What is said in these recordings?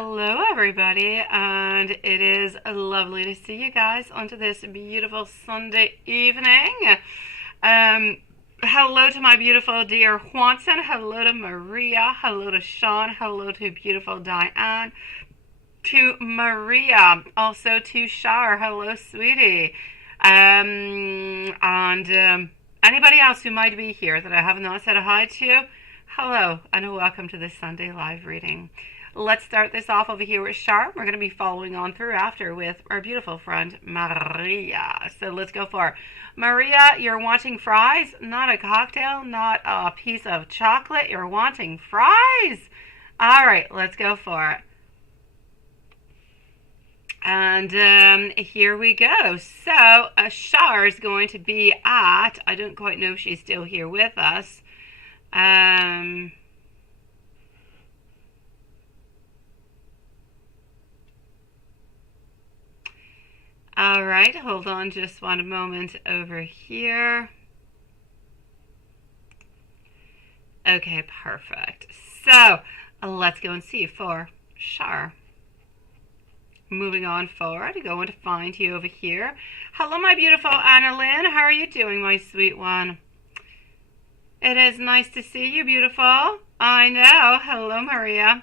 Hello, everybody, and it is lovely to see you guys onto this beautiful Sunday evening. Hello to my beautiful dear Juanson. Hello to Maria. Hello to Sean. Hello to beautiful Diane. To Maria. Also to Shar. Hello, sweetie. And anybody else who might be here that I have not said a hi to, hello, and welcome to this Sunday live reading. Let's start this off over here with Shar. We're going to be following on through after with our beautiful friend Maria. So let's go for it. Maria, you're wanting fries, not a cocktail, not a piece of chocolate. You're wanting fries. All right, let's go for it. And here we go. So Shar is going to be at, I don't quite know if she's still here with us. All right, hold on just one moment over here. Okay, perfect. So let's go and see for Shar. Moving on forward, going to find you over here. Hello, my beautiful Annalyn. How are you doing, my sweet one? It is nice to see you, beautiful. I know. Hello, Maria.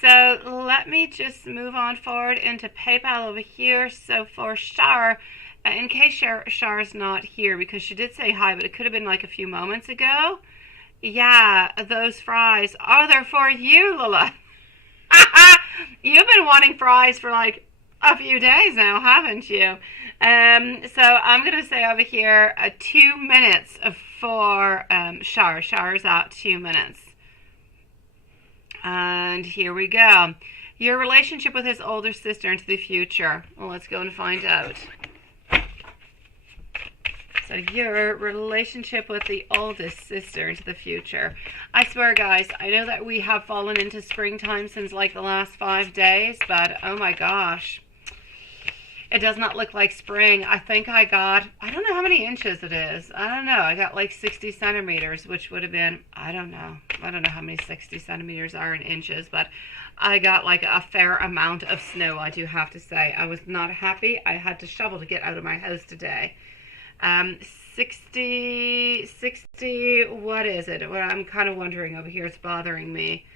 So let me just move on forward into PayPal over here. So for Shar, in case Shar's not here, because she did say hi, but it could have been like a few moments ago. Yeah, those fries. Oh, they're for you, Lila. You've been wanting fries for like a few days now, haven't you? So I'm going to say over here 2 minutes for Shar. Shar's at 2 minutes. And here we go. Your relationship with his older sister into the future. Well, let's go and find out. So your relationship with the oldest sister into the future. I swear, guys, I know that we have fallen into springtime since like the last 5 days, but oh my gosh. It does not look like spring. I think I don't know how many inches it is. I don't know. I got like 60 centimeters, which would have been, I don't know how many 60 centimeters are in inches, but I got like a fair amount of snow, I do have to say. I was not happy. I had to shovel to get out of my house today. 60, what is it? Well, I'm kind of wondering over here. It's bothering me.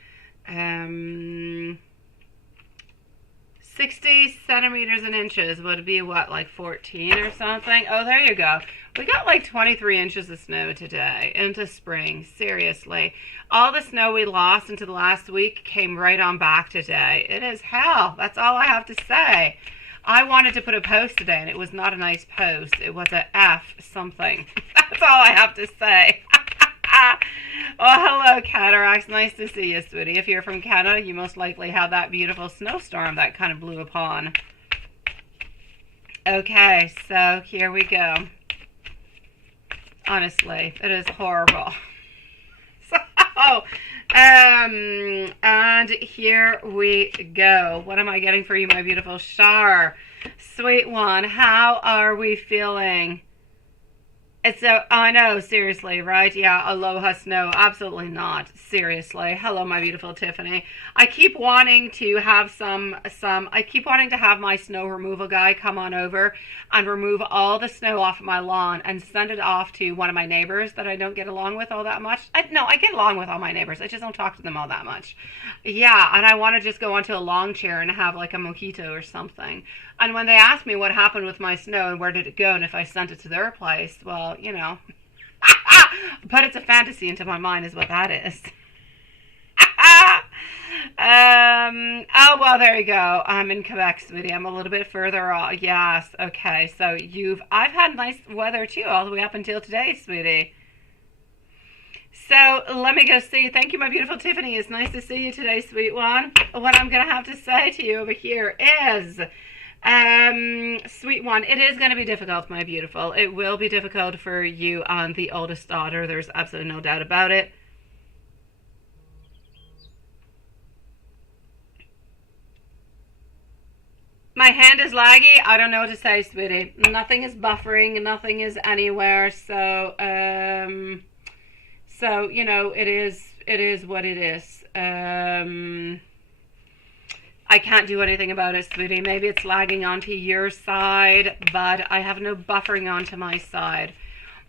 60 centimeters in inches would be what, like 14 or something? Oh, there you go. We got like 23 inches of snow today into spring. Seriously. All the snow we lost into the last week came right on back today. It is hell. That's all I have to say. I wanted to put a post today, and it was not a nice post. It was a F something. That's all I have to say. Well, hello, Cataracts. Nice to see you, sweetie. If you're from Canada, you most likely had that beautiful snowstorm that kind of blew upon. Okay, so here we go. Honestly, it is horrible. So, and here we go. What am I getting for you, my beautiful Shar? Sweet one, how are we feeling? It's I know, seriously, right? Yeah, aloha snow. Absolutely not. Seriously. Hello, my beautiful Tiffany. I keep wanting to have I keep wanting to have my snow removal guy come on over and remove all the snow off of my lawn and send it off to one of my neighbors that I don't get along with all that much. I get along with all my neighbors. I just don't talk to them all that much. Yeah, and I want to just go onto a lawn chair and have like a mojito or something. And when they asked me what happened with my snow and where did it go and if I sent it to their place, well, you know. But it's a fantasy into my mind is what that is. Oh, well, there you go. I'm in Quebec, sweetie. I'm a little bit further off. Yes, okay. So I've had nice weather too all the way up until today, sweetie. So let me go see. Thank you, my beautiful Tiffany. It's nice to see you today, sweet one. What I'm going to have to say to you over here is... sweet one, it is going to be difficult, my beautiful. It will be difficult for you and the oldest daughter. There's absolutely no doubt about it. My hand is laggy. I don't know what to say, sweetie. Nothing is buffering. Nothing is anywhere. So, you know, it is what it is. I can't do anything about it, sweetie. Maybe it's lagging onto your side, but I have no buffering onto my side.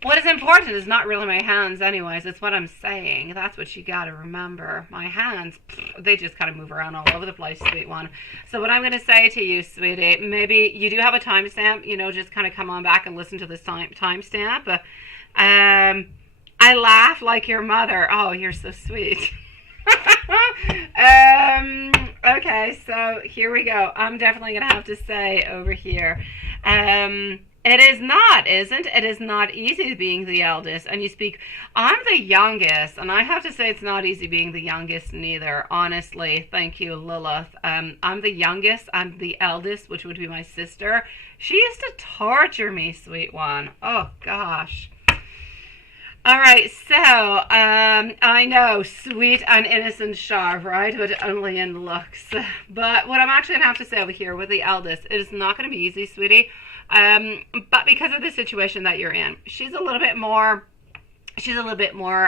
What is important is not really my hands anyways. It's what I'm saying. That's what you got to remember. My hands, they just kind of move around all over the place, sweet one. So what I'm going to say to you, sweetie, maybe you do have a timestamp. You know, just kind of come on back and listen to this timestamp. I laugh like your mother. Oh, you're so sweet. Okay, so here we go. I'm definitely going to have to say over here. It is not, isn't it? It is not easy being the eldest. And you speak, I'm the youngest. And I have to say it's not easy being the youngest neither. Honestly, thank you, Lilith. I'm the youngest. I'm the eldest, which would be my sister. She used to torture me, sweet one. Oh, gosh. All right, so I know, sweet and innocent Char, right? But only in looks. But what I'm actually going to have to say over here with the eldest, it is not going to be easy, sweetie. But because of the situation that you're in, she's a little bit more,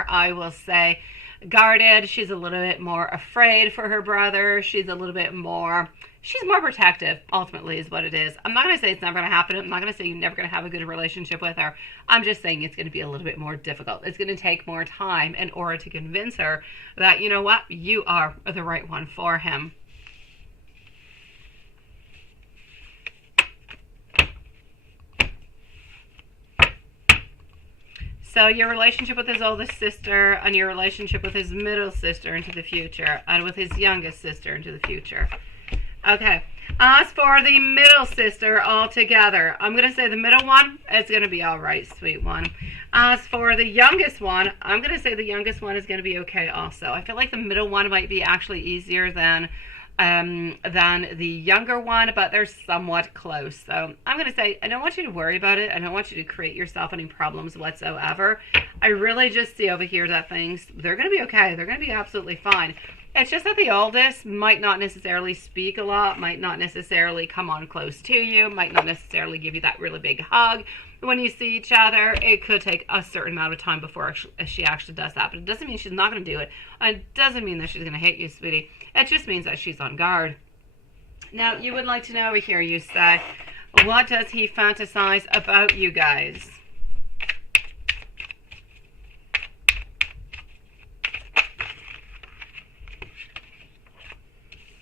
I will say, guarded. She's a little bit more afraid for her brother. She's more protective, ultimately, is what it is. I'm not going to say it's never going to happen. I'm not going to say you're never going to have a good relationship with her. I'm just saying it's going to be a little bit more difficult. It's going to take more time in order to convince her that, you know what, you are the right one for him. So your relationship with his oldest sister and your relationship with his middle sister into the future and with his youngest sister into the future. Okay. As for the middle sister altogether, I'm going to say the middle one, it's going to be all right, sweet one. As for the youngest one, I'm going to say the youngest one is going to be okay also. I feel like the middle one might be actually easier than the younger one, but they're somewhat close. So I'm going to say, I don't want you to worry about it. I don't want you to create yourself any problems whatsoever. I really just see over here that they're going to be okay. They're going to be absolutely fine. It's just that the oldest might not necessarily speak a lot, might not necessarily come on close to you, might not necessarily give you that really big hug when you see each other. It could take a certain amount of time before she actually does that, but it doesn't mean she's not going to do it. And it doesn't mean that she's going to hate you, sweetie. It just means that she's on guard. Now, you would like to know over here, you say, what does he fantasize about you guys?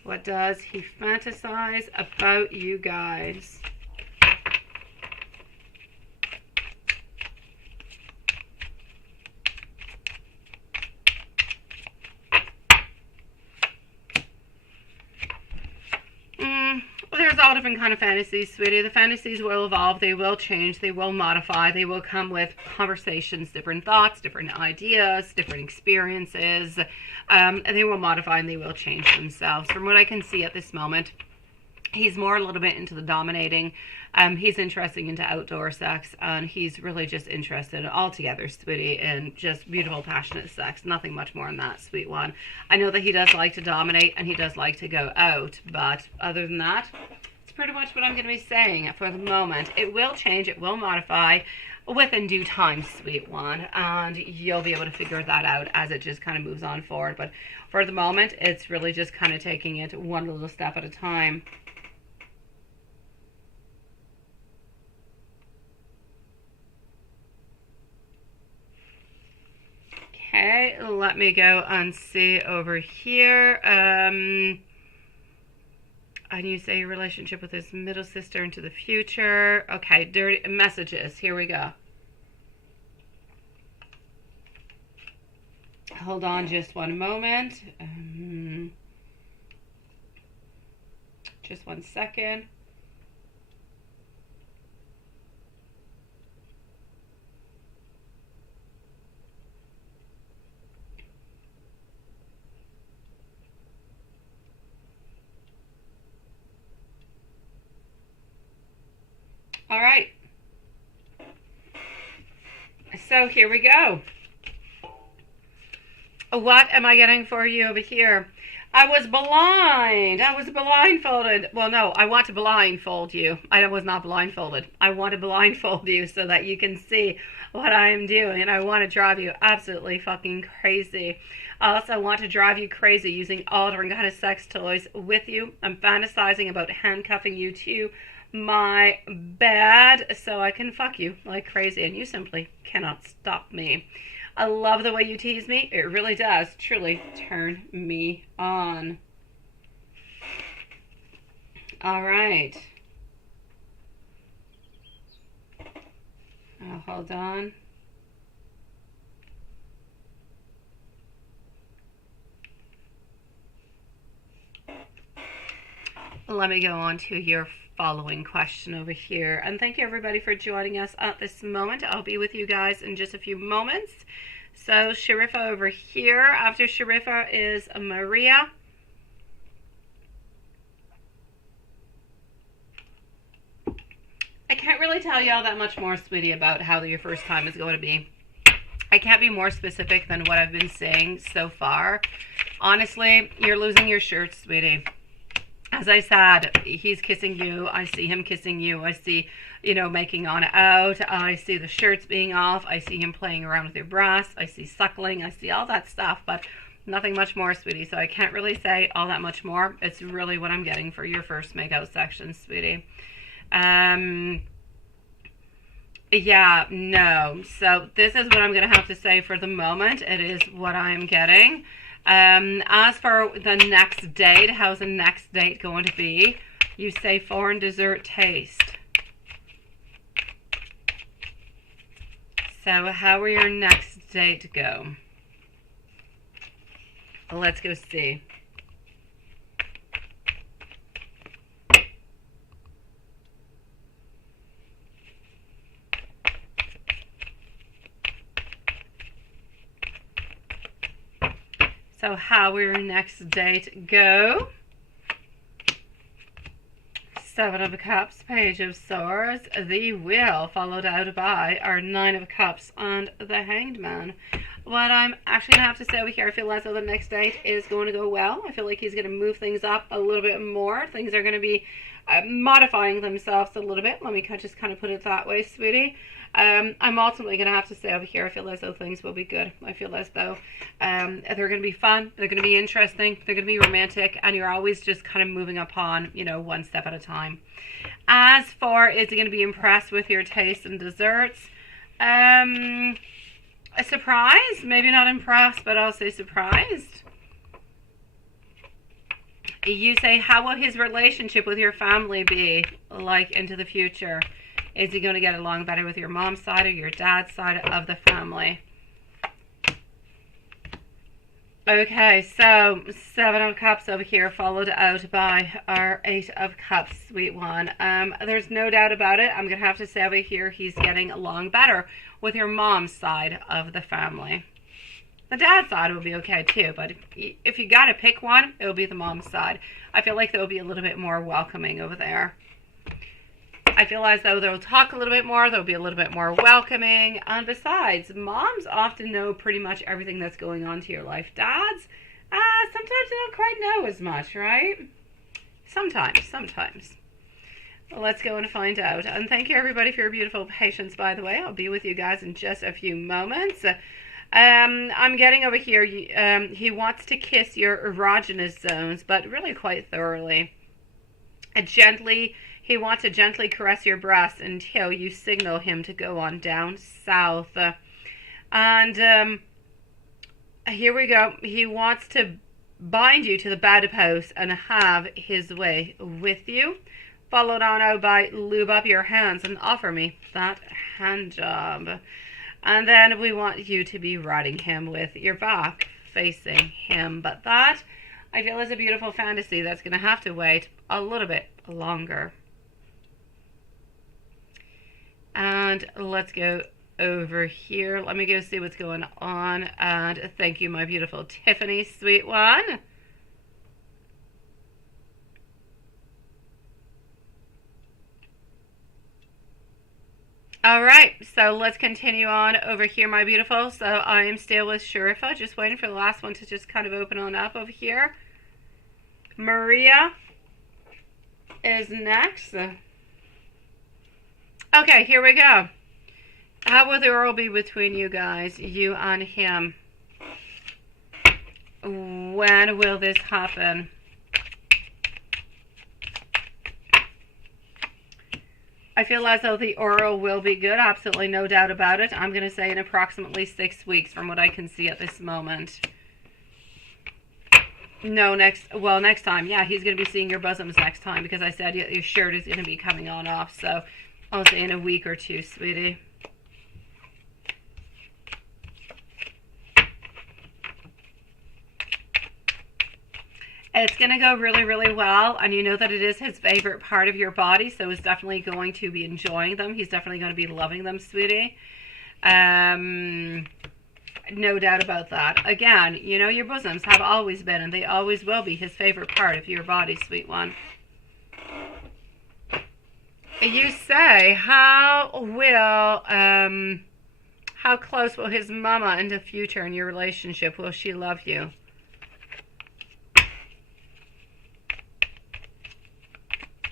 What does he fantasize about you guys? There's all different kind of fantasies, sweetie. The fantasies will evolve, they will change, they will modify, they will come with conversations, different thoughts, different ideas, different experiences. And they will modify and they will change themselves. From what I can see at this moment, he's more a little bit into the dominating. He's interested into outdoor sex, and he's really just interested altogether, sweetie, in just beautiful, passionate sex. Nothing much more than that, sweet one. I know that he does like to dominate and he does like to go out, but other than that, it's pretty much what I'm going to be saying for the moment. It will change, it will modify within due time, sweet one, and you'll be able to figure that out as it just kind of moves on forward. But for the moment, it's really just kind of taking it one little step at a time. Okay, let me go and see over here. And you say your relationship with his middle sister into the future. Okay, dirty messages. Here we go. Hold on just one moment. Just 1 second. All right. So here we go. What am I getting for you over here? I was blind. I was blindfolded. Well, no, I want to blindfold you. I was not blindfolded. I want to blindfold you so that you can see what I am doing. And I want to drive you absolutely fucking crazy. I also want to drive you crazy using all different kind of sex toys with you. I'm fantasizing about handcuffing you to my bed so I can fuck you like crazy. And you simply cannot stop me. I love the way you tease me. It really does truly turn me on. All right. Oh, hold on. Let me go on to your following question over here. And thank you everybody for joining us at this moment. I'll be with you guys in just a few moments. So Sharifa over here. After Sharifa is Maria. I can't really tell you all that much more, sweetie, about how your first time is going to be. I can't be more specific than what I've been saying so far. Honestly, you're losing your shirt, sweetie. As I said, he's kissing you. I see him kissing you. I see, making on out. I see the shirts being off. I see him playing around with your breasts. I see suckling. I see all that stuff, but nothing much more, sweetie. So I can't really say all that much more. It's really what I'm getting for your first makeout section, sweetie. Yeah, no. So this is what I'm going to have to say for the moment. It is what I'm getting. As for the next date, how's the next date going to be? You say foreign dessert taste. So how will your next date go? Let's go see. So how will your next date go? Seven of Cups, Page of Swords, the Wheel, followed out by our Nine of Cups and the Hanged Man. What I'm actually going to have to say over here, I feel as though the next date is going to go well. I feel like he's going to move things up a little bit more. Things are going to be modifying themselves a little bit. Let me just kind of put it that way, sweetie. I'm ultimately going to have to say over here, I feel as though things will be good. I feel as though they're going to be fun, they're going to be interesting, they're going to be romantic, and you're always just kind of moving upon, one step at a time. As for, is he going to be impressed with your taste in desserts? A surprise? Maybe not impressed, but I'll say surprised. You say, how will his relationship with your family be like into the future? Is he going to get along better with your mom's side or your dad's side of the family? Okay, so Seven of Cups over here, followed out by our Eight of Cups, sweet one. There's no doubt about it. I'm going to have to say over here, he's getting along better with your mom's side of the family. The dad's side will be okay too, but if you got to pick one, it will be the mom's side. I feel like they'll be a little bit more welcoming over there. I feel as though they'll talk a little bit more, they'll be a little bit more welcoming, and besides, moms often know pretty much everything that's going on to your life. Dads, sometimes they don't quite know as much, right? Sometimes. Well, let's go and find out. And thank you everybody for your beautiful patience, by the way. I'll be with you guys in just a few moments. I'm getting over here, he wants to kiss your erogenous zones, but really quite thoroughly. He wants to gently caress your breasts until you signal him to go on down south. And here we go. He wants to bind you to the bedpost and have his way with you. Followed on out by lube up your hands and offer me that hand job. And then we want you to be riding him with your back facing him. But that, I feel, is a beautiful fantasy that's going to have to wait a little bit longer. And let's go over here. Let me go see what's going on. And thank you, my beautiful Tiffany, sweet one. All right, so let's continue on over here, my beautiful. So I am still with Sharifa, just waiting for the last one to just kind of open on up over here. Maria is next. Okay, here we go. How will the oral be between you guys, you and him? When will this happen? I feel as though the oral will be good, absolutely no doubt about it. I'm going to say in approximately 6 weeks from what I can see at this moment. No, next time. Yeah, he's going to be seeing your bosoms next time because I said your shirt is going to be coming on off. So I'll say in a week or two, sweetie. It's going to go really, really well, and you know that it is his favorite part of your body, so he's definitely going to be enjoying them. He's definitely going to be loving them, sweetie. No doubt about that. Again, you know, your bosoms have always been, and they always will be, his favorite part of your body, sweet one. You say, how close will his mama in the future in your relationship? Will she love you?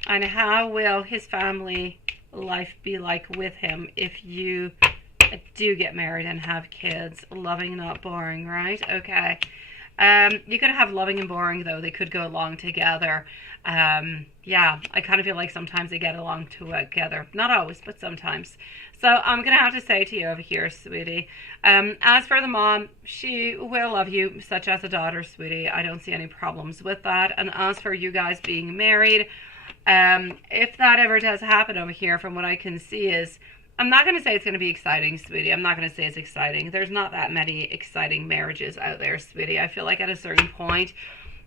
And how will his family life be like with him if you do get married and have kids? Loving, not boring, right? Okay. You could have loving and boring, though. They could go along together. Yeah, I kind of feel like sometimes they get along together. Not always, but sometimes. So I'm going to have to say to you over here, sweetie, as for the mom, she will love you such as a daughter, sweetie. I don't see any problems with that. And as for you guys being married, if that ever does happen over here, from what I can see is, I'm not going to say it's going to be exciting, sweetie. I'm not going to say it's exciting. There's not that many exciting marriages out there, sweetie. I feel like at a certain point,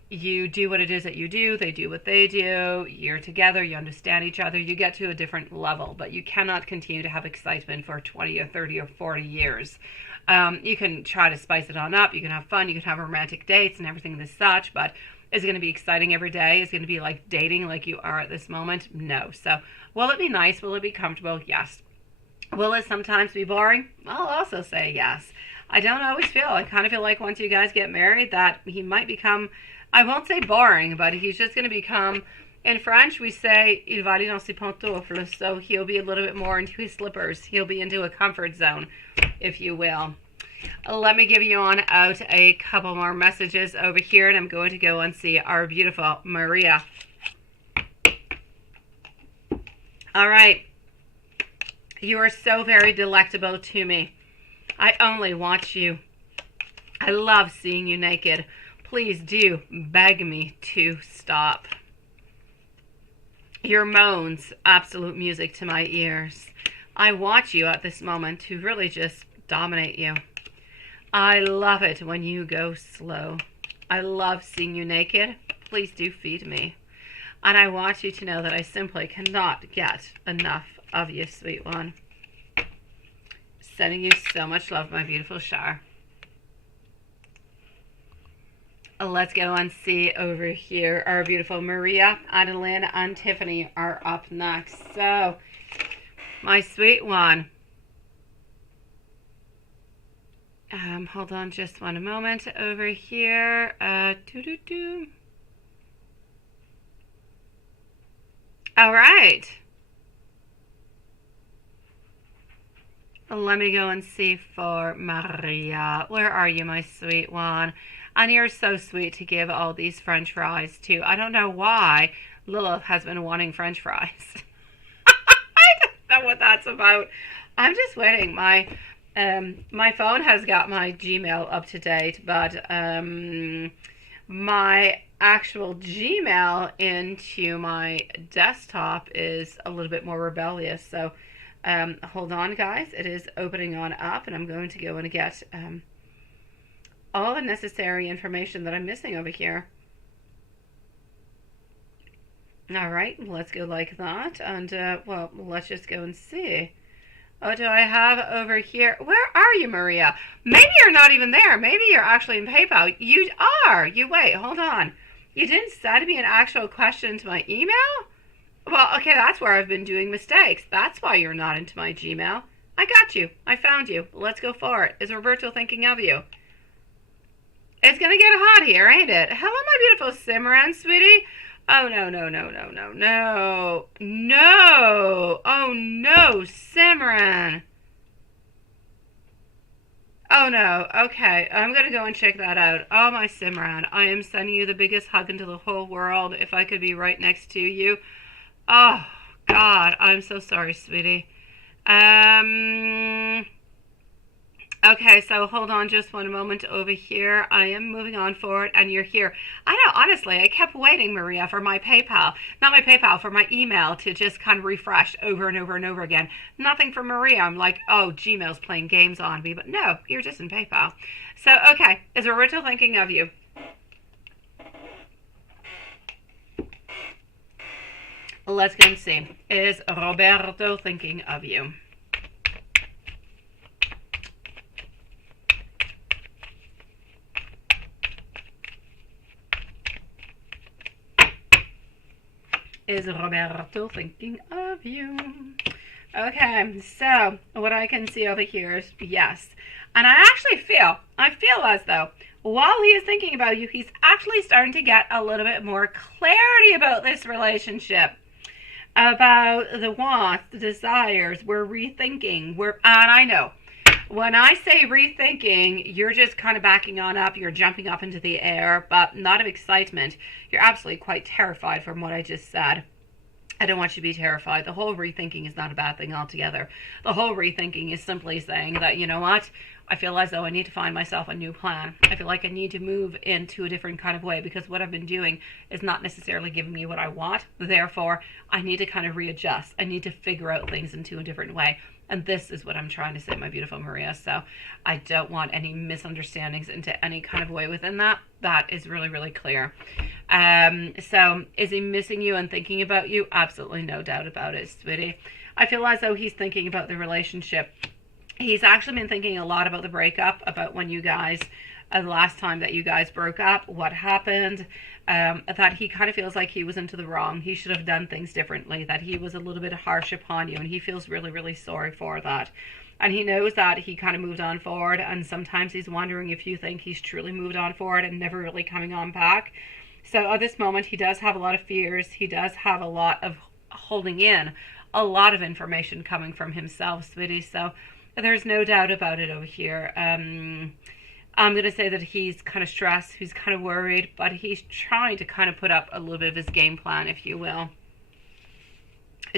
you do what it is that you do. They do what they do. You're together. You understand each other. You get to a different level, but you cannot continue to have excitement for 20 or 30 or 40 years. You can try to spice it on up. You can have fun. You can have romantic dates and everything as such, but is it going to be exciting every day? Is it going to be like dating like you are at this moment? No. So will it be nice? Will it be comfortable? Yes. Will it sometimes be boring? I'll also say yes. I don't always feel. I kind of feel like once you guys get married that he might become, I won't say boring, but he's just going to become, in French we say, il va aller dans ses pantoufles. So he'll be a little bit more into his slippers. He'll be into a comfort zone, if you will. Let me give you on out a couple more messages over here, and I'm going to go and see our beautiful Maria. All right. You are so very delectable to me. I only want you. I love seeing you naked. Please do beg me to stop. Your moans, absolute music to my ears. I want you at this moment to really just dominate you. I love it when you go slow. I love seeing you naked. Please do feed me. And I want you to know that I simply cannot get enough of you, sweet one. Sending you so much love, my beautiful Shar. Let's go and see over here. Our beautiful Maria, Adeline, and Tiffany are up next. So, my sweet one. Hold on just one moment over here. All right. Let me go and see for Maria. Where are you, my sweet one? And you're so sweet to give all these French fries, too. I don't know why Lilith has been wanting French fries. I don't know what that's about. I'm just waiting. My phone has got my Gmail up to date, but my actual Gmail into my desktop is a little bit more rebellious. So hold on, guys. It is opening on up, and I'm going to go and get all the necessary information that I'm missing over here. All right, let's go like that, and well, let's just go and see. Oh, do I have over here? Where are you, Maria? Maybe you're not even there. Maybe you're actually in PayPal. You are. You wait. Hold on. You didn't send me an actual question to my email? Well, okay, that's where I've been doing mistakes. That's why you're not into my Gmail. I got you. I found you. Let's go for it. Is Roberto thinking of you? It's gonna get hot here, ain't it? Hello, my beautiful Simran, sweetie. Oh, no, no, no, no, no, no. No. Oh, no, Simran. Oh, no. Okay, I'm gonna go and check that out. Oh, my Simran, I am sending you the biggest hug into the whole world if I could be right next to you. Oh, God, I'm so sorry, sweetie. Okay, so hold on just one moment over here. I am moving on forward, and you're here. I know, honestly, I kept waiting, Maria, for my PayPal. Not my PayPal, for my email to just kind of refresh over and over and over again. Nothing from Maria. I'm like, oh, Gmail's playing games on me. But no, you're just in PayPal. So, okay, is Roberto thinking of you? Let's go and see. Is Roberto thinking of you? Is Roberto thinking of you? Okay, so what I can see over here is yes. And I feel as though while he is thinking about you, he's actually starting to get a little bit more clarity about this relationship, about the wants, the desires. We're rethinking. And I know when I say rethinking, you're just kind of backing on up. You're jumping up into the air, but not of excitement. You're absolutely quite terrified from what I just said. I don't want you to be terrified. The whole rethinking is not a bad thing altogether. The whole rethinking is simply saying that, you know what? I feel as though I need to find myself a new plan. I feel like I need to move into a different kind of way because what I've been doing is not necessarily giving me what I want. Therefore, I need to kind of readjust. I need to figure out things into a different way. And this is what I'm trying to say, my beautiful Maria. So I don't want any misunderstandings into any kind of way within that. That is really, really clear. So is he missing you and thinking about you? Absolutely no doubt about it, sweetie. I feel as though he's thinking about the relationship. He's actually been thinking a lot about the breakup, about when you guys, the last time that you guys broke up, what happened, that he kind of feels like he was into the wrong. He should have done things differently, that he was a little bit harsh upon you, and he feels really, really sorry for that. And he knows that he kind of moved on forward, and sometimes he's wondering if you think he's truly moved on forward and never really coming on back. So at this moment, he does have a lot of fears. He does have a lot of holding in, a lot of information coming from himself, sweetie. So there's no doubt about it over here. I'm going to say that he's kind of stressed, he's kind of worried, but he's trying to kind of put up a little bit of his game plan, if you will,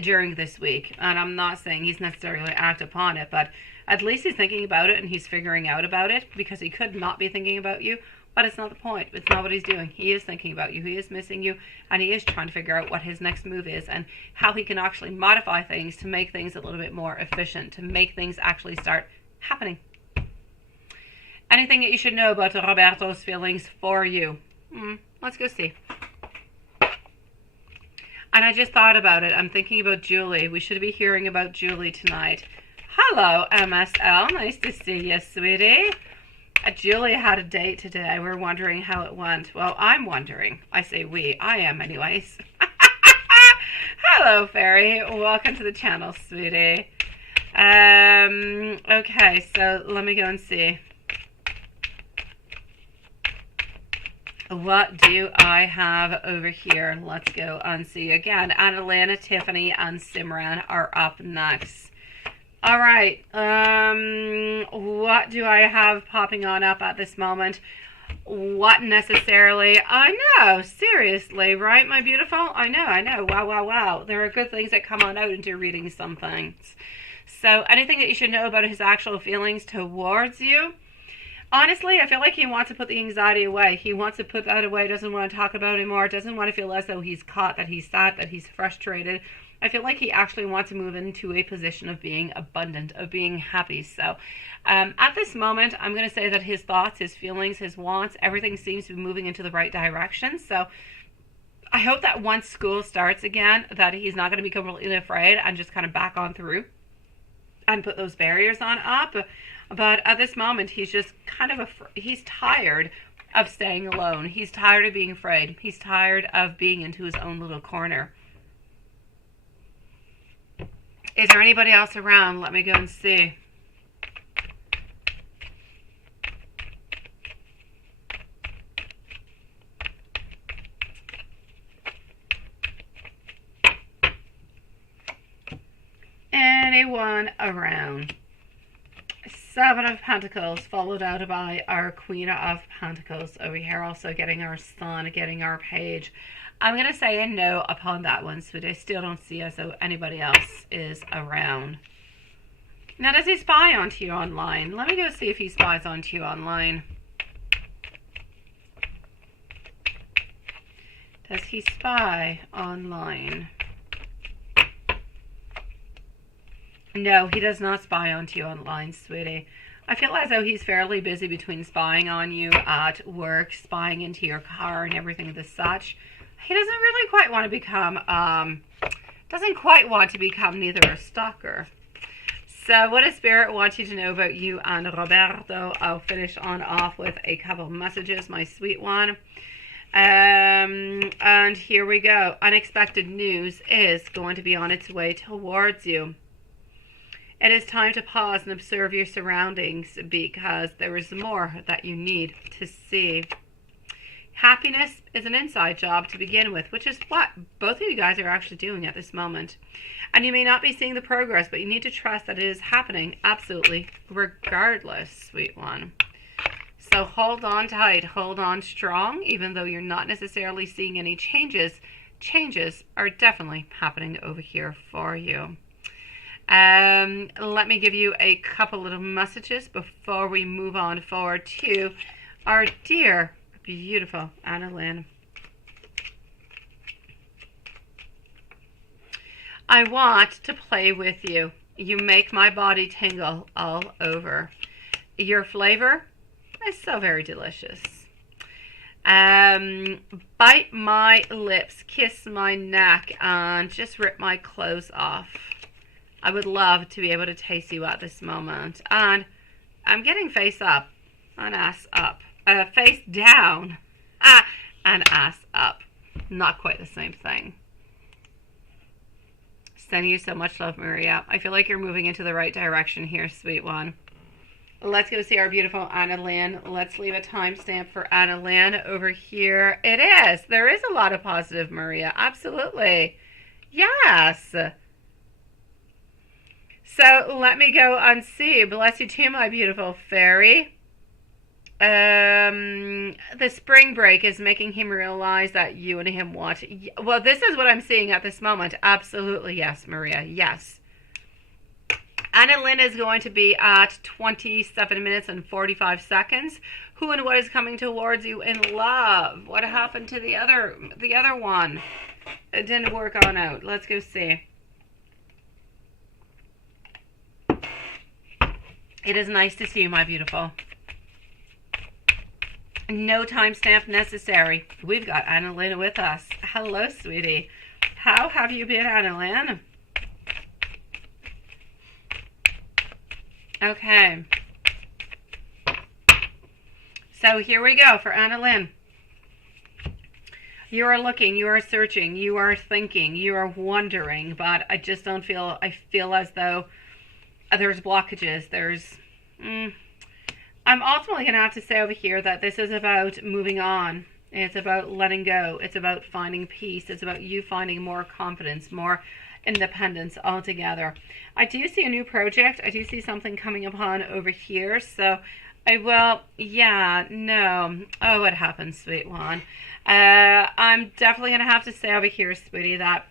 during this week. And I'm not saying he's necessarily act upon it, but at least he's thinking about it and he's figuring out about it, because he could not be thinking about you, but it's not the point. It's not what he's doing. He is thinking about you. He is missing you, and he is trying to figure out what his next move is and how he can actually modify things to make things a little bit more efficient, to make things actually start happening. Anything that you should know about Roberto's feelings for you? Let's go see. And I just thought about it. I'm thinking about Julie. We should be hearing about Julie tonight. Hello, MSL. Nice to see you, sweetie. Julie had a date today. We're wondering how it went. Well, I'm wondering. I say we. I am anyways. Hello, Fairy. Welcome to the channel, sweetie. Okay, so let me go and see. What do I have over here? Let's go and see again. Annalena, Tiffany, and Simran are up next. All right. What do I have popping on up at this moment? What necessarily? I know. Seriously, right, my beautiful? I know. Wow, wow, wow. There are good things that come on out into reading some things. So anything that you should know about his actual feelings towards you? Honestly, I feel like he wants to put the anxiety away. He wants to put that away, doesn't want to talk about it anymore, doesn't want to feel as though he's caught, that he's sad, that he's frustrated. I feel like he actually wants to move into a position of being abundant, of being happy. So at this moment, I'm going to say that his thoughts, his feelings, his wants, everything seems to be moving into the right direction. So I hope that once school starts again, that he's not going to be completely afraid and just kind of back on through and put those barriers on up. But at this moment, he's just kind of he's tired of staying alone. He's tired of being afraid. He's tired of being into his own little corner. Is there anybody else around? Let me go and see. anyone around? Seven of Pentacles, followed out by our Queen of Pentacles over here, also getting our Sun, getting our Page. I'm going to say a no upon that one, sweetie. I still don't see as though anybody else is around. Now, does he spy onto you online? Let me go see if he spies onto you online. Does he spy online? No, he does not spy onto you online, sweetie. I feel as though he's fairly busy between spying on you at work, spying into your car and everything of the such. He doesn't really quite want to become, neither a stalker. So what does Spirit want you to know about you and Roberto? I'll finish on off with a couple of messages, my sweet one. And here we go. Unexpected news is going to be on its way towards you. It is time to pause and observe your surroundings because there is more that you need to see. Happiness is an inside job to begin with, which is what both of you guys are actually doing at this moment. And you may not be seeing the progress, but you need to trust that it is happening absolutely regardless, sweet one. So hold on tight, hold on strong, even though you're not necessarily seeing any changes. Changes are definitely happening over here for you. Let me give you a couple little messages before we move on forward to our dear, beautiful Annalyn. I want to play with you. You make my body tingle all over. Your flavor is so very delicious. Bite my lips, kiss my neck, and just rip my clothes off. I would love to be able to taste you at this moment. And I'm getting face up and ass up. Face down and ass up. Not quite the same thing. Sending you so much love, Maria. I feel like you're moving into the right direction here, sweet one. Let's go see our beautiful Annalyn. Let's leave a timestamp for Annalyn over here. It is. There is a lot of positive, Maria. Absolutely. Yes. So let me go and see. Bless you too, my beautiful fairy. The spring break is making him realize that you and him want. Well, this is what I'm seeing at this moment. Absolutely, yes, Maria. Yes. Annalyn is going to be at 27 minutes and 45 seconds. Who and what is coming towards you in love? What happened to the other one? It didn't work on out. Let's go see. It is nice to see you, my beautiful. No timestamp necessary. We've got Annalyn with us. Hello, sweetie. How have you been, Annalyn? Okay. So here we go for Annalyn. You are looking, you are searching, you are thinking, you are wondering, but I just don't feel, I feel as though there's blockages. I'm ultimately going to have to say over here that this is about moving on. It's about letting go. It's about finding peace. It's about you finding more confidence, more independence altogether. I do see a new project. I do see something coming upon over here. So I will, yeah, no. Oh, what happened, sweet one? I'm definitely going to have to say over here, sweetie, that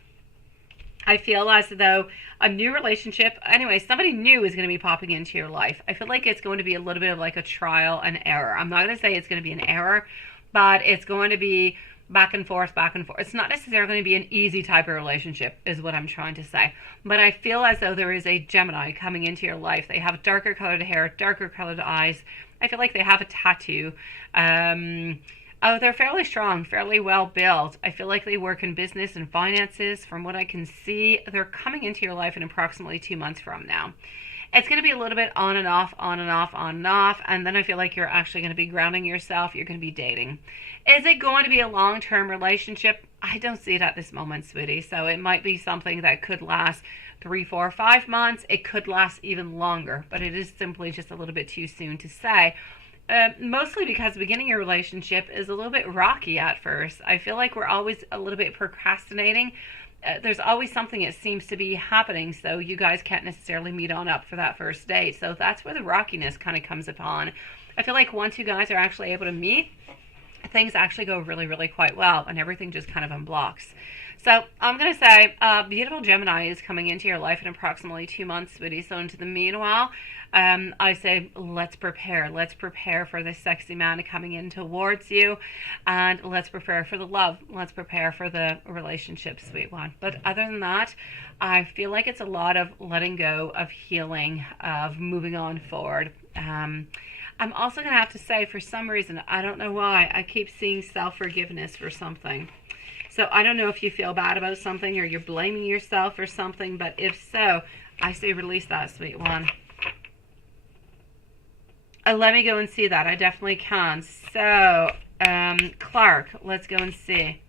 I feel as though a new relationship, anyway, somebody new is going to be popping into your life. I feel like it's going to be a little bit of like a trial and error. I'm not going to say it's going to be an error, but it's going to be back and forth, back and forth. It's not necessarily going to be an easy type of relationship is what I'm trying to say. But I feel as though there is a Gemini coming into your life. They have darker colored hair, darker colored eyes. I feel like they have a tattoo. Oh, they're fairly strong, fairly well built. I feel like they work in business and finances. From what I can see, they're coming into your life in approximately 2 months from now. It's going to be a little bit on and off, on and off, on and off. And then I feel like you're actually going to be grounding yourself. You're going to be dating. Is it going to be a long-term relationship? I don't see it at this moment, sweetie. So it might be something that could last 3, 4, 5 months. It could last even longer. But it is simply just a little bit too soon to say. Mostly because beginning a relationship is a little bit rocky at first. I feel like we're always a little bit procrastinating there's always something that seems to be happening, so you guys can't necessarily meet on up for that first date. So that's where the rockiness kind of comes upon. I feel like once you guys are actually able to meet, things actually go really, really quite well, and everything just kind of unblocks. So I'm going to say beautiful Gemini is coming into your life in approximately 2 months, sweetie. So into the meanwhile, I say let's prepare. Let's prepare for this sexy man coming in towards you, and let's prepare for the love. Let's prepare for the relationship, sweet one. But other than that, I feel like it's a lot of letting go, of healing, of moving on forward. I'm also going to have to say, for some reason, I don't know why, I keep seeing self-forgiveness for something. So I don't know if you feel bad about something or you're blaming yourself for something, but if so, I say release that, sweet one. Let me go and see that. I definitely can. So, Clark, let's go and see.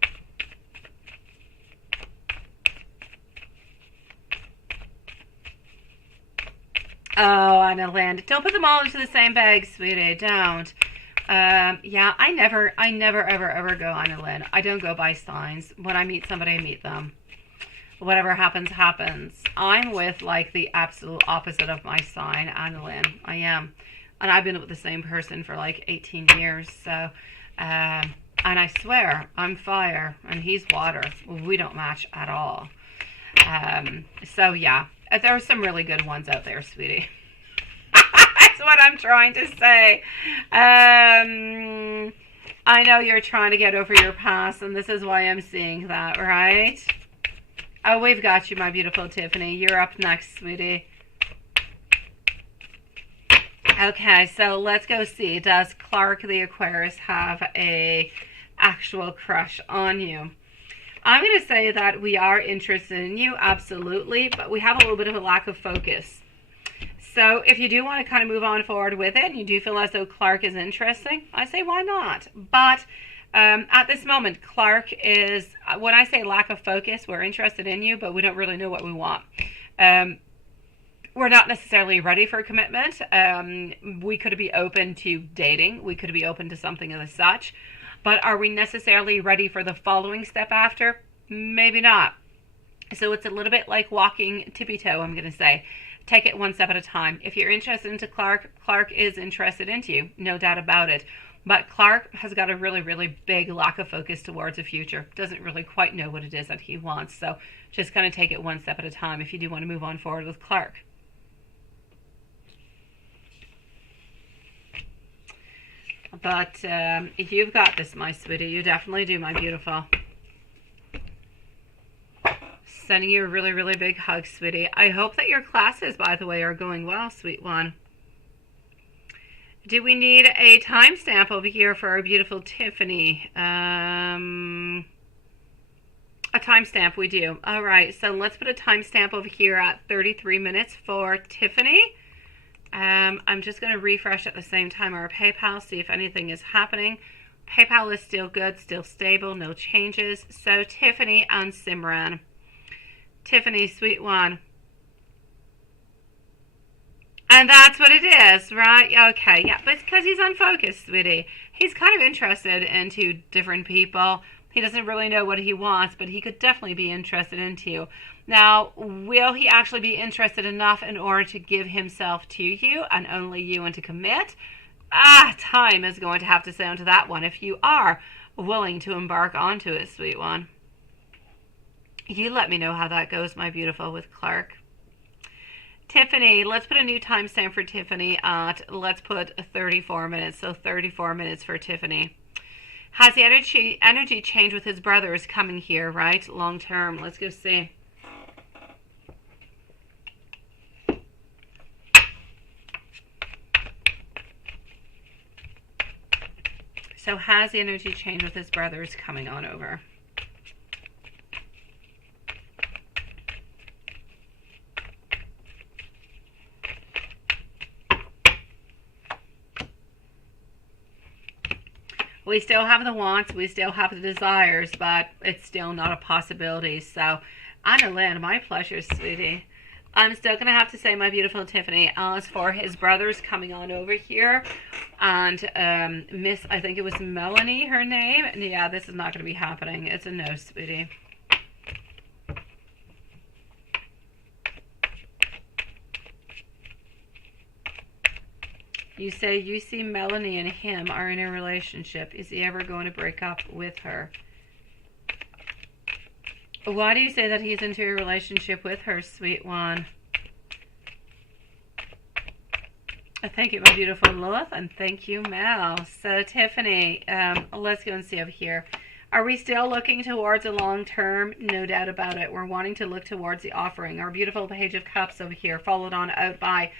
Oh, Anna Land. Don't put them all into the same bag, sweetie. Don't. Yeah, I never, ever go on a Lynn. I don't go by signs. When I meet somebody, I meet them. Whatever happens, happens. I'm with, like, the absolute opposite of my sign, Anna Lynn. I am. And I've been with the same person for, like, 18 years. So, and I swear, I'm fire, and he's water. We don't match at all. So, yeah. There are some really good ones out there, sweetie. That's what I'm trying to say. I know you're trying to get over your past, and this is why I'm seeing that, right? Oh, we've got you, my beautiful Tiffany. You're up next, sweetie. Okay, so let's go see. Does Clark the Aquarius have a actual crush on you? I'm going to say that we are interested in you, absolutely, but we have a little bit of a lack of focus. So if you do want to kind of move on forward with it, and you do feel as though Clark is interesting, I say why not? But at this moment, Clark is, when I say lack of focus, we're interested in you, but we don't really know what we want. We're not necessarily ready for commitment. We could be open to dating. We could be open to something of the such. But are we necessarily ready for the following step after? Maybe not. So it's a little bit like walking tippy-toe, I'm going to say. Take it one step at a time. If you're interested into Clark, Clark is interested into you, no doubt about it. But Clark has got a really, really big lack of focus towards the future. Doesn't really quite know what it is that he wants. So just kind of take it one step at a time if you do want to move on forward with Clark. But you've got this, my sweetie. You definitely do, my beautiful. Sending you a really, really big hug, sweetie. I hope that your classes, by the way, are going well, sweet one. Do we need a timestamp over here for our beautiful Tiffany? A timestamp, we do. All right, so let's put a timestamp over here at 33 minutes for Tiffany. I'm just going to refresh at the same time our PayPal, see if anything is happening. PayPal is still good, still stable, no changes. So Tiffany and Simran. Tiffany, sweet one. And that's what it is, right? Okay, yeah, but it's because he's unfocused, sweetie. He's kind of interested into different people. He doesn't really know what he wants, but he could definitely be interested into you. Now, will he actually be interested enough in order to give himself to you and only you and to commit? Time is going to have to say onto that one if you are willing to embark onto it, sweet one. You let me know how that goes, my beautiful, with Clark. Tiffany, let's put a new timestamp for Tiffany at, let's put 34 minutes. So 34 minutes for Tiffany. Has the energy changed with his brothers coming here, right? Long term. Let's go see. So has the energy changed with his brothers coming on over? We still have the wants, we still have the desires, but it's still not a possibility. So, Anna Lynn, my pleasure, sweetie. I'm still going to have to say, my beautiful Tiffany, as for his brothers coming on over here, and Miss, I think it was Melanie, her name. Yeah, this is not going to be happening. It's a no, sweetie. You say you see Melanie and him are in a relationship. Is he ever going to break up with her? Why do you say that he's into a relationship with her, sweet one? Thank you, my beautiful Lilith, and thank you, Mel. So, Tiffany, let's go and see over here. Are we still looking towards a long term? No doubt about it. We're wanting to look towards the offering. Our beautiful Page of Cups over here, followed on out by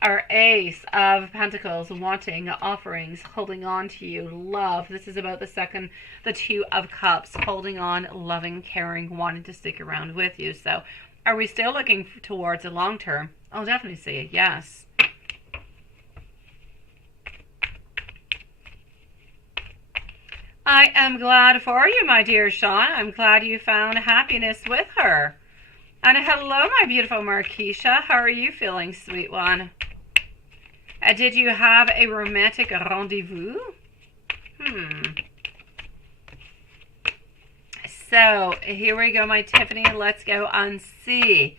our Ace of Pentacles, wanting offerings, holding on to you, love. This is about the Two of Cups, holding on, loving, caring, wanting to stick around with you. So, are we still looking towards a long term? I'll definitely say yes. I am glad for you, my dear Sean. I'm glad you found happiness with her. And hello, my beautiful Marquisha. How are you feeling, sweet one? Did you have a romantic rendezvous? So, here we go, my Tiffany. Let's go and see.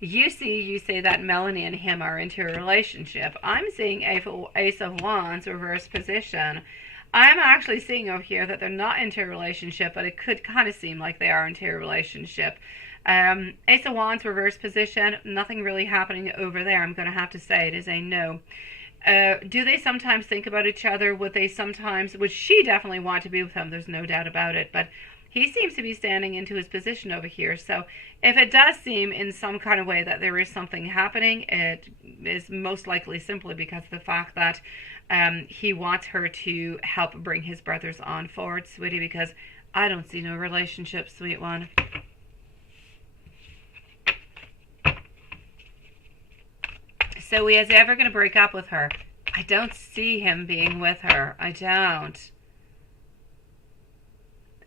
You say that Melanie and him are into a relationship. I'm seeing Ace of Wands, reverse position. I'm actually seeing over here that they're not into a relationship, but it could kind of seem like they are into a relationship. Ace of Wands, reverse position. Nothing really happening over there. I'm going to have to say it is a no. Do they sometimes think about each other? Would she definitely want to be with him? There's no doubt about it. But he seems to be standing into his position over here. So if it does seem in some kind of way that there is something happening, it is most likely simply because of the fact that he wants her to help bring his brothers on forward, sweetie, because I don't see no relationship, sweet one. So is he ever going to break up with her? I don't see him being with her. I don't.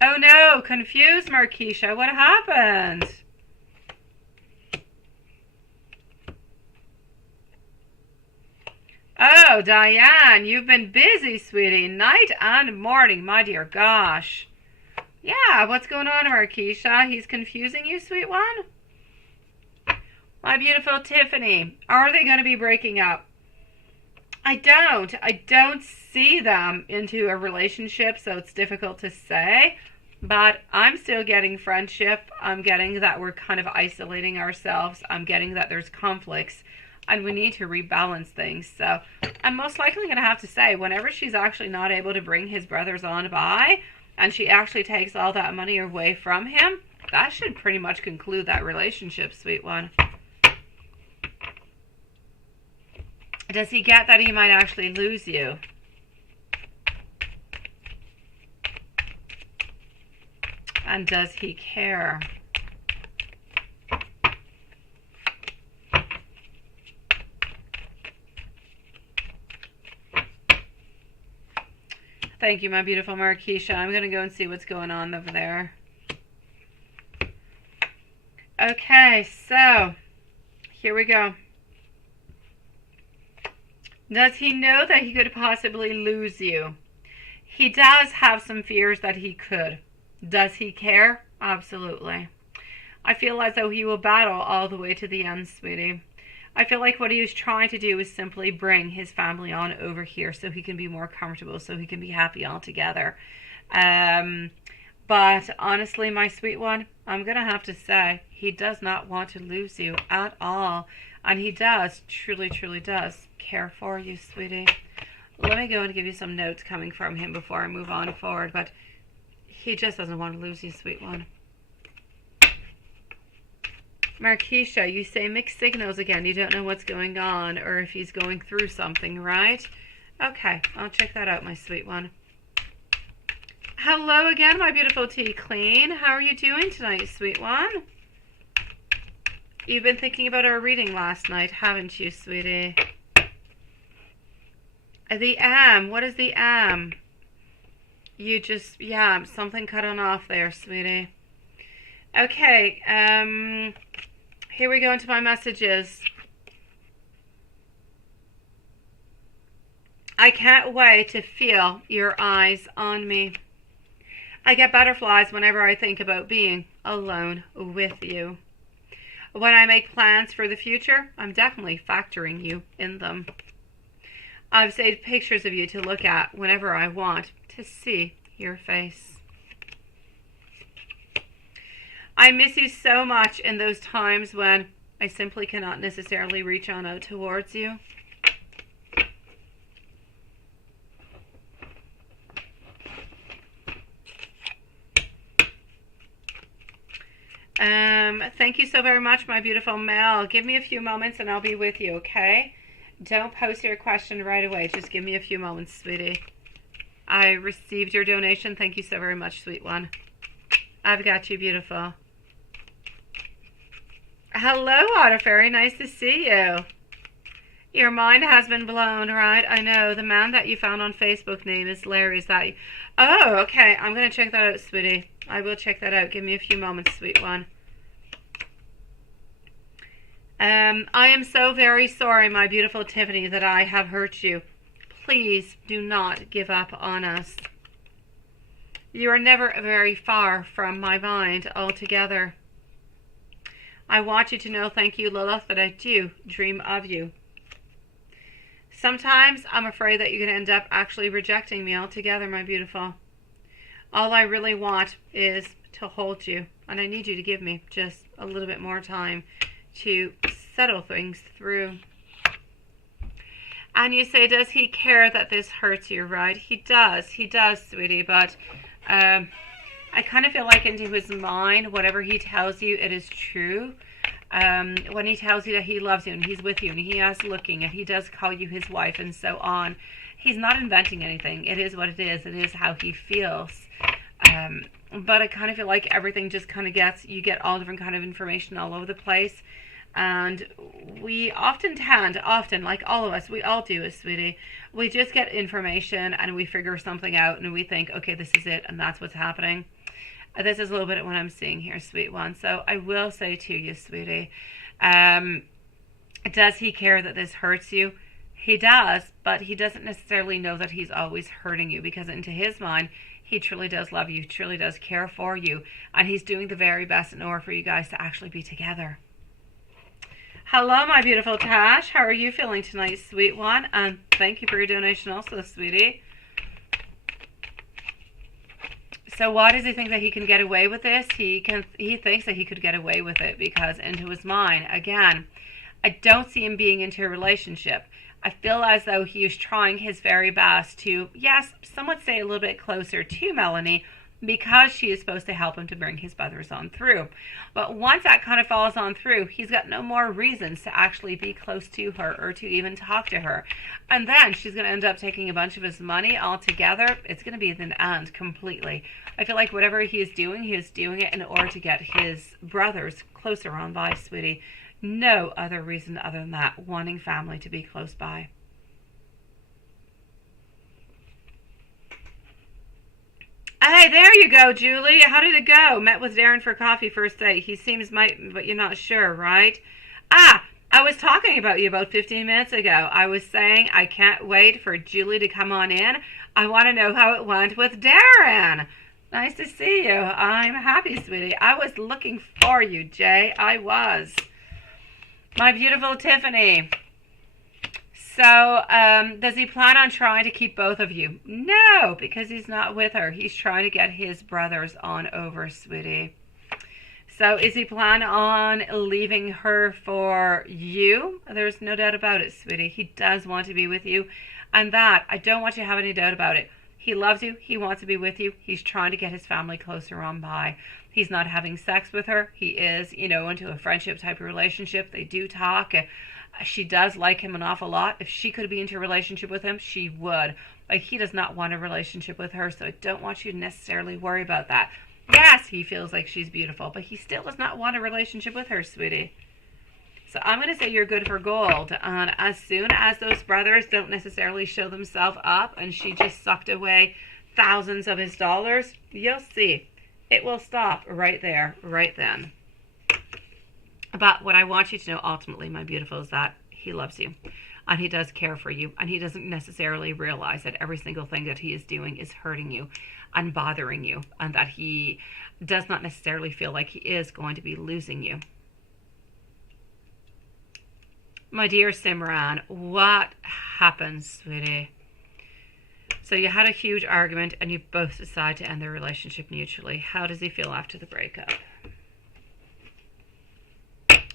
Oh no, confused, Marquisha. What happened? Oh, Diane, you've been busy, sweetie. Night and morning, my dear. Gosh. Yeah, what's going on, Marquisha? He's confusing you, sweet one? My beautiful Tiffany, are they going to be breaking up? I don't see them into a relationship, so it's difficult to say. But I'm still getting friendship. I'm getting that we're kind of isolating ourselves. I'm getting that there's conflicts and we need to rebalance things. So I'm most likely going to have to say, whenever she's actually not able to bring his brothers on by and she actually takes all that money away from him, that should pretty much conclude that relationship, sweet one. Does he get that he might actually lose you? And does he care? Thank you, my beautiful Marquisha. I'm going to go and see what's going on over there. Okay, so here we go. Does he know that he could possibly lose you? He does have some fears that he could. Does he care? Absolutely. I feel as though he will battle all the way to the end, sweetie. I feel like what he was trying to do is simply bring his family on over here so he can be more comfortable, so he can be happy all together. But honestly, my sweet one, I'm going to have to say, he does not want to lose you at all. And he does, truly, truly does care for you, sweetie. Let me go and give you some notes coming from him before I move on forward. But he just doesn't want to lose you, sweet one. Marquisha, you say mixed signals again. You don't know what's going on or if he's going through something, right? Okay, I'll check that out, my sweet one. Hello again, my beautiful tea queen. How are you doing tonight, sweet one? You've been thinking about our reading last night, haven't you, sweetie? The am. What is the am? You just, yeah, something cut on off there, sweetie. Okay, here we go into my messages. I can't wait to feel your eyes on me. I get butterflies whenever I think about being alone with you. When I make plans for the future, I'm definitely factoring you in them. I've saved pictures of you to look at whenever I want to see your face. I miss you so much in those times when I simply cannot necessarily reach on out towards you. Thank you so very much, my beautiful Mel. Give me a few moments and I'll be with you, okay? Don't post your question right away. Just give me a few moments, sweetie. I received your donation. Thank you so very much, sweet one. I've got you, beautiful. Hello, Otter Fairy. Nice to see you. Your mind has been blown, right? I know. The man that you found on Facebook name is Larry. Is that you? Oh, okay. I'm going to check that out, sweetie. I will check that out. Give me a few moments, sweet one. I am so very sorry, my beautiful Tiffany, that I have hurt you. Please do not give up on us. You are never very far from my mind altogether. I want you to know, thank you, Lilith, that I do dream of you. Sometimes I'm afraid that you're going to end up actually rejecting me altogether, my beautiful. All I really want is to hold you, and I need you to give me just a little bit more time to settle things through. And you say, does he care that this hurts you, right? He does, sweetie, but I kind of feel like into his mind, whatever he tells you, it is true. When he tells you that he loves you and he's with you and he is looking and he does call you his wife and so on, he's not inventing anything. It is what it is. It is how he feels. But I kind of feel like everything just kind of you get all different kind of information all over the place. And we often like all of us, we all do it, sweetie. We just get information and we figure something out and we think, okay, this is it and that's what's happening. This is a little bit of what I'm seeing here, sweet one. So I will say to you, sweetie, does he care that this hurts you? He does, but he doesn't necessarily know that he's always hurting you, because into his mind, he truly does love you, truly does care for you, and he's doing the very best in order for you guys to actually be together. Hello, my beautiful Tash. How are you feeling tonight, sweet one? And thank you for your donation also, sweetie. So why does he think that he can get away with this? He thinks that he could get away with it because into his mind, again, I don't see him being into a relationship. I feel as though he is trying his very best to, yes, some would say a little bit closer to Melanie, because she is supposed to help him to bring his brothers on through. But once that kind of falls on through, he's got no more reasons to actually be close to her or to even talk to her. And then she's going to end up taking a bunch of his money altogether. It's going to be the end completely. I feel like whatever he is doing it in order to get his brothers closer on by, sweetie. No other reason other than that, wanting family to be close by. Hey, there you go, Julie. How did it go? Met with Darren for coffee first date. He seems but you're not sure, right? I was talking about you about 15 minutes ago. I was saying I can't wait for Julie to come on in. I want to know how it went with Darren. Nice to see you. I'm happy, sweetie. I was looking for you, Jay. I was. My beautiful Tiffany. So, does he plan on trying to keep both of you? No, because he's not with her. He's trying to get his brothers on over, sweetie. So, is he plan on leaving her for you? There's no doubt about it, sweetie. He does want to be with you. And that, I don't want you to have any doubt about it. He loves you. He wants to be with you. He's trying to get his family closer on by. He's not having sex with her. He is, into a friendship type of relationship. They do talk. She does like him an awful lot. If she could be into a relationship with him, she would. Like, he does not want a relationship with her, so I don't want you to necessarily worry about that. Yes, he feels like she's beautiful, but he still does not want a relationship with her, sweetie. So I'm going to say you're good for gold. And as soon as those brothers don't necessarily show themselves up and she just sucked away thousands of his dollars, you'll see. It will stop right there, right then. But what I want you to know ultimately, my beautiful, is that he loves you and he does care for you, and he doesn't necessarily realize that every single thing that he is doing is hurting you and bothering you, and that he does not necessarily feel like he is going to be losing you. My dear Simran, what happened, sweetie? So you had a huge argument and you both decided to end the relationship mutually. How does he feel after the breakup?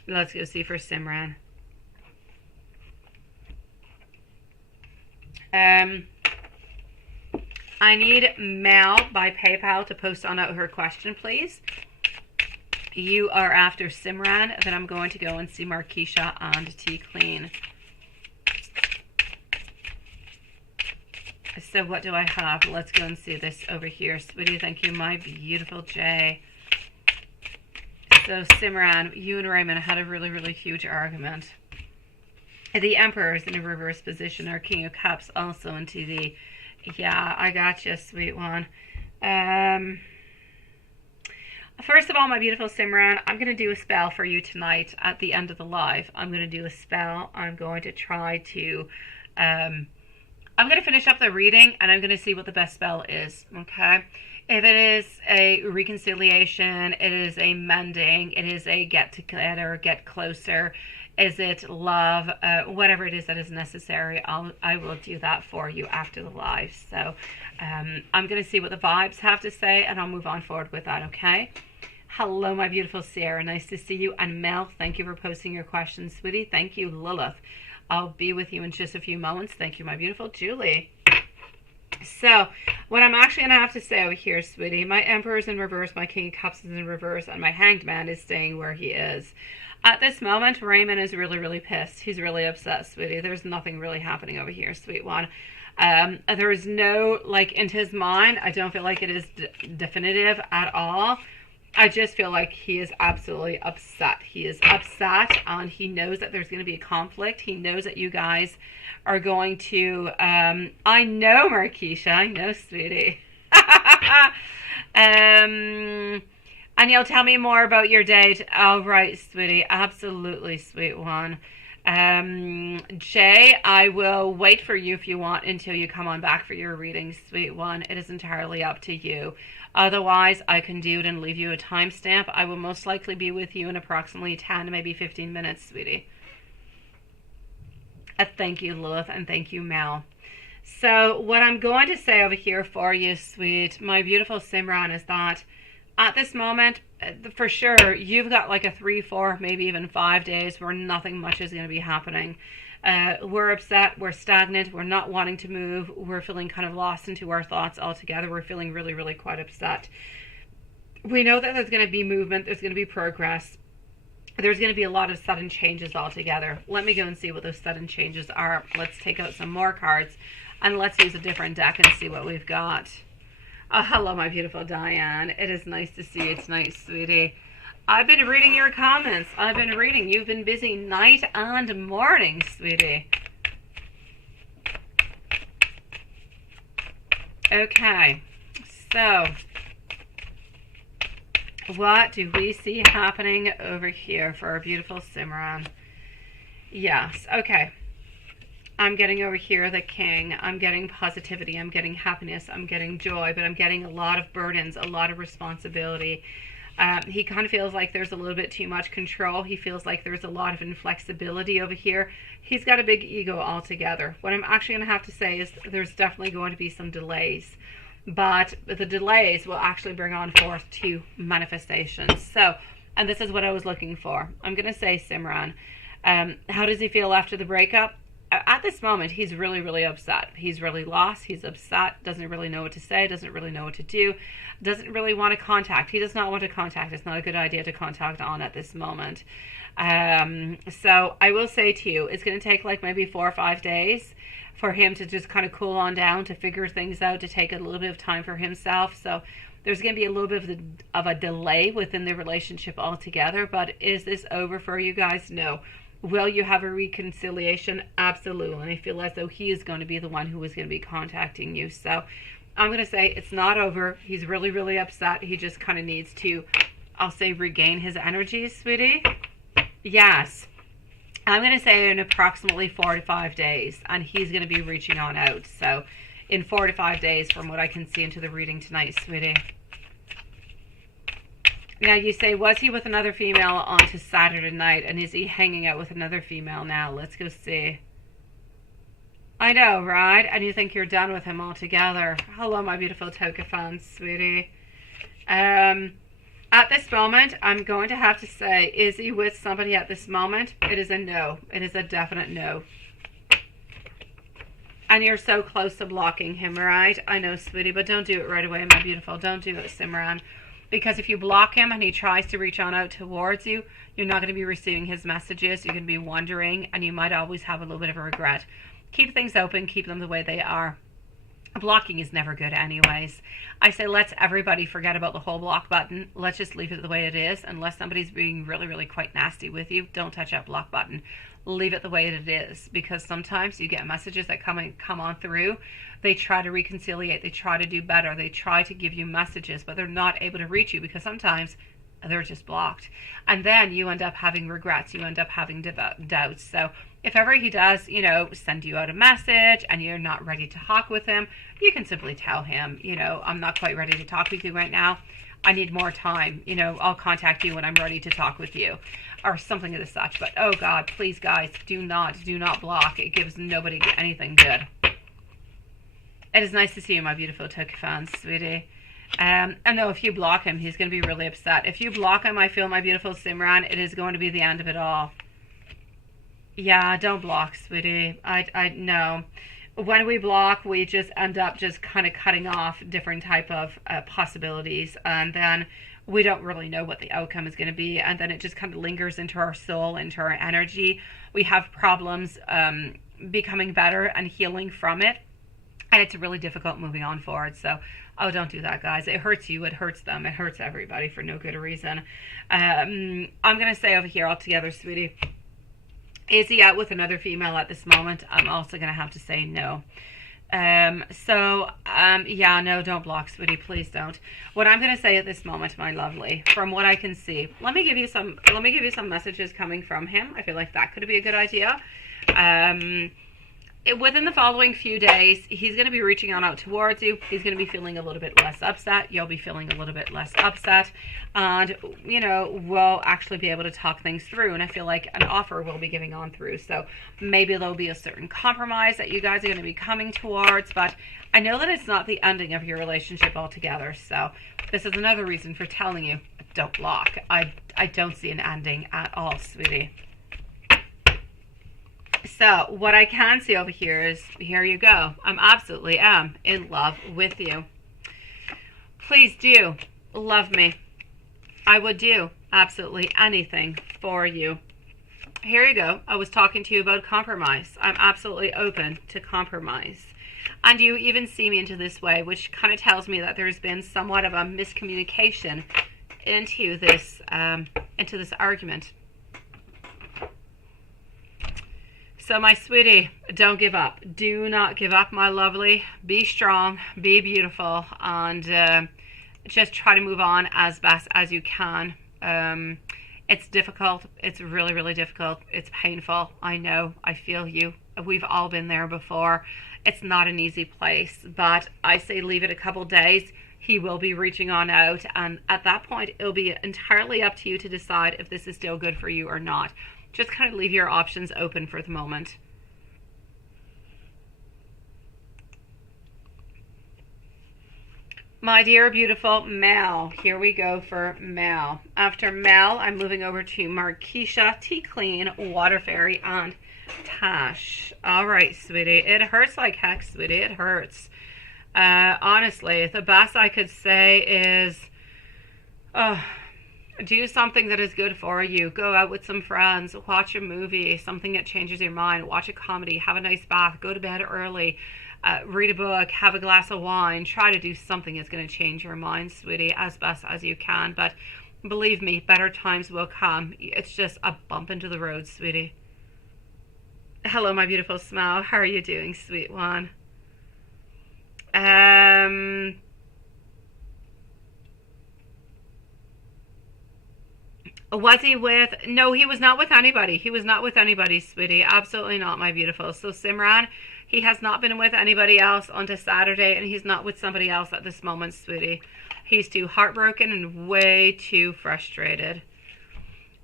Let's go see for Simran. I need Mel by PayPal to post on out her question, please. You are after Simran. Then I'm going to go and see Markeisha and T Clean. So what do I have? Let's go and see this over here. Sweetie, thank you, my beautiful Jay. So Simran, you and Raymond had a really, really huge argument. The Emperor is in a reverse position. Our King of Cups also into the... Yeah, I got you, sweet one. First of all, my beautiful Simran, I'm going to do a spell for you tonight at the end of the live. I'm going to do a spell. I'm going to try to... I'm going to finish up the reading and I'm going to see what the best spell is, okay? If it is a reconciliation, it is a mending, it is a get together, get closer, is it love, whatever it is that is necessary, I will do that for you after the live. So I'm going to see what the vibes have to say and I'll move on forward with that, okay? Hello, my beautiful Sierra. Nice to see you. And Mel, thank you for posting your questions, sweetie. Thank you, Lilith. I'll be with you in just a few moments. Thank you, my beautiful Julie. So, what I'm actually going to have to say over here, sweetie, my Emperor is in reverse, my King of Cups is in reverse, and my Hanged Man is staying where he is. At this moment, Raymond is really, really pissed. He's really upset, sweetie. There's nothing really happening over here, sweet one. There is no, like, in his mind, I don't feel like it is definitive at all. I just feel like he is absolutely upset. He is upset and he knows that there's going to be a conflict. He knows that you guys are going to, I know, Markeisha, I know, sweetie. And you'll tell me more about your date. All right, sweetie. Absolutely, sweet one. Jay, I will wait for you if you want until you come on back for your reading, sweet one. It is entirely up to you. Otherwise, I can do it and leave you a timestamp. I will most likely be with you in approximately 10, maybe 15 minutes, sweetie. Thank you, Lilith, and thank you, Mel. So what I'm going to say over here for you, sweet, my beautiful Simran, is that at this moment, for sure, you've got like a 3, 4, maybe even 5 days where nothing much is going to be happening. We're upset, we're stagnant, we're not wanting to move, we're feeling kind of lost into our thoughts altogether. We're feeling really, really quite upset. We know that there's going to be movement, there's going to be progress. There's going to be a lot of sudden changes altogether. Let me go and see what those sudden changes are. Let's take out some more cards and let's use a different deck and see what we've got. Oh, hello, my beautiful Diane. It is nice to see you tonight, sweetie. I've been reading your comments. I've been reading. You've been busy night and morning, sweetie. Okay, so what do we see happening over here for our beautiful Simran? Yes, okay. I'm getting over here the King. I'm getting positivity. I'm getting happiness. I'm getting joy, but I'm getting a lot of burdens, a lot of responsibility. He kind of feels like there's a little bit too much control. He feels like there's a lot of inflexibility over here. He's got a big ego altogether. What I'm actually going to have to say is there's definitely going to be some delays, but the delays will actually bring on forth to manifestations. So, and this is what I was looking for. I'm going to say, Simran, how does he feel after the breakup? At this moment, he's really, really upset. He's really lost. He's upset, doesn't really know what to say, doesn't really know what to do, doesn't really want to contact. He does not want to contact. It's not a good idea to contact on at this moment. So I will say to you, it's going to take like maybe 4 or 5 days for him to just kind of cool on down, to figure things out, to take a little bit of time for himself. So there's going to be a little bit of a delay within the relationship altogether. But is this over for you guys? No. Will you have a reconciliation? Absolutely. And I feel as though he is going to be the one who is going to be contacting you. So I'm going to say it's not over. He's really, really upset. He just kind of needs to, I'll say, regain his energy, sweetie. Yes. I'm going to say in approximately 4 to 5 days. And he's going to be reaching on out. So in 4 to 5 days from what I can see into the reading tonight, sweetie. Now you say, was he with another female on to Saturday night? And is he hanging out with another female now? Let's go see. I know, right? And you think you're done with him altogether. Hello, my beautiful Toka fans, sweetie. At this moment, I'm going to have to say, is he with somebody at this moment? It is a no. It is a definite no. And you're so close to blocking him, right? I know, sweetie, but don't do it right away, my beautiful. Don't do it, Simran. Because if you block him and he tries to reach on out towards you, you're not going to be receiving his messages. You're going to be wondering, and you might always have a little bit of a regret. Keep things open. Keep them the way they are. Blocking is never good anyways. I say let's everybody forget about the whole block button. Let's just leave it the way it is. Unless somebody's being really, really quite nasty with you, don't touch that block button. Leave it the way it is, because sometimes you get messages that come on through. They try to reconciliate. They try to do better. They try to give you messages, but they're not able to reach you because sometimes they're just blocked. And then you end up having regrets. You end up having doubts. So if ever he does, you know, send you out a message and you're not ready to talk with him, you can simply tell him, you know, I'm not quite ready to talk with you right now. I need more time. You know, I'll contact you when I'm ready to talk with you, or something of the such. But oh God, please guys, do not block. It gives nobody anything good. It is nice to see you, my beautiful Toka fans, sweetie. I know if you block him, he's going to be really upset. If you block him, I feel, my beautiful Simran, it is going to be the end of it all. Yeah, don't block, sweetie. I know. When we block, we just end up just kind of cutting off different type of possibilities, and then we don't really know what the outcome is going to be, and then it just kind of lingers into our soul, into our energy. We have problems becoming better and healing from it, and it's really difficult moving on forward. So, oh, don't do that, guys. It hurts you. It hurts them. It hurts everybody for no good reason. I'm going to say over here altogether, sweetie, is he out with another female at this moment? I'm also going to have to say no. Yeah, no, don't block, sweetie. Please don't. What I'm going to say at this moment, my lovely, from what I can see, let me give you some messages coming from him. I feel like that could be a good idea. Within the following few days, he's going to be reaching on out towards you. He's going to be feeling a little bit less upset. You'll be feeling a little bit less upset. And, you know, we'll actually be able to talk things through. And I feel like an offer will be giving on through. So maybe there'll be a certain compromise that you guys are going to be coming towards. But I know that it's not the ending of your relationship altogether. So this is another reason for telling you, don't block. I don't see an ending at all, sweetie. So what I can see over here is, here you go. I'm absolutely in love with you. Please do love me. I would do absolutely anything for you. Here you go. I was talking to you about compromise. I'm absolutely open to compromise. And you even see me into this way, which kind of tells me that there's been somewhat of a miscommunication into this argument. So my sweetie, don't give up. Do not give up, my lovely. Be strong, be beautiful, and just try to move on as best as you can. It's difficult. It's really, really difficult. It's painful. I know. I feel you. We've all been there before. It's not an easy place, but I say leave it a couple days. He will be reaching on out, and at that point, it'll be entirely up to you to decide if this is still good for you or not. Just kind of leave your options open for the moment. My dear, beautiful Mel. Here we go for Mel. After Mel, I'm moving over to Marquisha, Tea Clean, Water Fairy, and Tash. All right, sweetie. It hurts like heck, sweetie. It hurts. Honestly, the best I could say is... do something that is good for you. Go out with some friends, watch a movie, something that changes your mind, watch a comedy, have a nice bath, go to bed early, read a book, have a glass of wine. Try to do something that's going to change your mind, sweetie, as best as you can. But believe me, better times will come. It's just a bump into the road, sweetie. Hello, my beautiful smile. How are you doing, sweet one? Was he with... No, he was not with anybody. He was not with anybody, sweetie. Absolutely not, my beautiful. So, Simran, he has not been with anybody else on to Saturday, and he's not with somebody else at this moment, sweetie. He's too heartbroken and way too frustrated.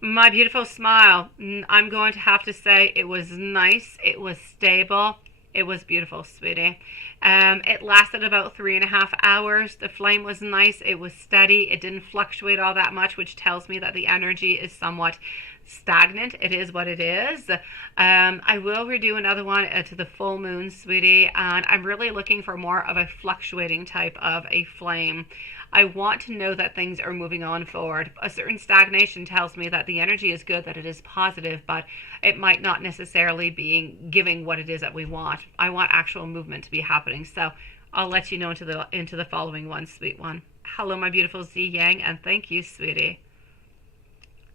My beautiful smile, I'm going to have to say it was nice, it was stable, it was beautiful, sweetie. It lasted about 3.5 hours. The flame was nice, it was steady, it didn't fluctuate all that much, which tells me that the energy is somewhat stagnant. It is what it is. I will redo another one to the full moon, sweetie, and I'm really looking for more of a fluctuating type of a flame. I want to know that things are moving on forward. A certain stagnation tells me that the energy is good, that it is positive, but it might not necessarily be giving what it is that we want. I want actual movement to be happening. So I'll let you know into the following one, sweet one. Hello, my beautiful Z Yang, and thank you, sweetie.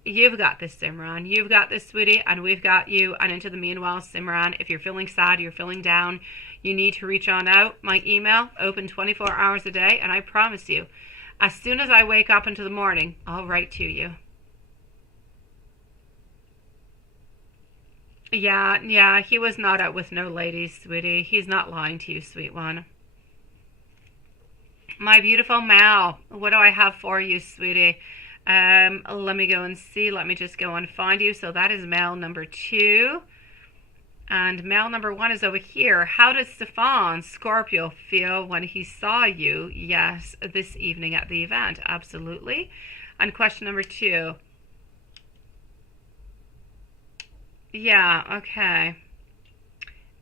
You've got this, Simran. You've got this, sweetie, and we've got you. And into the meanwhile, Simran, if you're feeling sad, you're feeling down, you need to reach on out. My email, open 24 hours a day, and I promise you, as soon as I wake up into the morning, I'll write to you. Yeah, he was not out with no ladies, sweetie. He's not lying to you, sweet one. My beautiful Mal, what do I have for you, sweetie? Let me go and see. Let me just go and find you. So that is Mal number 2. And Mal number 1 is over here. How did Stefan, Scorpio, feel when he saw you? Yes, this evening at the event. Absolutely. And question number 2. Yeah, okay.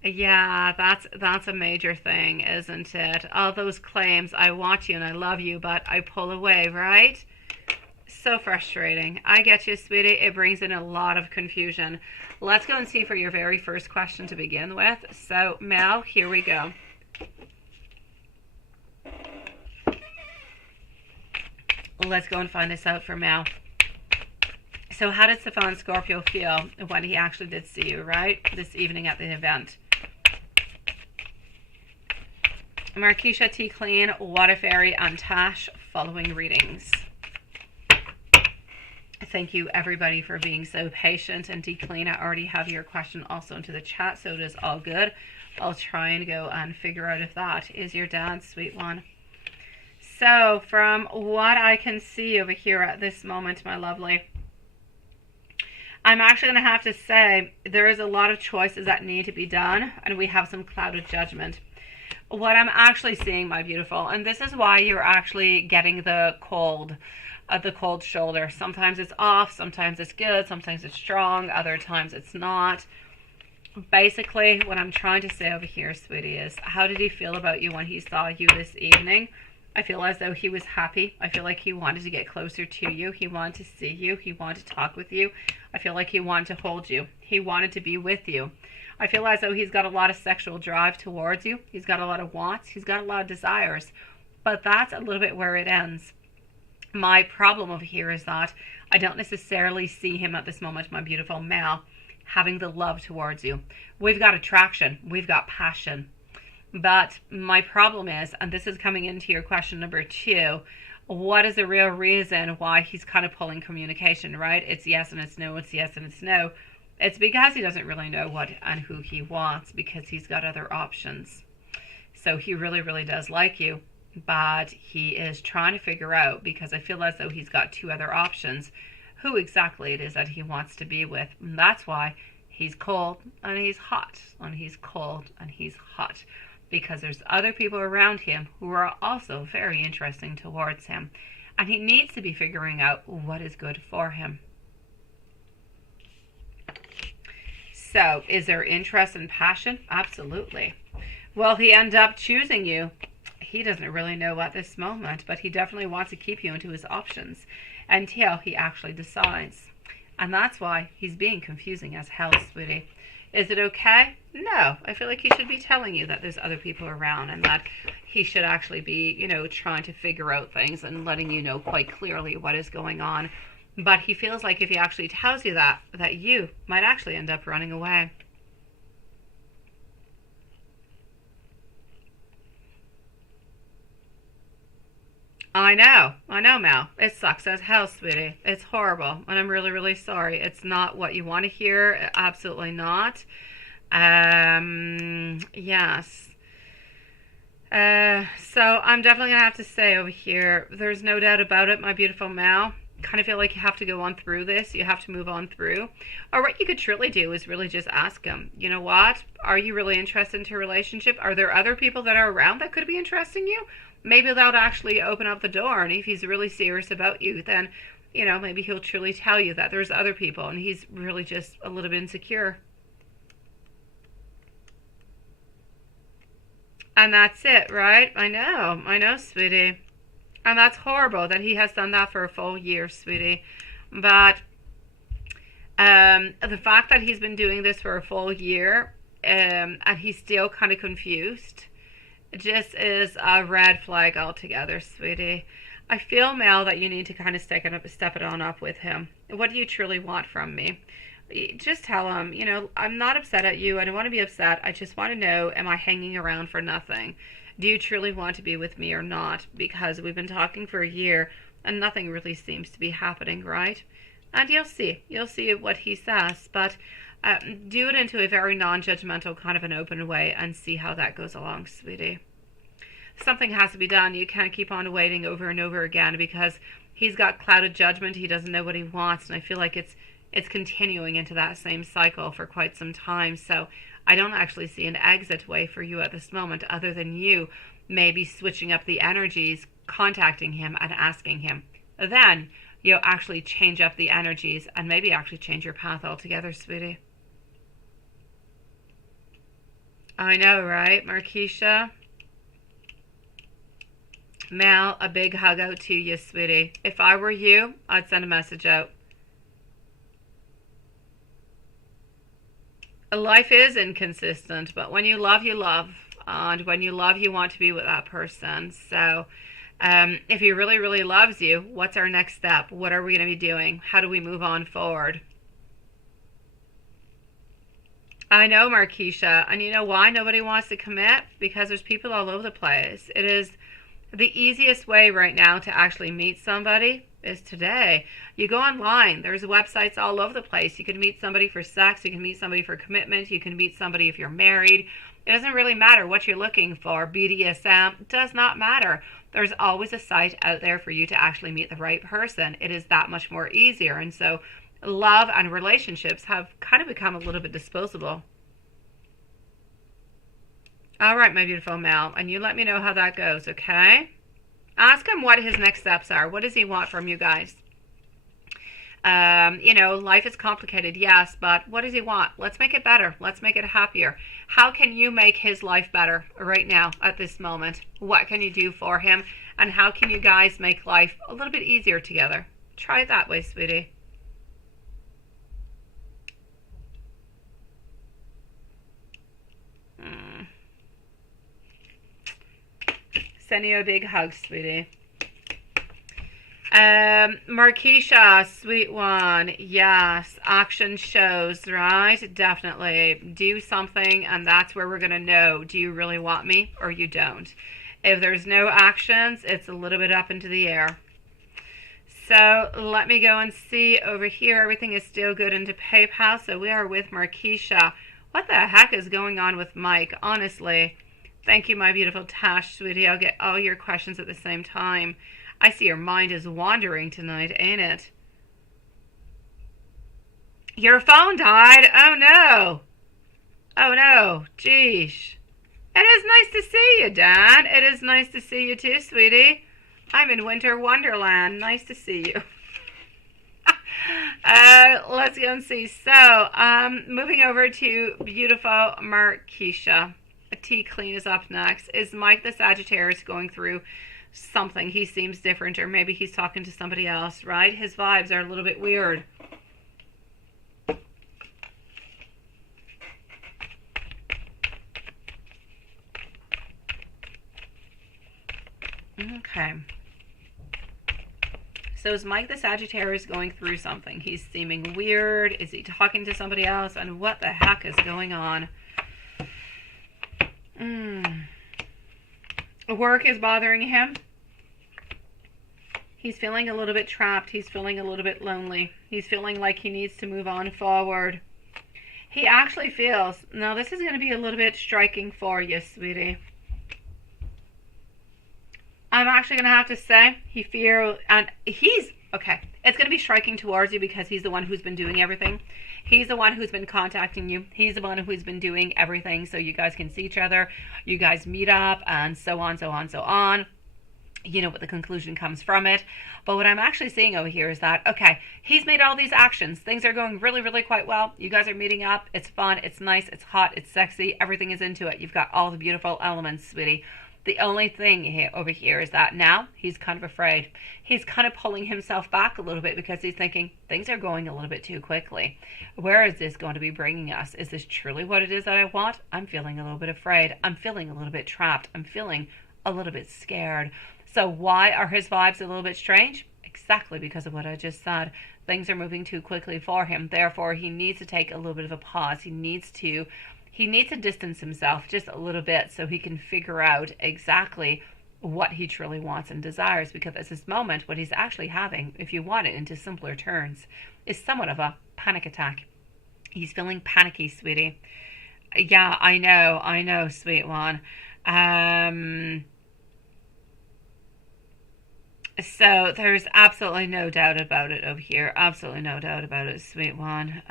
Yeah, that's a major thing, isn't it? All those claims, I want you and I love you, but I pull away, right? So frustrating. I get you, sweetie. It brings in a lot of confusion. Let's go and see for your very first question to begin with. So, Mel, here we go. Let's go and find this out for Mel. So how did Stefan Scorpio feel when he actually did see you, right? This evening at the event. Marquisha T. Clean, Water Fairy, and Tash, following readings. Thank you, everybody, for being so patient. And D. Clean, I already have your question also into the chat, so it is all good. I'll try and go and figure out if that is your dad's, sweet one. So, from what I can see over here at this moment, my lovely, I'm actually going to have to say there is a lot of choices that need to be done, and we have some clouded judgment. What I'm actually seeing, my beautiful, and this is why you're actually getting the cold shoulder. Sometimes it's off, sometimes it's good, sometimes it's strong, other times it's not. Basically, what I'm trying to say over here, sweetie, is how did he feel about you when he saw you this evening? I feel as though he was happy. I feel like he wanted to get closer to you. He wanted to see you. He wanted to talk with you. I feel like he wanted to hold you. He wanted to be with you. I feel as though he's got a lot of sexual drive towards you. He's got a lot of wants. He's got a lot of desires. But that's a little bit where it ends. My problem over here is that I don't necessarily see him at this moment, my beautiful Mel, having the love towards you. We've got attraction. We've got passion. But my problem is, and this is coming into your question number 2, what is the real reason why he's kind of pulling communication, right? It's yes and it's no, it's yes and it's no. It's because he doesn't really know what and who he wants, because he's got other options. So he really, really does like you, but he is trying to figure out, because I feel as though he's got 2 other options, who exactly it is that he wants to be with. And that's why he's cold and he's hot, and he's cold and he's hot, because there's other people around him who are also very interesting towards him, and he needs to be figuring out what is good for him. So, is there interest and passion? Absolutely. Will he end up choosing you? He doesn't really know at this moment, but he definitely wants to keep you into his options until he actually decides. And that's why he's being confusing as hell, sweetie. Is it okay? No. I feel like he should be telling you that there's other people around, and that he should actually be, trying to figure out things and letting you know quite clearly what is going on. But he feels like if he actually tells you that you might actually end up running away. I know, Mel. It sucks as hell, sweetie. It's horrible, and I'm really, really sorry. It's not what you want to hear. Absolutely not. Yes. So I'm definitely gonna have to say over here, there's no doubt about it, my beautiful Mal. Kind of feel like you have to go on through this. You have to move on through. Or what you could truly do is really just ask him, you know what? Are you really interested into a relationship? Are there other people that are around that could be interested in you? Maybe that'll actually open up the door. And if he's really serious about you, then, maybe he'll truly tell you that there's other people and he's really just a little bit insecure. And that's it, right? I know, sweetie. And that's horrible that he has done that for a full year, sweetie. But the fact that he's been doing this for a full year and he's still kind of confused just is a red flag altogether, sweetie. I feel, Mel, that you need to kind of step it on up with him. What do you truly want from me? Just tell him, I'm not upset at you. I don't want to be upset. I just want to know, am I hanging around for nothing? Do you truly want to be with me or not? Because we've been talking for a year and nothing really seems to be happening, right? And you'll see what he says, but do it into a very non-judgmental kind of an open way and see how that goes along, sweetie. Something has to be done. You can't keep on waiting over and over again because he's got clouded judgment. He doesn't know what he wants, and I feel like it's continuing into that same cycle for quite some time. So I don't actually see an exit way for you at this moment other than you maybe switching up the energies, contacting him and asking him. Then you'll actually change up the energies and maybe actually change your path altogether, sweetie. I know, right, Markeisha? Mel, a big hug out to you, sweetie. If I were you, I'd send a message out. Life is inconsistent, but when you love, and when you love, you want to be with that person. So if he really, really loves you, what's our next step? What are we going to be doing? How do we move on forward? I know, Markeisha, and you know why nobody wants to commit? Because there's people all over the place. It is the easiest way right now to actually meet somebody is today. You go online, there's websites all over the place. You can meet somebody for sex, you can meet somebody for commitment, you can meet somebody if you're married. It doesn't really matter what you're looking for. BDSM does not matter. There's always a site out there for you to actually meet the right person. It is that much more easier. And so love and relationships have kind of become a little bit disposable. All right, my beautiful Mel, and you let me know how that goes, okay? Ask him what his next steps are. What does he want from you guys? Life is complicated, yes, but what does he want? Let's make it better. Let's make it happier. How can you make his life better right now at this moment? What can you do for him? And how can you guys make life a little bit easier together? Try it that way, sweetie. Sending you a big hug, sweetie. Markeisha, sweet one. Yes, action shows, right? Definitely. Do something, and that's where we're going to know, do you really want me or you don't? If there's no actions, it's a little bit up into the air. So let me go and see over here. Everything is still good into PayPal, so we are with Markeisha. What the heck is going on with Mike, honestly? Thank you, my beautiful Tash, sweetie. I'll get all your questions at the same time. I see your mind is wandering tonight, ain't it? Your phone died? Oh, no. Oh, no. Jeesh. It is nice to see you, Dad. It is nice to see you too, sweetie. I'm in Winter Wonderland. Nice to see you. Let's go and see. So, moving over to beautiful Markeisha. Tea Clean is up next. Is Mike the Sagittarius going through something? He seems different, or maybe he's talking to somebody else, right? His vibes are a little bit weird. Okay. So is Mike the Sagittarius going through something? He's seeming weird. Is he talking to somebody else? And what the heck is going on? Work is bothering him. He's feeling a little bit trapped. He's feeling a little bit lonely. He's feeling like he needs to move on forward. He actually feels, now this is going to be a little bit striking for you, sweetie. I'm actually going to have to say and he's, okay, it's going to be striking towards you because he's the one who's been doing everything. He's the one who's been contacting you. He's the one who's been doing everything so you guys can see each other. You guys meet up and so on, so on, so on. You know what the conclusion comes from it. But what I'm actually seeing over here is that, okay, he's made all these actions. Things are going really, really quite well. You guys are meeting up. It's fun. It's nice. It's hot. It's sexy. Everything is into it. You've got all the beautiful elements, sweetie. The only thing over here is that now he's kind of afraid. He's kind of pulling himself back a little bit because he's thinking things are going a little bit too quickly. Where is this going to be bringing us? Is this truly what it is that I want? I'm feeling a little bit afraid. I'm feeling a little bit trapped. I'm feeling a little bit scared. So why are his vibes a little bit strange? Exactly because of what I just said. Things are moving too quickly for him. Therefore, he needs to take a little bit of a pause. He needs to distance himself just a little bit so he can figure out exactly what he truly wants and desires, because at this moment what he's actually having, if you want it into simpler terms, is somewhat of a panic attack. He's feeling panicky, sweetie. Yeah, I know, sweet one. So there's absolutely no doubt about it over here. Absolutely no doubt about it, sweet one.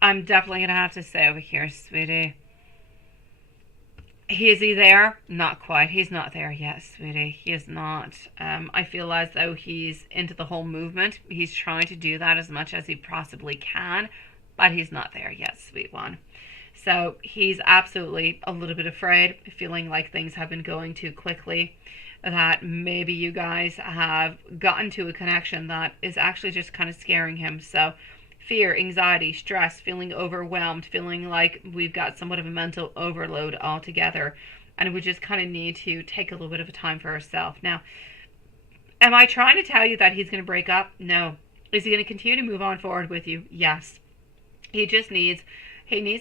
I'm definitely going to have to say over here, sweetie. Is he there? Not quite. He's not there yet, sweetie. He is not. I feel as though he's into the whole movement. He's trying to do that as much as he possibly can, but he's not there yet, sweet one. So he's absolutely a little bit afraid, feeling like things have been going too quickly, that maybe you guys have gotten to a connection that is actually just kind of scaring him. So fear, anxiety, stress, feeling overwhelmed, feeling like we've got somewhat of a mental overload altogether, and we just kind of need to take a little bit of a time for ourselves. Now, am I trying to tell you that he's going to break up? No. Is he going to continue to move on forward with you? Yes. He needs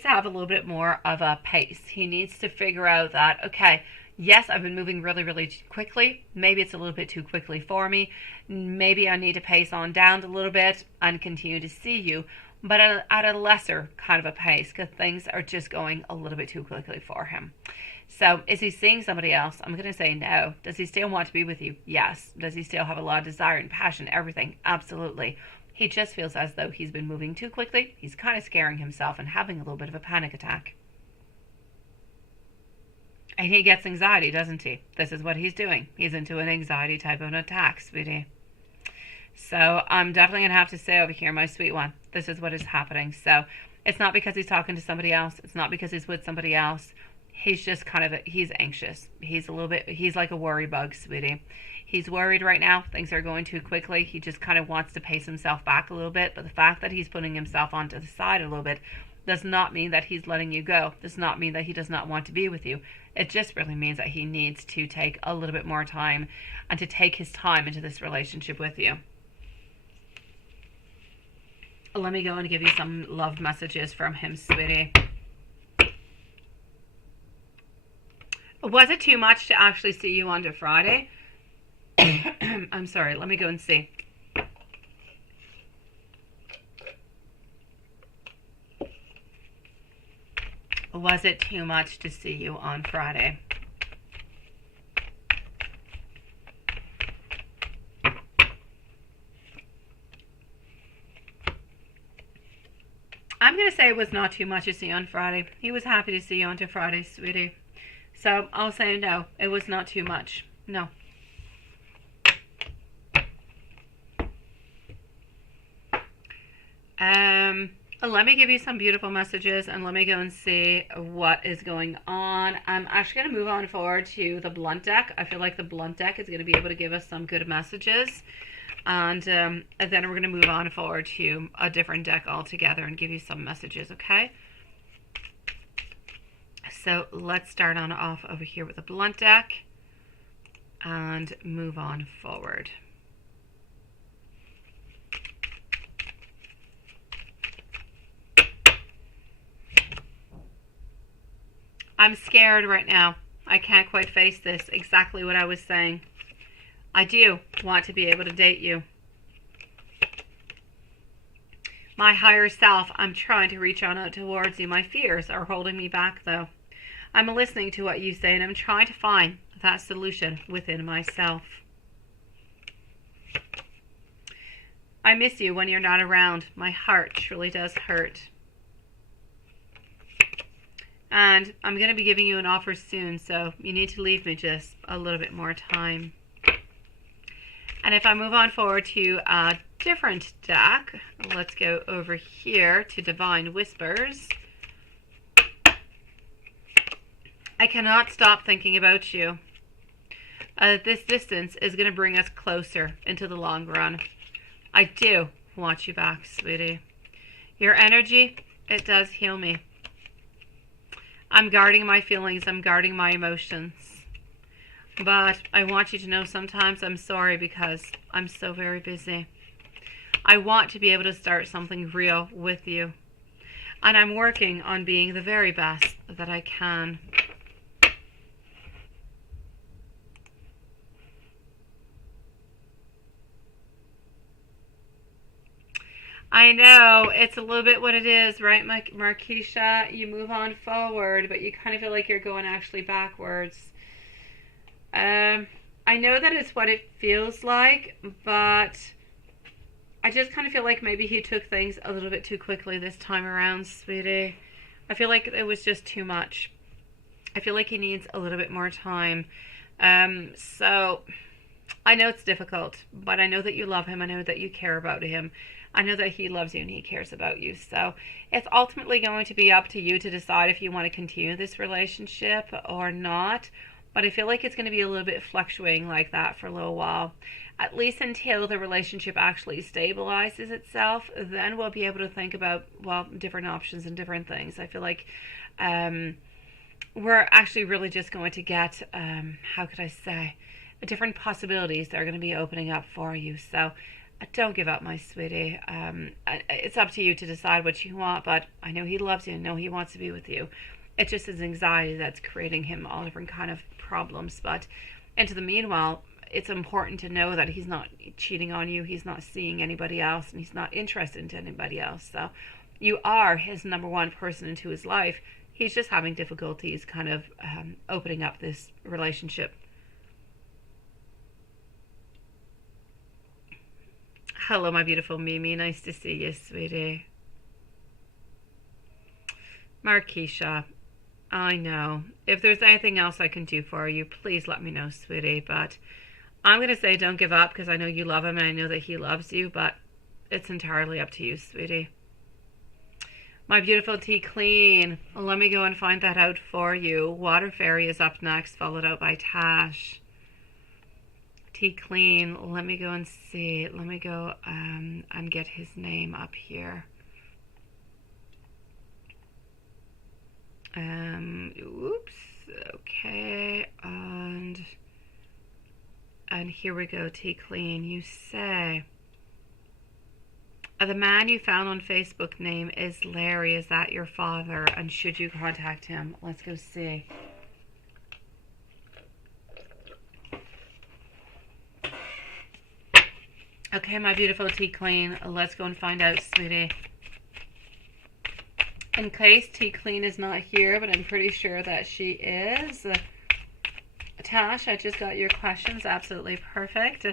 to have a little bit more of a pace. He needs to figure out that, okay, yes, I've been moving really, really quickly. Maybe it's a little bit too quickly for me. Maybe I need to pace on down a little bit and continue to see you, but at a lesser kind of a pace, because things are just going a little bit too quickly for him. So is he seeing somebody else? I'm going to say no. Does he still want to be with you? Yes. Does he still have a lot of desire and passion? Everything? Absolutely. He just feels as though he's been moving too quickly. He's kind of scaring himself and having a little bit of a panic attack. And he gets anxiety, doesn't he? This is what he's doing. He's into an anxiety type of an attack, sweetie. So I'm definitely going to have to say over here, my sweet one, this is what is happening. So it's not because he's talking to somebody else. It's not because he's with somebody else. He's just he's anxious. He's like a worry bug, sweetie. He's worried right now. Things are going too quickly. He just kind of wants to pace himself back a little bit. But the fact that he's putting himself onto the side a little bit does not mean that he's letting you go. Does not mean that he does not want to be with you. It just really means that he needs to take a little bit more time and to take his time into this relationship with you. Let me go and give you some love messages from him, sweetie. Was it too much to actually see you on Friday? I'm sorry, let me go and see. Was it too much to see you on Friday? I'm going to say it was not too much to see you on Friday. He was happy to see you on Friday, sweetie. So I'll say no, it was not too much. No. Let me give you some beautiful messages and let me go and see what is going on. I'm actually going to move on forward to the blunt deck. I feel like the blunt deck is going to be able to give us some good messages. And then we're going to move on forward to a different deck altogether and give you some messages, okay? So let's start on off over here with the blunt deck and move on forward. I'm scared right now. I can't quite face this. Exactly what I was saying. I do want to be able to date you. My higher self, I'm trying to reach on out towards you. My fears are holding me back though. I'm listening to what you say and I'm trying to find that solution within myself. I miss you when you're not around. My heart truly does hurt. And I'm going to be giving you an offer soon, so you need to leave me just a little bit more time. And if I move on forward to a different deck, let's go over here to Divine Whispers. I cannot stop thinking about you. This distance is going to bring us closer into the long run. I do want you back, sweetie. Your energy, it does heal me. I'm guarding my feelings. I'm guarding my emotions. But I want you to know sometimes I'm sorry because I'm so very busy. I want to be able to start something real with you. And I'm working on being the very best that I can. I know, it's a little bit what it is, right, Marquisha? You move on forward, but you kind of feel like you're going actually backwards. I know that it's what it feels like, but I just kind of feel like maybe he took things a little bit too quickly this time around, sweetie. I feel like it was just too much. I feel like he needs a little bit more time. So I know it's difficult, but I know that you love him. I know that you care about him. I know that he loves you and he cares about you. So it's ultimately going to be up to you to decide if you want to continue this relationship or not. But I feel like it's going to be a little bit fluctuating like that for a little while. At least until the relationship actually stabilizes itself, then we'll be able to think about, well, different options and different things. I feel like we're actually really just going to get, how could I say, different possibilities that are going to be opening up for you. So don't give up, my sweetie. It's up to you to decide what you want, but I know he loves you. I know he wants to be with you. It's just his anxiety that's creating him all different kind of problems. But into the meanwhile, it's important to know that he's not cheating on you. He's not seeing anybody else, and he's not interested in anybody else. So you are his number one person into his life. He's just having difficulties kind of opening up this relationship. Hello, my beautiful Mimi. Nice to see you, sweetie. Marquisha, I know. If there's anything else I can do for you, please let me know, sweetie. But I'm going to say don't give up because I know you love him and I know that he loves you, but it's entirely up to you, sweetie. My beautiful Tea Clean, let me go and find that out for you. Water Fairy is up next, followed out by Tash. Tea Clean, let me go and see. Let me go and get his name up here. Oops. Okay. And here we go, Tea Clean. You say the man you found on Facebook name is Larry. Is that your father? And should you contact him? Let's go see. Okay, my beautiful Tea Clean, let's go and find out, sweetie. In case Tea Clean is not here, but I'm pretty sure that she is. Tash, I just got your questions. Absolutely perfect.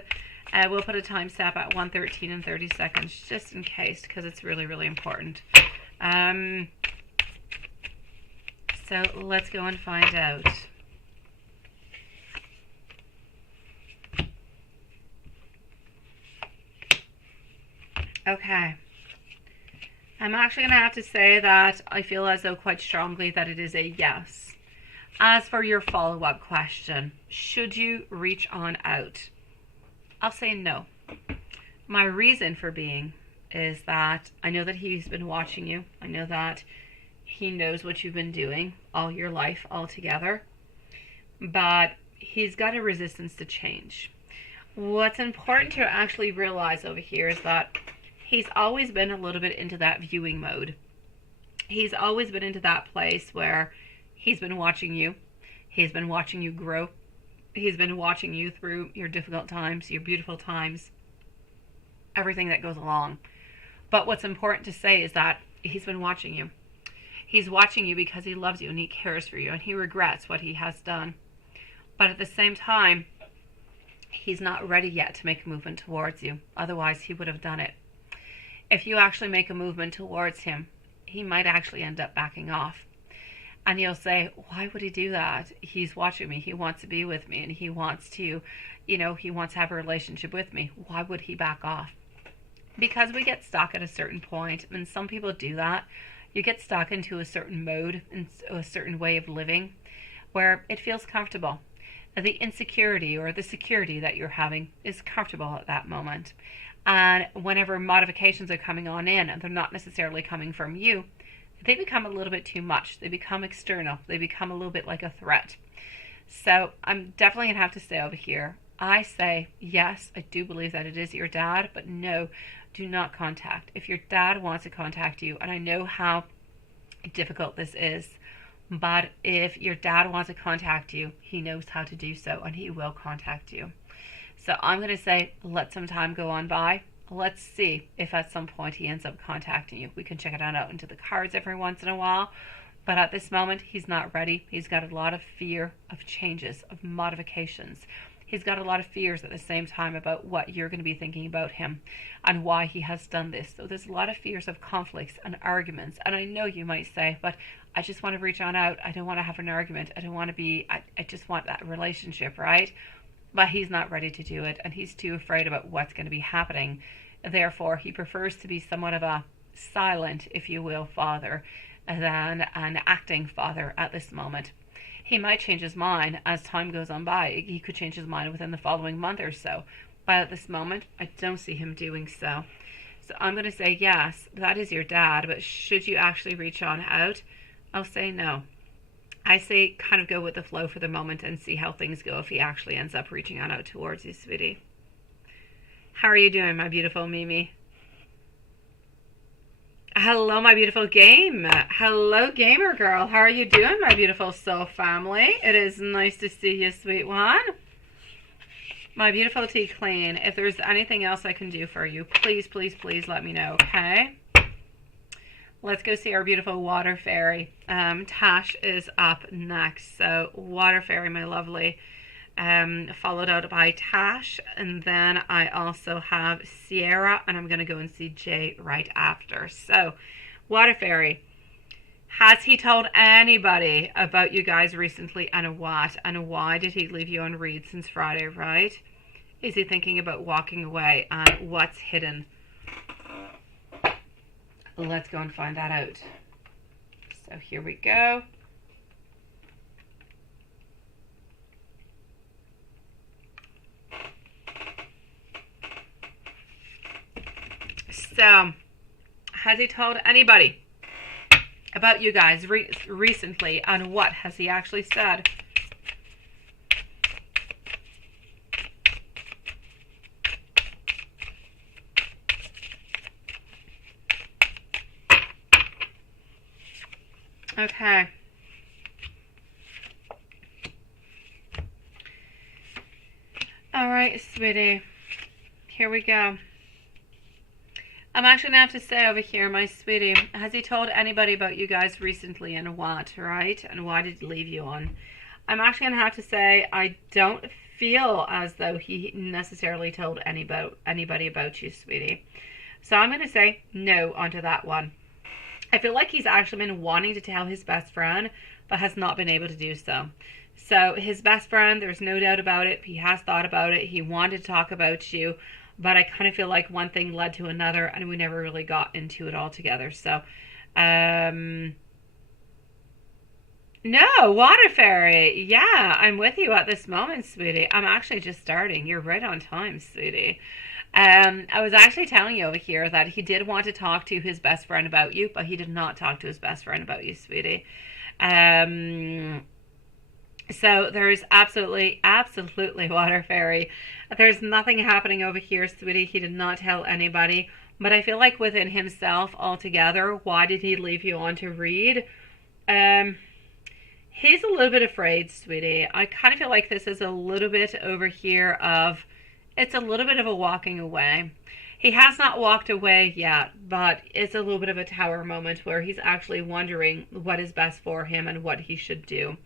We'll put a time stamp at 1:13 and 30 seconds, just in case, because it's really, really important. So let's go and find out. Okay. I'm actually going to have to say that I feel as though quite strongly that it is a yes. As for your follow-up question, should you reach on out? I'll say no. My reason for being is that I know that he's been watching you. I know that he knows what you've been doing all your life, all together. But he's got a resistance to change. What's important to actually realize over here is that he's always been a little bit into that viewing mode. He's always been into that place where he's been watching you. He's been watching you grow. He's been watching you through your difficult times, your beautiful times, everything that goes along. But what's important to say is that he's been watching you. He's watching you because he loves you and he cares for you and he regrets what he has done. But at the same time, he's not ready yet to make a movement towards you. Otherwise, he would have done it. If you actually make a movement towards him, he might actually end up backing off. And you'll say, why would he do that? He's watching me. He wants to be with me. And he wants to, he wants to have a relationship with me. Why would he back off? Because we get stuck at a certain point. And some people do that. You get stuck into a certain mode, and a certain way of living, where it feels comfortable. The insecurity or the security that you're having is comfortable at that moment. And whenever modifications are coming on in, and they're not necessarily coming from you, they become a little bit too much. They become external. They become a little bit like a threat. So I'm definitely going to have to stay over here. I say, yes, I do believe that it is your dad, but no, do not contact. If your dad wants to contact you, and I know how difficult this is, but if your dad wants to contact you, he knows how to do so, and he will contact you. So I'm going to say, let some time go on by. Let's see if at some point he ends up contacting you. We can check it out into the cards every once in a while. But at this moment, he's not ready. He's got a lot of fear of changes, of modifications. He's got a lot of fears at the same time about what you're going to be thinking about him and why he has done this. So there's a lot of fears of conflicts and arguments. And I know you might say, but I just want to reach on out. I don't want to have an argument. I don't want to be, I just want that relationship, right? But he's not ready to do it, and he's too afraid about what's going to be happening. Therefore, he prefers to be somewhat of a silent, if you will, father than an acting father at this moment. He might change his mind as time goes on by. He could change his mind within the following month or so. But at this moment, I don't see him doing so. So I'm going to say, yes, that is your dad, but should you actually reach on out? I'll say no. I say kind of go with the flow for the moment and see how things go if he actually ends up reaching on out towards you, sweetie. How are you doing, my beautiful Mimi? Hello, my beautiful game. Hello, gamer girl. How are you doing, my beautiful soul family? It is nice to see you, sweet one. My beautiful tea clean. If there's anything else I can do for you, please, please, please let me know, okay? Let's go see our beautiful water fairy. Tash is up next. So water fairy, my lovely. Followed out by Tash. And then I also have Sierra. And I'm going to go and see Jay right after. So water fairy. Has he told anybody about you guys recently and what? And why did he leave you on read since Friday, right? Is he thinking about walking away? And what's hidden? Let's go and find that out. So here we go. So, has he told anybody about you guys recently, and what has he actually said? Okay. All right, sweetie. Here we go. I'm actually going to have to say over here, my sweetie, has he told anybody about you guys recently and what, right? And why did he leave you on? I'm actually going to have to say I don't feel as though he necessarily told anybody about you, sweetie. So I'm going to say no onto that one. I feel like he's actually been wanting to tell his best friend, but has not been able to do so. So his best friend, there's no doubt about it. He has thought about it. He wanted to talk about you, but I kind of feel like one thing led to another, and we never really got into it all together. So, no, water fairy. Yeah, I'm with you at this moment, sweetie. I'm actually just starting. You're right on time, sweetie. I was actually telling you over here that he did want to talk to his best friend about you, but he did not talk to his best friend about you, sweetie. So there's absolutely water fairy. There's nothing happening over here, sweetie. He did not tell anybody, but I feel like within himself altogether, why did he leave you on to read? He's a little bit afraid, sweetie. I kind of feel like this is a little bit over here of, it's a little bit of a walking away. He has not walked away yet, but it's a little bit of a tower moment where he's actually wondering what is best for him and what he should do.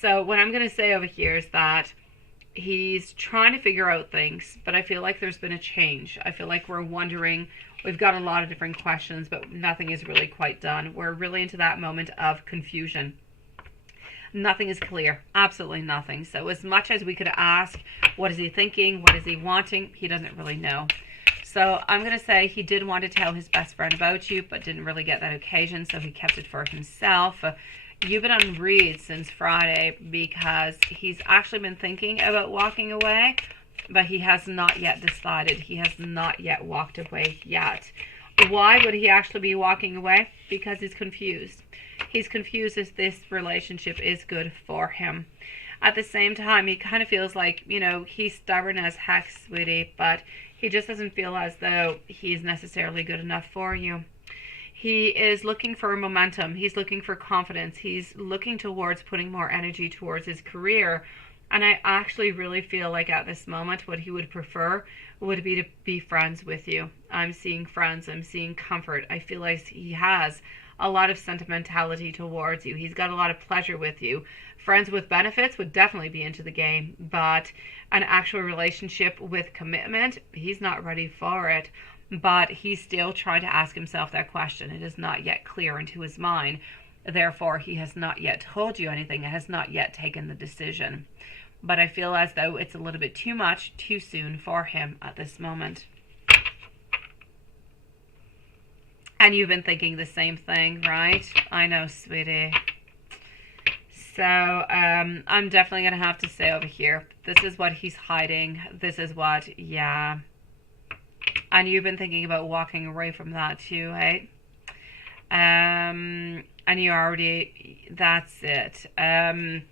So what I'm going to say over here is that he's trying to figure out things, but I feel like there's been a change. I feel like we're wondering, we've got a lot of different questions, but nothing is really quite done. We're really into that moment of confusion. Nothing is clear, absolutely nothing. So as much as we could ask, what is he thinking, what is he wanting, he doesn't really know. So I'm going to say he did want to tell his best friend about you, but didn't really get that occasion, so he kept it for himself. You've been on read since Friday because he's actually been thinking about walking away, but he has not yet decided. He has not yet walked away yet. Why would he actually be walking away? Because he's confused. He's confused if this relationship is good for him. At the same time, he kind of feels like, you know, he's stubborn as heck, sweetie, but he just doesn't feel as though he's necessarily good enough for you. He is looking for momentum. He's looking for confidence. He's looking towards putting more energy towards his career. And I actually really feel like at this moment, what he would prefer would be to be friends with you. I'm seeing friends. I'm seeing comfort. I feel like he has a lot of sentimentality towards you. He's got a lot of pleasure with you. Friends with benefits would definitely be into the game, but an actual relationship with commitment, he's not ready for it. But he's still trying to ask himself that question. It is not yet clear into his mind. Therefore, he has not yet told you anything. It has not yet taken the decision. But I feel as though it's a little bit too much, too soon for him at this moment. And you've been thinking the same thing, right? I know, sweetie. So I'm definitely going to have to say over here, this is what he's hiding. This is what, yeah. And you've been thinking about walking away from that too, right? And you already, that's it. I'm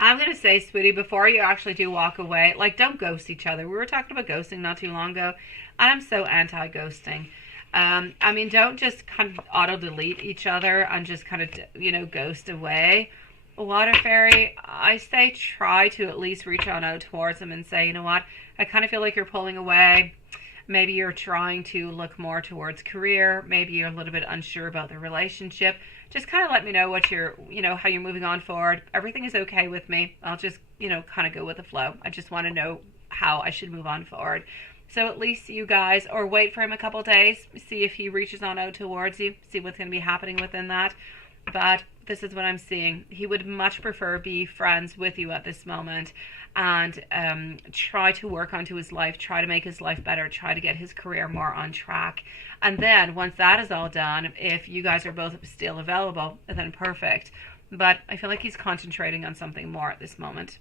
going to say, sweetie, before you actually do walk away, like, don't ghost each other. We were talking about ghosting not too long ago, and I'm so anti-ghosting. I mean, don't just kind of auto-delete each other and just kind of, you know, ghost away. Water Fairy, I say try to at least reach on out towards them and say, you know what, I kind of feel like you're pulling away. Maybe you're trying to look more towards career. Maybe you're a little bit unsure about the relationship. Just kind of let me know what you're, you know, how you're moving on forward. Everything is okay with me. I'll just, you know, kind of go with the flow. I just want to know how I should move on forward. So at least you guys, or wait for him a couple days, see if he reaches on out towards you, see what's going to be happening within that. But this is what I'm seeing. He would much prefer be friends with you at this moment and try to work onto his life, try to make his life better, try to get his career more on track. And then once that is all done, if you guys are both still available, then perfect. But I feel like he's concentrating on something more at this moment.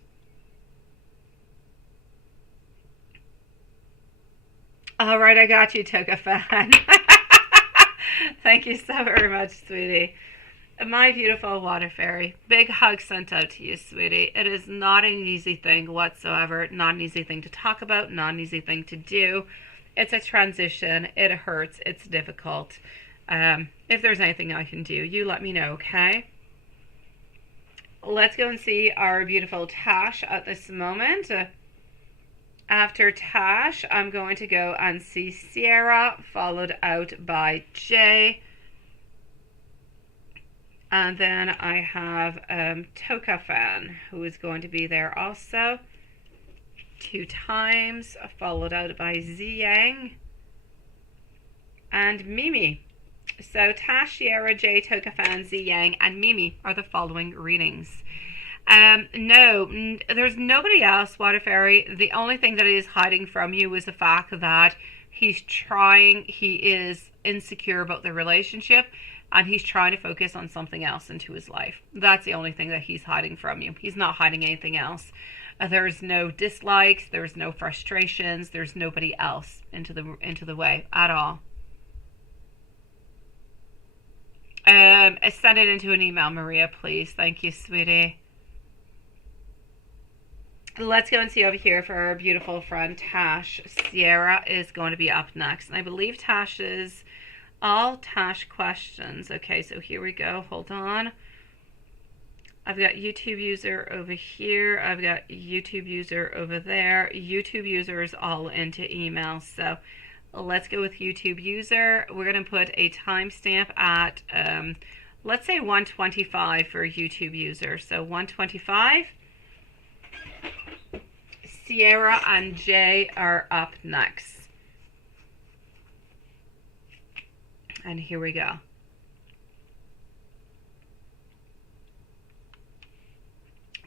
All right, I got you, Toka fan. Thank you so very much, sweetie. My beautiful Water Fairy, big hug sent out to you, sweetie. It is not an easy thing whatsoever, not an easy thing to talk about, not an easy thing to do. It's a transition. It hurts. It's difficult. If there's anything I can do, you let me know, okay? Let's go and see our beautiful Tash at this moment. After Tash, I'm going to go and see Sierra, followed out by Jay. And then I have Toka Fan, who is going to be there also 2 times, followed out by Ziyang and Mimi. So Tash, Sierra, Jay, Toka Fan, Ziyang, and Mimi are the following readings. No, there's nobody else, Water Fairy. The only thing that is hiding from you is the fact that he is insecure about the relationship, and he's trying to focus on something else into his life. That's the only thing that he's hiding from you. He's not hiding anything else. There's no dislikes, there's no frustrations, there's nobody else into the way at all. Send it into an email, Maria, please. Thank you, sweetie. Let's go and see over here for our beautiful friend Tash. Sierra is going to be up next. And I believe Tash is all Tash questions. Okay, so here we go. Hold on. I've got YouTube user over here. I've got YouTube user over there. YouTube user is all into email. So let's go with YouTube user. We're going to put a timestamp at Let's say 125 for a YouTube user. So 125. Sierra and Jay are up next. And here we go.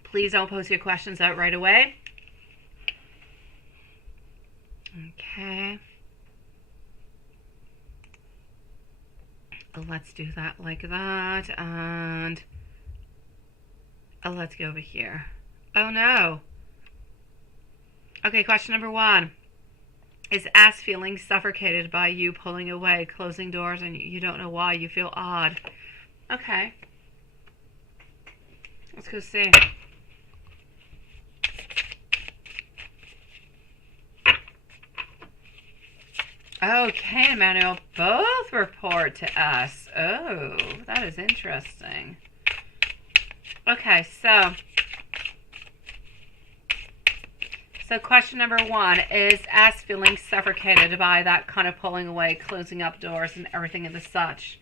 Please don't post your questions out right away. Okay. Let's do that like that. And let's go over here. Oh no. Okay, question number 1. Is S feeling suffocated by you pulling away, closing doors, and you don't know why? You feel odd. Okay. Let's go see. Okay, Emmanuel, both report to us. Oh, that is interesting. Okay, so question number 1, is S feeling suffocated by that kind of pulling away, closing up doors and everything and the such?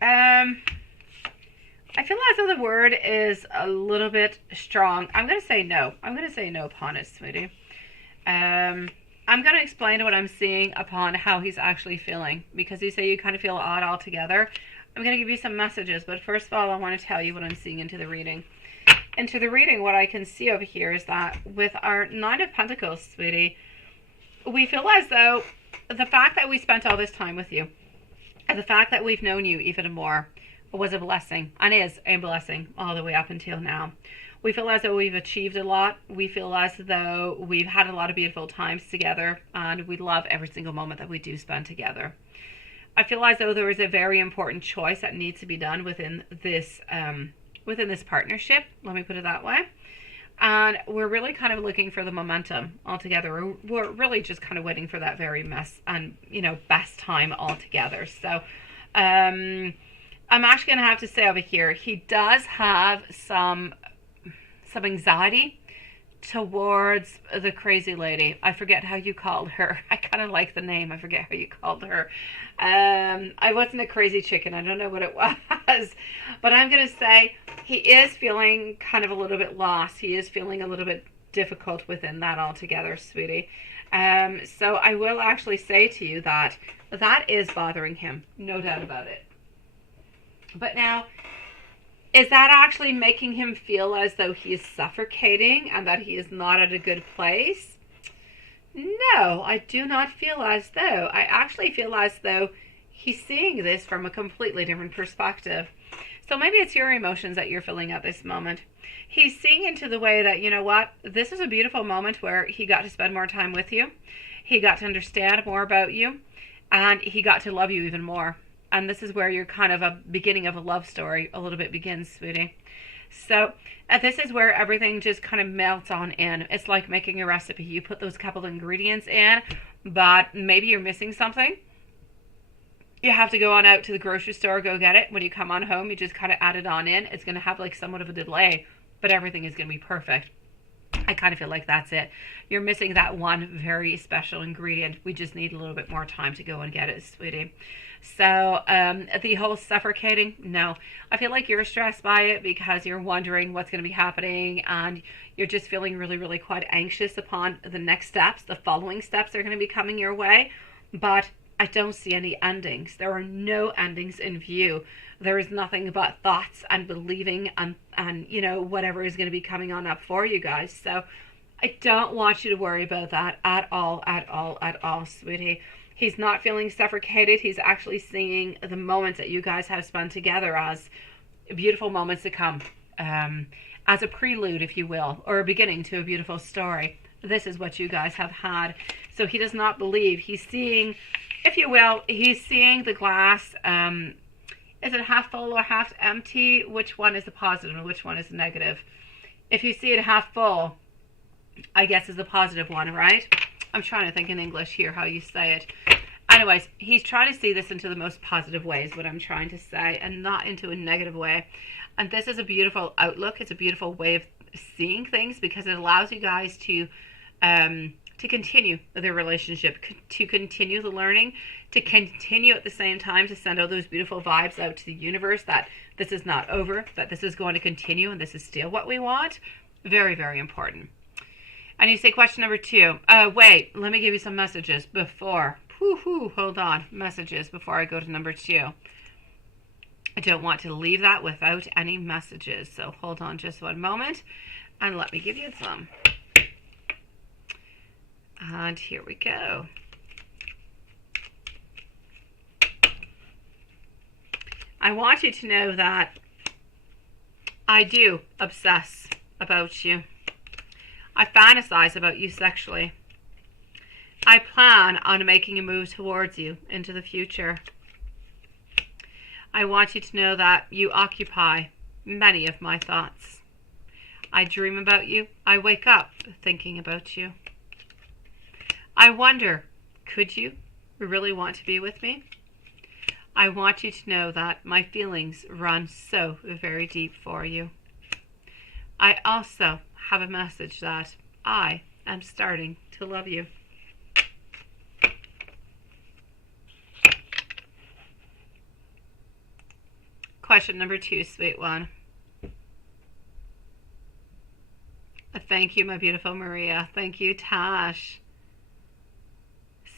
I feel as though the word is a little bit strong. I'm going to say no. I'm going to say no upon it, sweetie. I'm going to explain what I'm seeing upon how he's actually feeling, because you say you kind of feel odd altogether. I'm going to give you some messages, but first of all, I want to tell you what I'm seeing into the reading. Into the reading, what I can see over here is that with our 9 of Pentacles, sweetie, we feel as though the fact that we spent all this time with you, and the fact that we've known you even more, was a blessing, and is a blessing all the way up until now. We feel as though we've achieved a lot. We feel as though we've had a lot of beautiful times together, and we love every single moment that we do spend together. I feel as though there is a very important choice that needs to be done within this partnership. Let me put it that way. And we're really kind of looking for the momentum altogether. We're really just kind of waiting for that very best time altogether. So, I'm actually going to have to say over here, he does have some anxiety towards the crazy lady. I forget how you called her. I kind of like the name. I forget how you called her. I wasn't a crazy chicken. I don't know what it was. But I'm going to say he is feeling kind of a little bit lost. He is feeling a little bit difficult within that altogether, sweetie. So I will actually say to you that is bothering him. No doubt about it. But now, is that actually making him feel as though he is suffocating and that he is not at a good place? No, I do not feel as though. I actually feel as though he's seeing this from a completely different perspective. So maybe it's your emotions that you're feeling at this moment. He's seeing into the way that, you know what, this is a beautiful moment where he got to spend more time with you. He got to understand more about you, and he got to love you even more. And this is where you're kind of a beginning of a love story a little bit begins, sweetie. So this is where everything just kind of melts on in. It's like making a recipe. You put those couple of ingredients in, but maybe you're missing something. You have to go on out to the grocery store, go get it. When you come on home, you just kind of add it on in. It's going to have like somewhat of a delay, but everything is going to be perfect. I kind of feel like that's it. You're missing that one very special ingredient. We just need a little bit more time to go and get it, sweetie. So the whole suffocating, no. I feel like you're stressed by it because you're wondering what's going to be happening, and you're just feeling really, really quite anxious upon the next steps. The following steps are going to be coming your way, but I don't see any endings. There are no endings in view. There is nothing but thoughts and believing and you know, whatever is going to be coming on up for you guys. So I don't want you to worry about that at all, sweetie. He's not feeling suffocated. He's actually seeing the moments that you guys have spent together as beautiful moments to come, as a prelude, if you will, or a beginning to a beautiful story. This is what you guys have had. So he does not believe. He's seeing, if you will, he's seeing the glass. Is it half full or half empty? Which one is the positive and which one is the negative? If you see it half full, I guess is the positive one, right? I'm trying to think in English here how you say it. Anyways, he's trying to see this into the most positive way is what I'm trying to say, and not into a negative way. And this is a beautiful outlook. It's a beautiful way of seeing things because it allows you guys to to continue the relationship, to continue the learning, to continue at the same time to send all those beautiful vibes out to the universe that this is not over, that this is going to continue and this is still what we want. Very, very important. And you say question number 2. Wait, let me give you some messages before. Hold on. Messages before I go to number 2. I don't want to leave that without any messages. So hold on just one moment and let me give you some. And here we go. I want you to know that I do obsess about you. I fantasize about you sexually. I plan on making a move towards you into the future. I want you to know that you occupy many of my thoughts. I dream about you. I wake up thinking about you. I wonder, could you really want to be with me? I want you to know that my feelings run so very deep for you. I also have a message that I am starting to love you. Question number 2, sweet one. Thank you, my beautiful Maria. Thank you, Tash.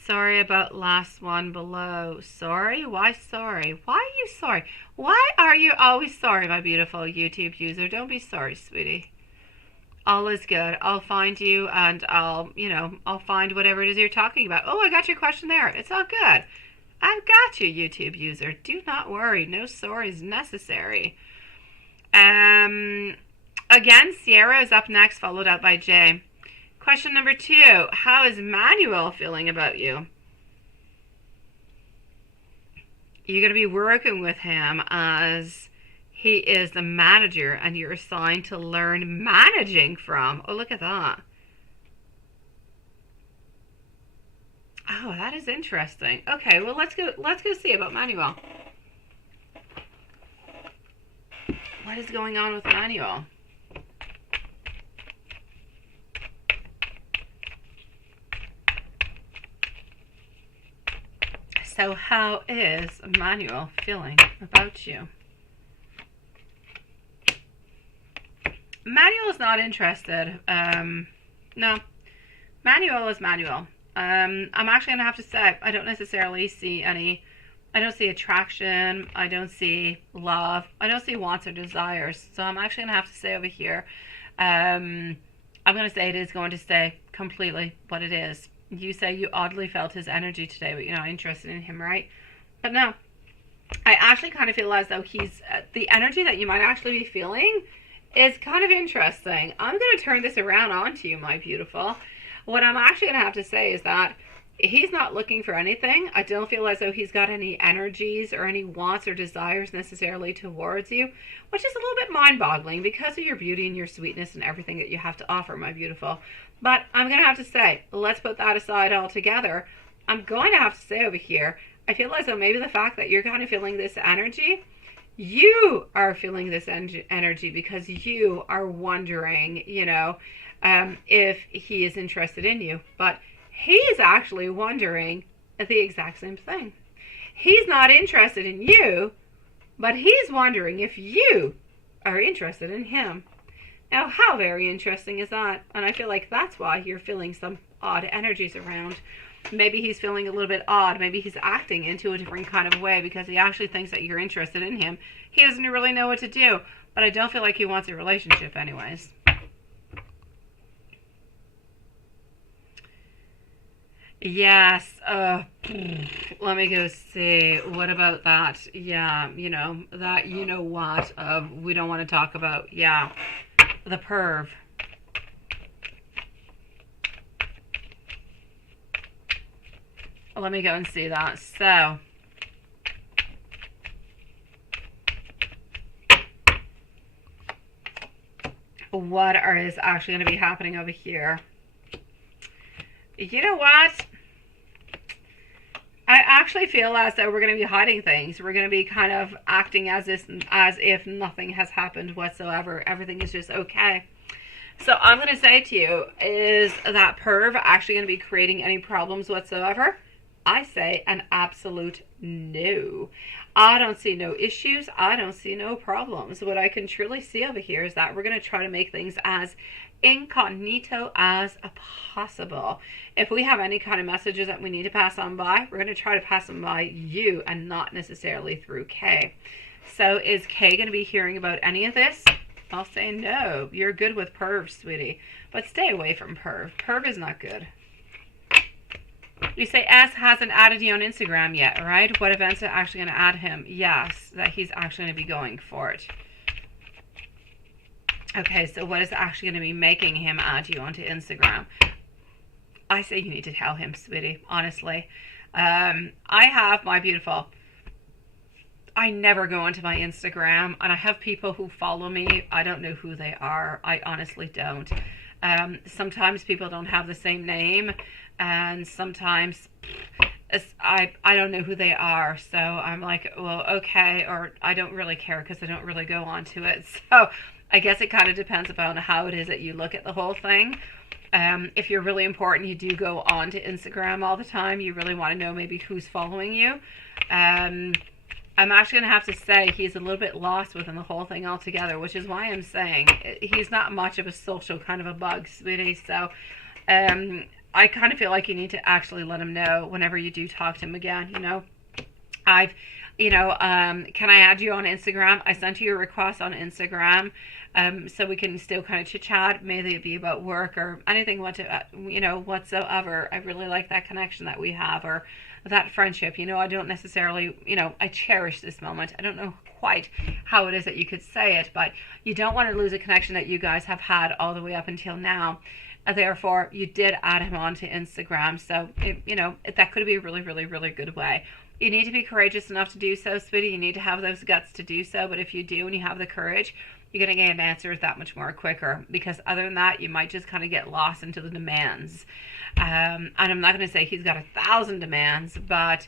Sorry about last one below. Sorry? Why sorry? Why are you sorry? Why are you always sorry, my beautiful YouTube user? Don't be sorry, sweetie. All is good. I'll find you and I'll find whatever it is you're talking about. Oh, I got your question there. It's all good. I've got you, YouTube user. Do not worry. No sorries necessary. Again, Sierra is up next, followed up by Jay. Question number 2. How is Manuel feeling about you? You're going to be working with him as he is the manager and you're assigned to learn managing from. Oh, look at that. Oh, that is interesting. Okay, well, let's go see about Manuel. What is going on with Manuel? So how is Manuel feeling about you? Manuel is not interested. No. Manuel is Manuel. I'm actually going to have to say, I don't necessarily see any, I don't see attraction, I don't see love, I don't see wants or desires. So I'm actually going to have to say over here, I'm going to say it is going to stay completely what it is. You say you oddly felt his energy today, but you're not interested in him, right? But no, I actually kind of feel as though he's, the energy that you might actually be feeling is kind of interesting. I'm going to turn this around onto you, my beautiful. What I'm actually going to have to say is that he's not looking for anything. I don't feel as though he's got any energies or any wants or desires necessarily towards you, which is a little bit mind-boggling because of your beauty and your sweetness and everything that you have to offer, my beautiful. But I'm going to have to say, let's put that aside altogether. I'm going to have to say over here, I feel as though maybe the fact that you're kind of feeling this energy, you are feeling this energy because you are wondering, if he is interested in you. But he's actually wondering the exact same thing. He's not interested in you, but he's wondering if you are interested in him. Now, how very interesting is that? And I feel like that's why you're feeling some odd energies around. Maybe he's feeling a little bit odd. Maybe he's acting into a different kind of way because he actually thinks that you're interested in him. He doesn't really know what to do, but I don't feel like he wants a relationship anyways. Yes, let me go see. What about that? Yeah, that what of we don't want to talk about. Yeah, the perv. Let me go and see that. So, what is actually going to be happening over here? You know what? I actually feel as though we're going to be hiding things. We're going to be kind of acting as if nothing has happened whatsoever. Everything is just okay. So I'm going to say to you, is that perv actually going to be creating any problems whatsoever? I say an absolute no. I don't see no issues. I don't see no problems. What I can truly see over here is that we're going to try to make things as incognito as possible. If we have any kind of messages that we need to pass on by, we're going to try to pass them by you and not necessarily through Kay. So is Kay going to be hearing about any of this? I'll say no. You're good with perv, sweetie. But stay away from perv. Perv is not good. You say S hasn't added you on Instagram yet, right? What events are actually going to add him? Yes, that he's actually going to be going for it. Okay, so what is actually going to be making him add you onto Instagram? I say you need to tell him, sweetie, honestly. I have my beautiful... I never go onto my Instagram, and I have people who follow me. I don't know who they are. I honestly don't. Sometimes people don't have the same name, and sometimes I don't know who they are. So I'm like, well, okay, or I don't really care because I don't really go onto it. So I guess it kind of depends upon how it is that you look at the whole thing. If you're really important, you do go on to Instagram all the time. You really want to know maybe who's following you. I'm actually going to have to say he's a little bit lost within the whole thing altogether, which is why I'm saying he's not much of a social kind of a bug, sweetie. So I kind of feel like you need to actually let him know whenever you do talk to him again, you know. Can I add you on Instagram? I sent you a request on Instagram, so we can still kind of chit-chat. Maybe it be about work or anything whatsoever. I really like that connection that we have, or that friendship. I don't necessarily, I cherish this moment. I don't know quite how it is that you could say it, but you don't want to lose a connection that you guys have had all the way up until now. Therefore, you did add him onto Instagram, so that could be a really, really, really good way. You need to be courageous enough to do so, sweetie. You need to have those guts to do so, but if you do and you have the courage, you're going to get answers that much more quicker, because other than that, you might just kind of get lost into the demands. And I'm not going to say he's got 1,000 demands, but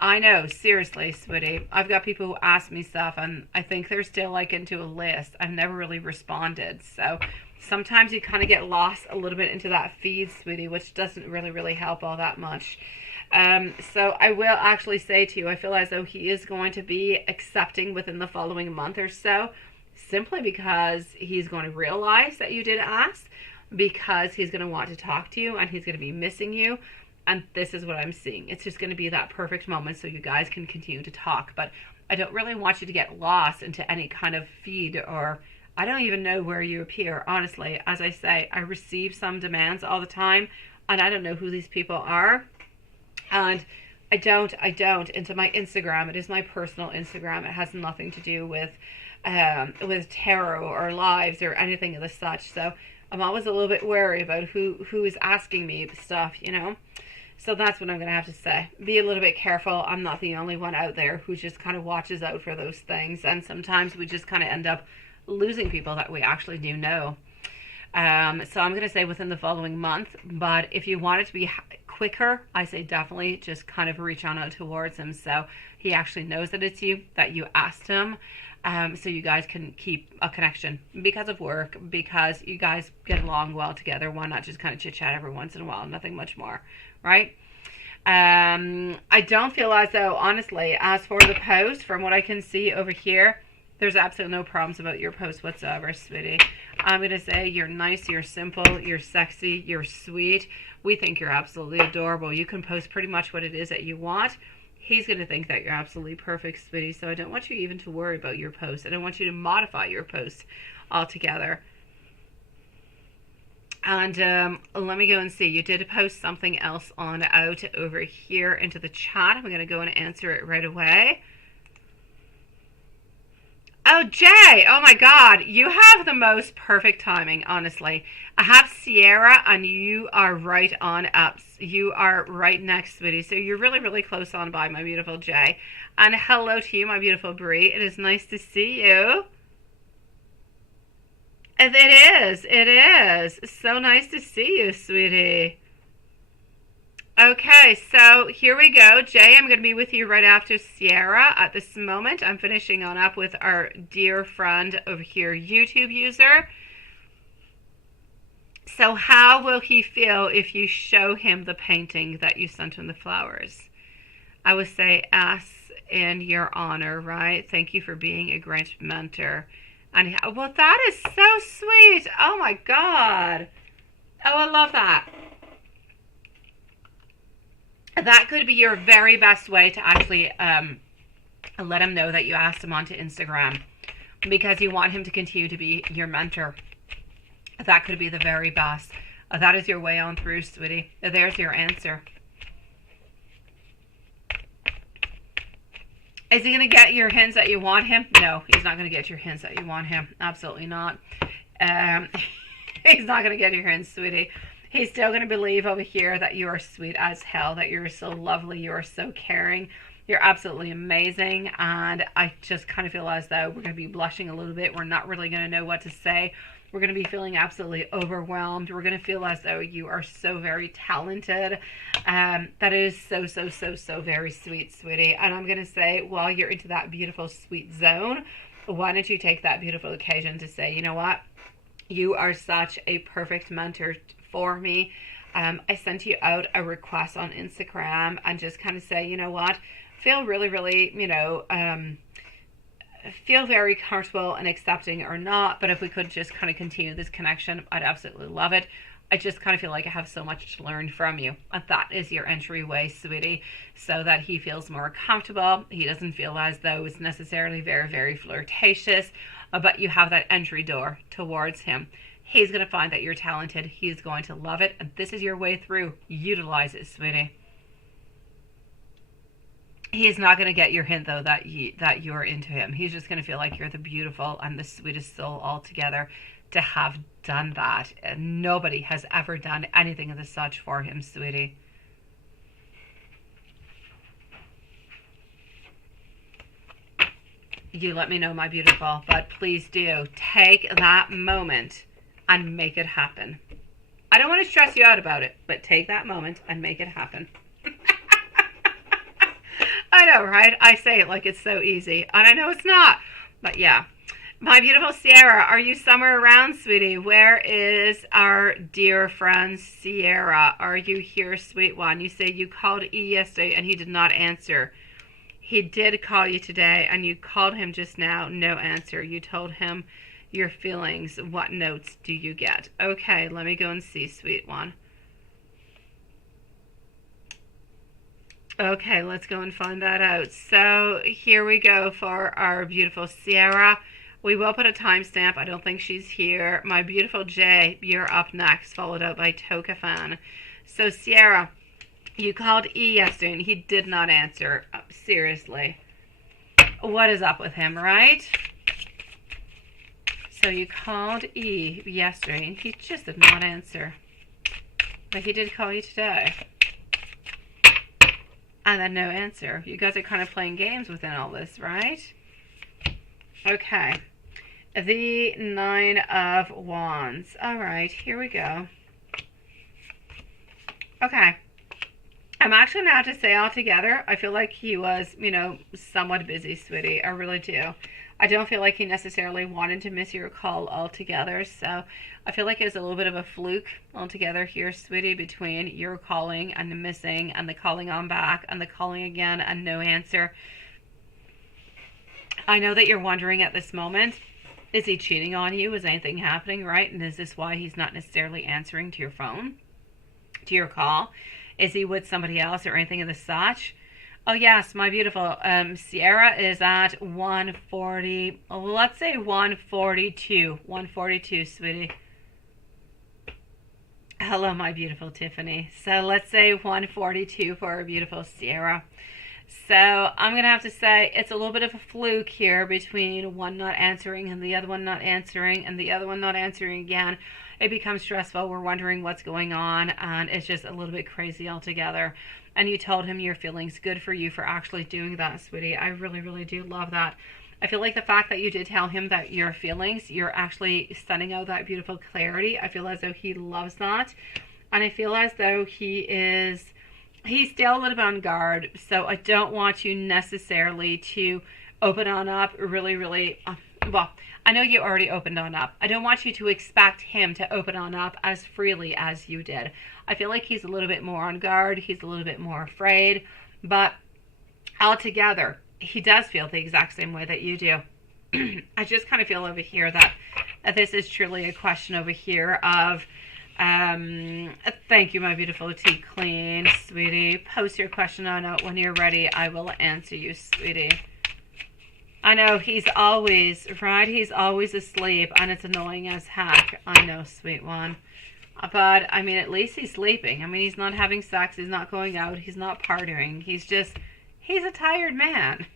I know, seriously, sweetie, I've got people who ask me stuff, and I think they're still like into a list. I've never really responded, so sometimes you kind of get lost a little bit into that feed, sweetie, which doesn't really, really help all that much. So I will actually say to you, I feel as though he is going to be accepting within the following month or so, simply because he's going to realize that you did ask, because he's going to want to talk to you, and he's going to be missing you. And this is what I'm seeing. It's just going to be that perfect moment so you guys can continue to talk. But I don't really want you to get lost into any kind of feed, or I don't even know where you appear. Honestly, as I say, I receive some demands all the time, and I don't know who these people are. And I don't into my Instagram. It is my personal Instagram. It has nothing to do with tarot or lives or anything of the such. So I'm always a little bit wary about who is asking me stuff, So that's what I'm going to have to say. Be a little bit careful. I'm not the only one out there who just kind of watches out for those things. And sometimes we just kind of end up losing people that we actually do know. So I'm going to say within the following month. But if you want it to be quicker, I say definitely just kind of reach on out towards him, so he actually knows that it's you, that you asked him. So you guys can keep a connection because of work, because you guys get along well together. Why not just kind of chit chat every once in a while? Nothing much more, right? I don't feel as though, honestly, as for the post, from what I can see over here, there's absolutely no problems about your post whatsoever, sweetie. I'm going to say you're nice, you're simple, you're sexy, you're sweet. We think you're absolutely adorable. You can post pretty much what it is that you want. He's going to think that you're absolutely perfect, sweetie. So I don't want you even to worry about your post. I don't want you to modify your post altogether. And let me go and see. You did post something else on out over here into the chat. I'm going to go and answer it right away. Oh, Jay, oh my God, you have the most perfect timing, honestly. I have Sierra, and you are right on up. You are right next, sweetie. So you're really, really close on by, my beautiful Jay. And hello to you, my beautiful Brie. It is nice to see you. It is. So nice to see you, sweetie. Okay, so here we go. Jay, I'm going to be with you right after Sierra. At this moment, I'm finishing on up with our dear friend over here, YouTube user. So how will he feel if you show him the painting that you sent him the flowers? I would say, "S in your honor," right? Thank you for being a great mentor. And well, that is so sweet. Oh my God. Oh, I love that. That could be your very best way to actually let him know that you asked him onto Instagram because you want him to continue to be your mentor. That could be the very best. That is your way on through, sweetie. There's your answer. Is he going to get your hints that you want him? No, he's not going to get your hints that you want him. Absolutely not. He's not going to get your hints, sweetie. He's still going to believe over here that you are sweet as hell, that you're so lovely, you are so caring. You're absolutely amazing. And I just kind of feel as though we're going to be blushing a little bit. We're not really going to know what to say. We're going to be feeling absolutely overwhelmed. We're going to feel as though you are so very talented. That is so, so, so, so very sweet, sweetie. And I'm going to say, while you're into that beautiful, sweet zone, why don't you take that beautiful occasion to say, you know what? You are such a perfect mentor for me. I sent you out a request on Instagram and just kind of say, you know what? Feel really, really, feel very comfortable and accepting or not, but if we could just kind of continue this connection, I'd absolutely love it. I just kind of feel like I have so much to learn from you. And that is your entryway, sweetie, so that he feels more comfortable. He doesn't feel as though it's necessarily very, very flirtatious, but you have that entry door towards him. He's going to find that you're talented. He's going to love it. And this is your way through. Utilize it, sweetie. He's not going to get your hint, though, that you're into him. He's just going to feel like you're the beautiful and the sweetest soul altogether to have done that. And nobody has ever done anything of the such for him, sweetie. You let me know, my beautiful, but please do take that moment and make it happen. I don't want to stress you out about it, but take that moment and make it happen. I know, right? I say it like it's so easy, and I know it's not, but yeah. My beautiful Sierra, are you somewhere around, sweetie? Where is our dear friend Sierra? Are you here, sweet one? You say you called E yesterday and he did not answer. He did call you today, and you called him just now. No answer. You told him your feelings. What notes do you get? Okay, let me go and see, sweet one. Okay, let's go and find that out. So here we go for our beautiful Sierra. We will put a timestamp. I don't think she's here. My beautiful Jay, you're up next, followed up by Tokafan. So Sierra, you called E yesterday and he did not answer. Seriously. What is up with him, right? So you called E yesterday and he just did not answer. But he did call you today. And then no answer. You guys are kind of playing games within all this, right? Okay. The 9 of Wands. All right, here we go. Okay. I'm actually going to have to say altogether, I feel like he was, somewhat busy, sweetie. I really do. I don't feel like he necessarily wanted to miss your call altogether. So I feel like it was a little bit of a fluke altogether here, sweetie, between your calling and the missing and the calling on back and the calling again and no answer. I know that you're wondering at this moment, is he cheating on you? Is anything happening, right? And is this why he's not necessarily answering to your phone, to your call? Is he with somebody else or anything of the such? Oh, yes, my beautiful Sierra is at 140. Let's say 142. 142, sweetie. Hello, my beautiful Tiffany. So let's say 142 for our beautiful Sierra. So I'm going to have to say it's a little bit of a fluke here between one not answering and the other one not answering and the other one not answering again. It becomes stressful. We're wondering what's going on, and it's just a little bit crazy altogether. And you told him your feelings. Good for you for actually doing that, sweetie. I really, really do love that. I feel like the fact that you did tell him that your feelings, you're actually sending out that beautiful clarity. I feel as though he loves that. And I feel as though he's still a little bit on guard. So I don't want you necessarily to open on up really, really well, I know you already opened on up. I don't want you to expect him to open on up as freely as you did. I feel like he's a little bit more on guard. He's a little bit more afraid. But altogether, he does feel the exact same way that you do. I just kind of feel over here that this is truly a question over here of, thank you, my beautiful tea clean, sweetie. Post your question on out when you're ready. I will answer you, sweetie. I know, he's always, right? He's always asleep, and it's annoying as heck. I know, sweet one. But, I mean, at least he's sleeping. I mean, he's not having sex. He's not going out. He's not partying. He's a tired man.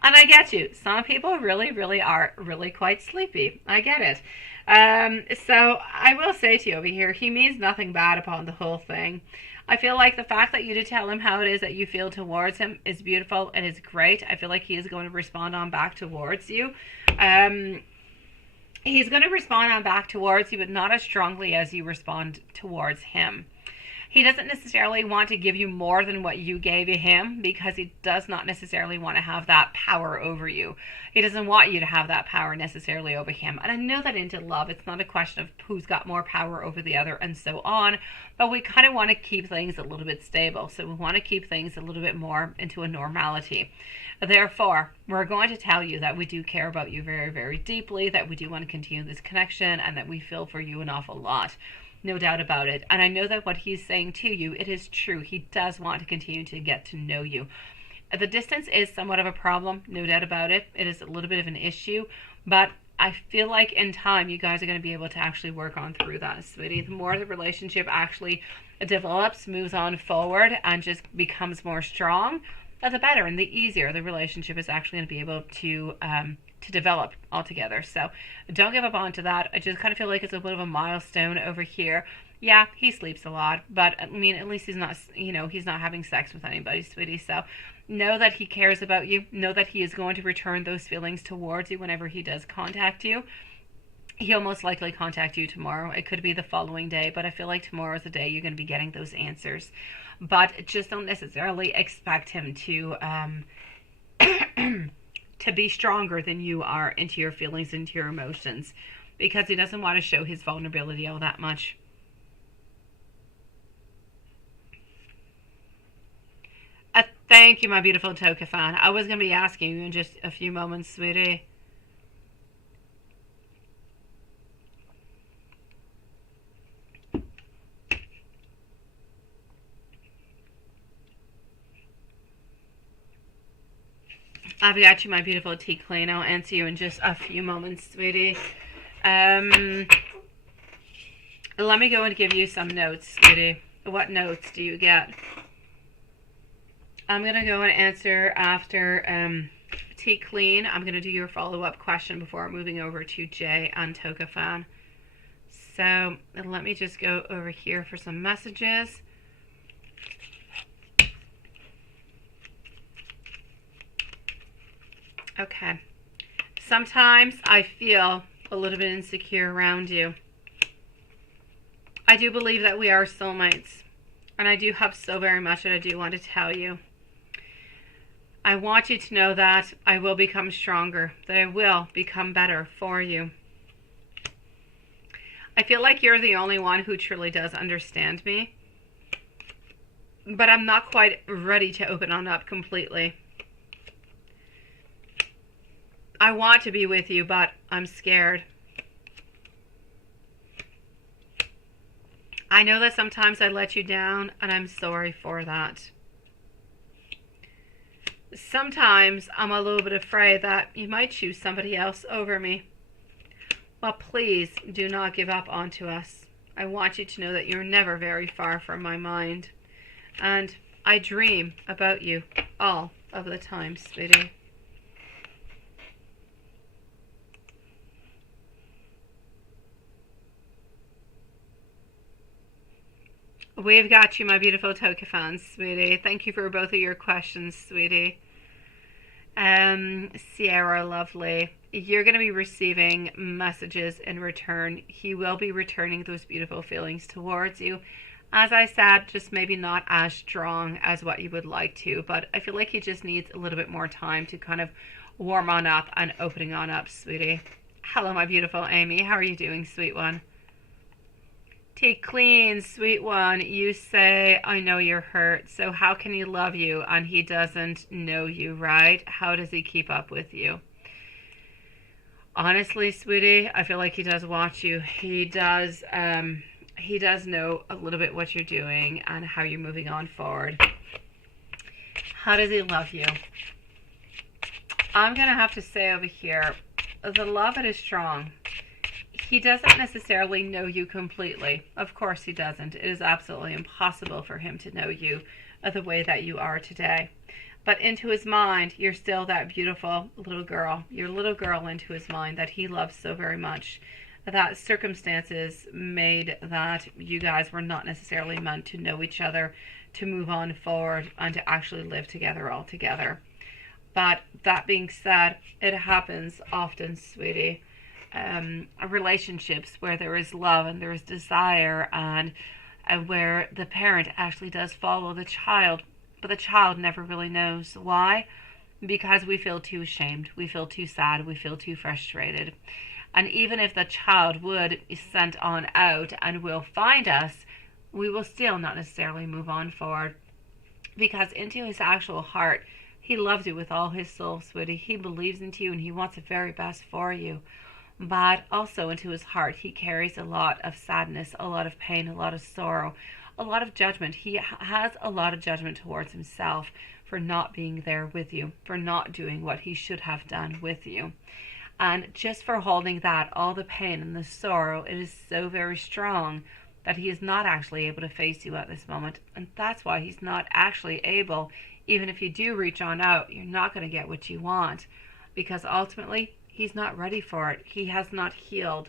And I get you. Some people really, really are really quite sleepy. I get it. So I will say to you over here, he means nothing bad upon the whole thing. I feel like the fact that you did tell him how it is that you feel towards him is beautiful and is great. I feel like he is going to respond on back towards you. He's going to respond on back towards you, but not as strongly as you respond towards him. He doesn't necessarily want to give you more than what you gave him, because he does not necessarily want to have that power over you. He doesn't want you to have that power necessarily over him. And I know that into love, it's not a question of who's got more power over the other and so on, but we kind of want to keep things a little bit stable. So we want to keep things a little bit more into a normality. Therefore, we're going to tell you that we do care about you very, very deeply, that we do want to continue this connection, and that we feel for you an awful lot. No doubt about it. And I know that what he's saying to you, it is true. He does want to continue to get to know you. The distance is somewhat of a problem, no doubt about it. It is a little bit of an issue, but I feel like in time you guys are going to be able to actually work on through that, sweetie. The more the relationship actually develops, moves on forward, and just becomes more strong, the better and the easier the relationship is actually going to be able to develop altogether. So don't give up onto that. I just kind of feel like it's a bit of a milestone over here. Yeah, he sleeps a lot, but I mean, at least he's not, he's not having sex with anybody, sweetie. So know that he cares about you. Know that he is going to return those feelings towards you whenever he does contact you. He'll most likely contact you tomorrow. It could be the following day, but I feel like tomorrow is the day you're going to be getting those answers. But just don't necessarily expect him to to be stronger than you are into your feelings, into your emotions, because he doesn't want to show his vulnerability all that much. Thank you, my beautiful Toka fan. I was going to be asking you in just a few moments, sweetie. I've got you, my beautiful tea clean. I'll answer you in just a few moments, sweetie. Let me go and give you some notes, sweetie. What notes do you get? I'm going to go and answer after tea clean. I'm going to do your follow-up question before moving over to Jay and Toka fan. So let me just go over here for some messages. Okay. Sometimes I feel a little bit insecure around you. I do believe that we are soulmates. And I do hope so very much, and I do want to tell you. I want you to know that I will become stronger, that I will become better for you. I feel like you're the only one who truly does understand me. But I'm not quite ready to open on up completely. I want to be with you, but I'm scared. I know that sometimes I let you down, and I'm sorry for that. Sometimes I'm a little bit afraid that you might choose somebody else over me. Well, please do not give up onto us. I want you to know that you're never very far from my mind. And I dream about you all of the time, sweetie. We've got you, my beautiful Toka fans, sweetie. Thank you for both of your questions, sweetie. Sierra, lovely. You're going to be receiving messages in return. He will be returning those beautiful feelings towards you. As I said, just maybe not as strong as what you would like to, but I feel like he just needs a little bit more time to kind of warm on up and opening on up, sweetie. Hello, my beautiful Amy. How are you doing, sweet one? Take clean, sweet one. You say, I know you're hurt, so how can he love you and he doesn't know you, right? How does he keep up with you? Honestly, sweetie, I feel like he does watch you. He does know a little bit what you're doing and how you're moving on forward. How does he love you? I'm going to have to say over here, the love it is strong. He doesn't necessarily know you completely. Of course he doesn't. It is absolutely impossible for him to know you the way that you are today. But into his mind, you're still that beautiful little girl. Your little girl into his mind that he loves so very much. That circumstances made that you guys were not necessarily meant to know each other, to move on forward, and to actually live together all together. But that being said, it happens often, sweetie. Relationships where there is love and there is desire and where the parent actually does follow the child, but the child never really knows why, because we feel too ashamed, we feel too sad, we feel too frustrated. And even if the child would be sent on out and will find us, we will still not necessarily move on forward, because into his actual heart, he loves you with all his soul, sweetie. He believes into you and he wants the very best for you. But also into his heart, he carries a lot of sadness, a lot of pain, a lot of sorrow, a lot of judgment. He has a lot of judgment towards himself for not being there with you, for not doing what he should have done with you. And just for holding that, all the pain and the sorrow, it is so very strong that he is not actually able to face you at this moment. And that's why he's not actually able, even if you do reach on out, you're not going to get what you want, because ultimately he's not ready for it. He has not healed.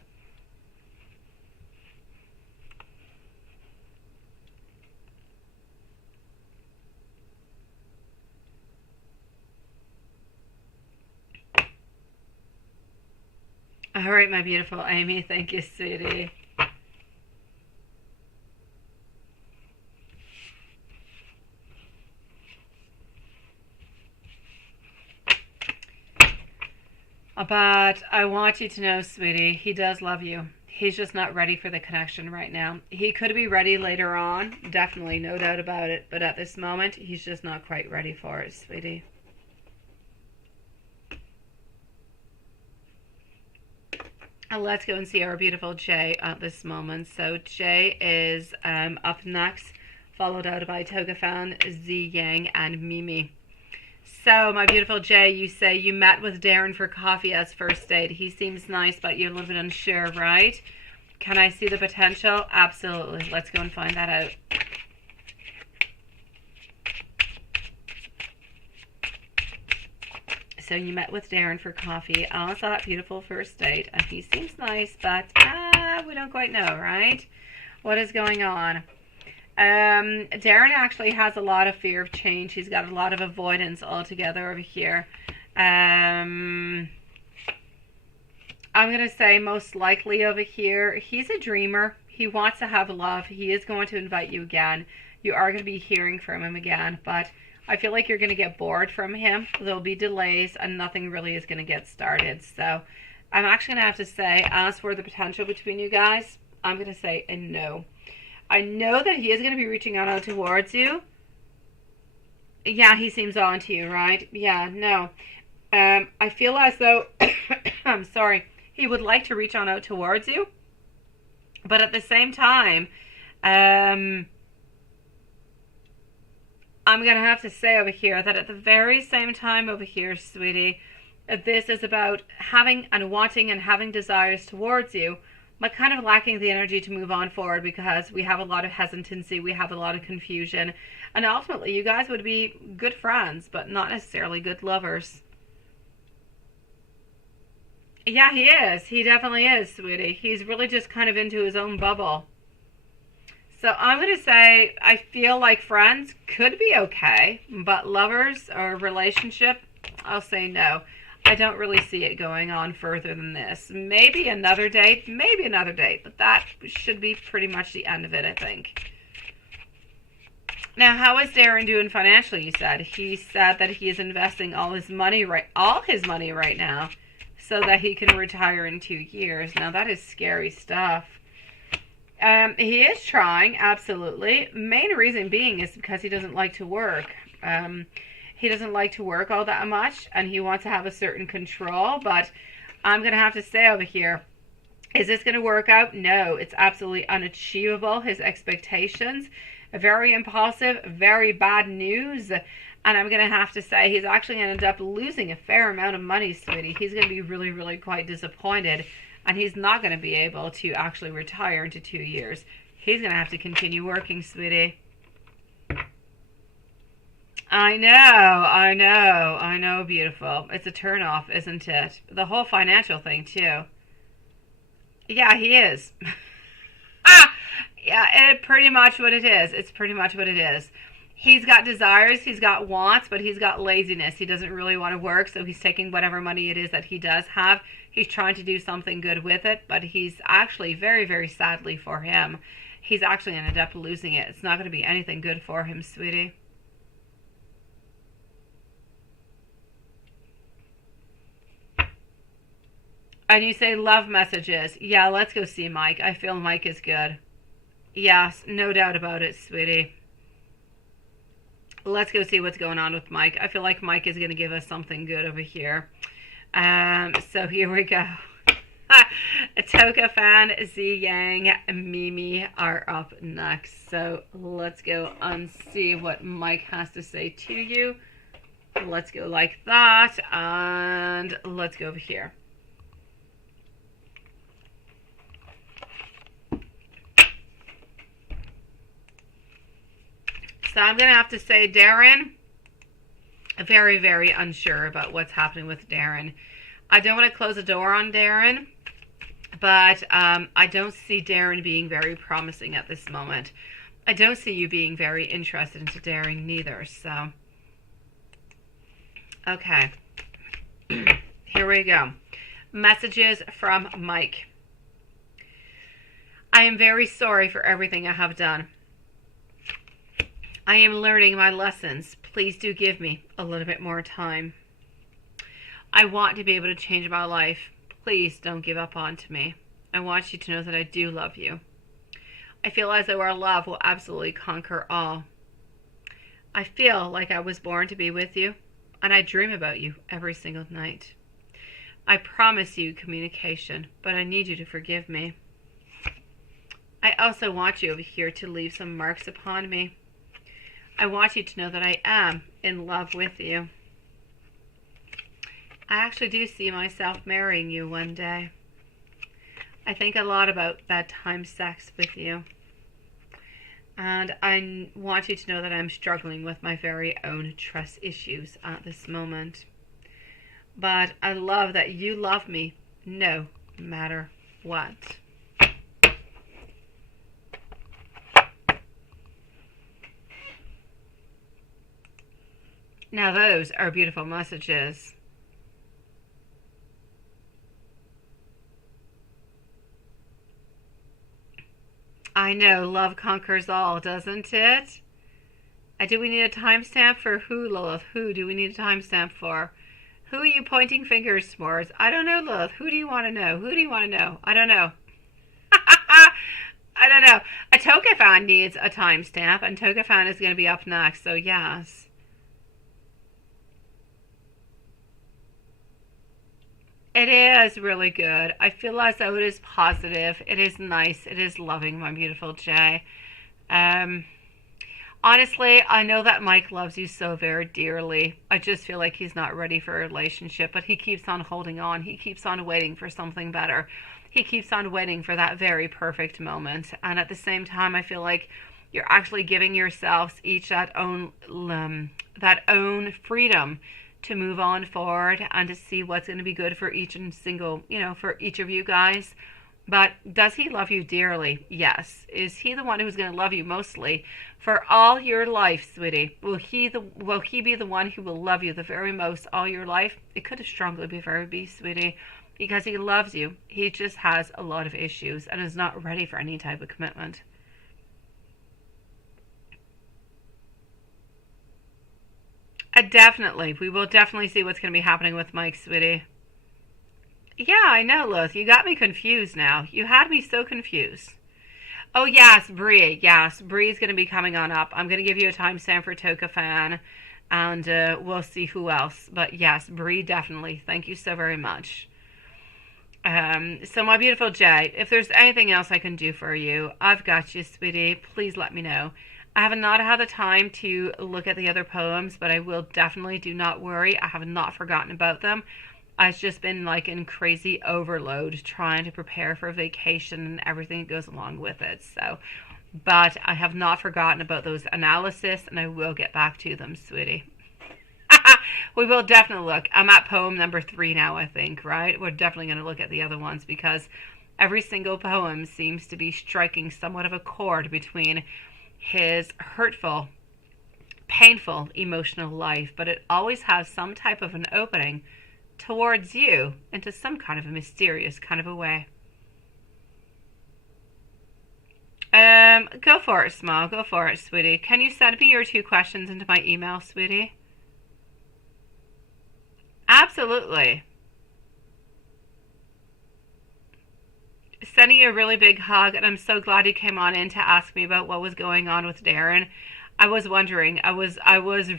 All right, my beautiful Amy. Thank you, sweetie. But I want you to know, sweetie, he does love you. He's just not ready for the connection right now. He could be ready later on, definitely, no doubt about it. But at this moment, he's just not quite ready for it, sweetie. And let's go and see our beautiful Jay at this moment. So Jay is up next, followed out by Togafan, Z Yang, and Mimi. So, my beautiful Jay, you say you met with Darren for coffee as first date. He seems nice, but you're a little bit unsure, right? Can I see the potential? Absolutely. Let's go and find that out. So you met with Darren for coffee on that beautiful first date, and he seems nice, but we don't quite know, right? What is going on? Darren actually has a lot of fear of change. He's got a lot of avoidance altogether over here. I'm going to say most likely over here, he's a dreamer. He wants to have love. He is going to invite you again. You are going to be hearing from him again, but I feel like you're going to get bored from him. There'll be delays and nothing really is going to get started. So I'm actually going to have to say, as for the potential between you guys, I'm going to say a no. I know that he is going to be reaching out towards you. Yeah, he seems on to you, right? Yeah, no. I feel as though, I'm sorry, he would like to reach on out towards you. But at the same time, I'm going to have to say over here that at the very same time over here, sweetie, this is about having and wanting and having desires towards you, but kind of lacking the energy to move on forward because we have a lot of hesitancy, we have a lot of confusion, and ultimately you guys would be good friends, but not necessarily good lovers. Yeah, he is. He definitely is, sweetie. He's really just kind of into his own bubble. So I'm going to say I feel like friends could be okay, but lovers or relationship, I'll say no. I don't really see it going on further than this. Maybe another date, but that should be pretty much the end of it, I think. Now, how is Darren doing financially? You said he said that he is investing all his money right now, so that he can retire in 2 years. Now that is scary stuff. He is trying, absolutely. Main reason being is because he doesn't like to work. He doesn't like to work all that much, and he wants to have a certain control. But I'm gonna have to say over here, is this gonna work out? No, it's absolutely unachievable. His expectations, very impulsive, very bad news. And I'm going to have to say he's actually going to end up losing a fair amount of money, sweetie. He's going to be really, really quite disappointed. And he's not going to be able to actually retire into 2 years. He's going to have to continue working, sweetie. I know, beautiful. It's a turnoff, isn't it? The whole financial thing, too. Yeah, he is. Yeah, pretty much what it is. It's pretty much what it is. He's got desires, he's got wants, but he's got laziness. He doesn't really want to work, so he's taking whatever money it is that he does have. He's trying to do something good with it, but he's actually, very, very sadly for him, he's actually going to end up losing it. It's not going to be anything good for him, sweetie. And you say love messages. Yeah, let's go see Mike. I feel Mike is good. Yes, no doubt about it, sweetie. Let's go see what's going on with Mike. I feel like Mike is going to give us something good over here. So here we go. Toka Fan, Z Yang, Mimi are up next. So let's go and see what Mike has to say to you. Let's go like that. And let's go over here. So I'm going to have to say, Darren, very, very unsure about what's happening with Darren. I don't want to close the door on Darren, but I don't see Darren being very promising at this moment. I don't see you being very interested into Darren neither, so. Okay. Here we go. Messages from Mike. I am very sorry for everything I have done. I am learning my lessons. Please do give me a little bit more time. I want to be able to change my life. Please don't give up on to me. I want you to know that I do love you. I feel as though our love will absolutely conquer all. I feel like I was born to be with you, and I dream about you every single night. I promise you communication, but I need you to forgive me. I also want you over here to leave some marks upon me. I want you to know that I am in love with you. I actually do see myself marrying you one day. I think a lot about bedtime sex with you. And I want you to know that I'm struggling with my very own trust issues at this moment. But I love that you love me no matter what. Now those are beautiful messages. I know, love conquers all, doesn't it? Do we need a timestamp for who, Lilith? Who do we need a timestamp for? Who are you pointing fingers towards? I don't know, Lilith. Who do you want to know? Who do you want to know? I don't know. I don't know. A Toka fan needs a timestamp, and Toka fan is going to be up next, so yes. It is really good. I feel as though it is positive. It is nice. It is loving, my beautiful Jay. Honestly, I know that Mike loves you so very dearly. I just feel like he's not ready for a relationship, but he keeps on holding on. He keeps on waiting for something better. He keeps on waiting for that very perfect moment. And at the same time, I feel like you're actually giving yourselves each that own freedom to move on forward and to see what's going to be good for each and single, for each of you guys. But does he love you dearly? Yes. Is he the one who's going to love you mostly for all your life, sweetie? Will he be the one who will love you the very most all your life? It could strongly be very be, sweetie, because he loves you. He just has a lot of issues and is not ready for any type of commitment. Definitely. We will definitely see what's going to be happening with Mike, sweetie. Yeah, I know, Liz. You got me confused now. You had me so confused. Oh, yes, Bree. Yes, Bree's going to be coming on up. I'm going to give you a timestamp for Tokafan, and we'll see who else. But yes, Bree, definitely. Thank you so very much. So my beautiful Jay, if there's anything else I can do for you, I've got you, sweetie. Please let me know. I have not had the time to look at the other poems, but I will definitely. Do not worry. I have not forgotten about them. I've just been like in crazy overload trying to prepare for vacation and everything that goes along with it. So, but I have not forgotten about those analysis, and I will get back to them, sweetie. We will definitely look. I'm at poem number 3 now, I think, right? We're definitely going to look at the other ones because every single poem seems to be striking somewhat of a chord between his hurtful, painful, emotional life, but it always has some type of an opening towards you into some kind of a mysterious kind of a way. Go for it, Smile. Go for it, sweetie. Can you send me your 2 questions into my email, sweetie? Absolutely. Sending you a really big hug, and I'm so glad you came on in to ask me about what was going on with Darren. I was wondering. I was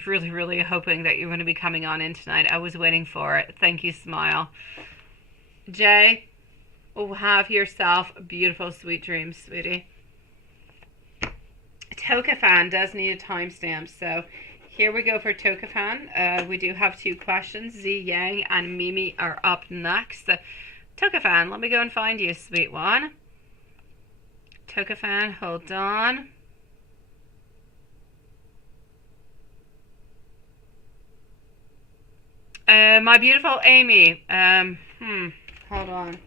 really, really hoping that you were going to be coming on in tonight. I was waiting for it. Thank you, Smile. Jay, have yourself beautiful, sweet dreams, sweetie. Tokafan does need a timestamp, so here we go for Tokafan. We do have 2 questions. Z Yang and Mimi are up next. Tokafan, let me go and find you, sweet one. Tokafan, hold on. My beautiful Amy. Hold on.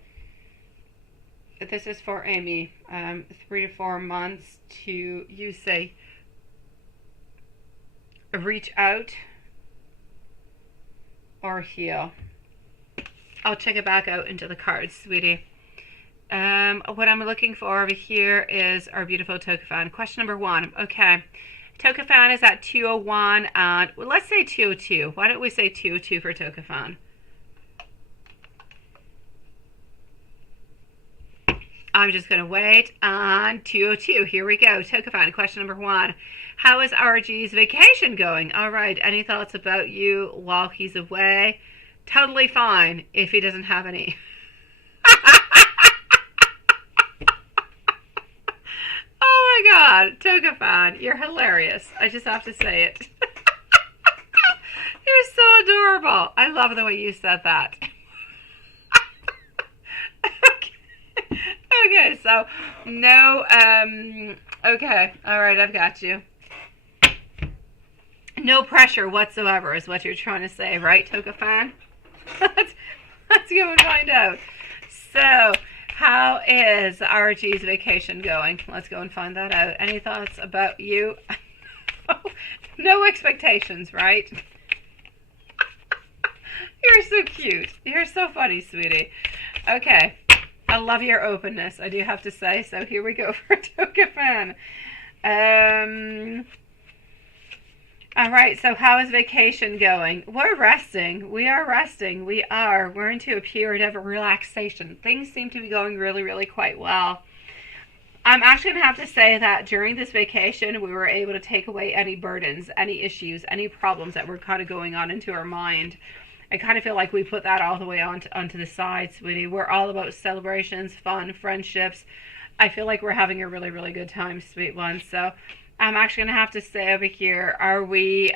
This is for Amy. 3 to 4 months to, you say, reach out or heal. I'll check it back out into the cards, sweetie. What I'm looking for over here is our beautiful Tokafan. Question number 1. Okay. Tokafan is at 201 and well, let's say 202. Why don't we say 202 for Tokafan? I'm just going to wait on 202. Here we go. Tokafan, question number 1. How is RG's vacation going? All right. Any thoughts about you while he's away? Totally fine if he doesn't have any. Oh my God, Tokafan, you're hilarious. I just have to say it. You're so adorable. I love the way you said that. Okay, so no, okay, all right, I've got you. No pressure whatsoever is what you're trying to say, right, Tokafan? Let's go and find out. So, how is RG's vacation going? Let's go and find that out. Any thoughts about you? No expectations, right? You're so cute. You're so funny, sweetie. Okay. I love your openness, I do have to say. So here we go for Tokafan. All right, so how is vacation going? We're resting. We are resting. We're into a period of relaxation. Things seem to be going really, really quite well. I'm actually going to have to say that during this vacation, we were able to take away any burdens, any issues, any problems that were kind of going on into our mind. I kind of feel like we put that all the way onto the side, sweetie. We're all about celebrations, fun, friendships. I feel like we're having a really, really good time, sweet one. So I'm actually going to have to say over here, are we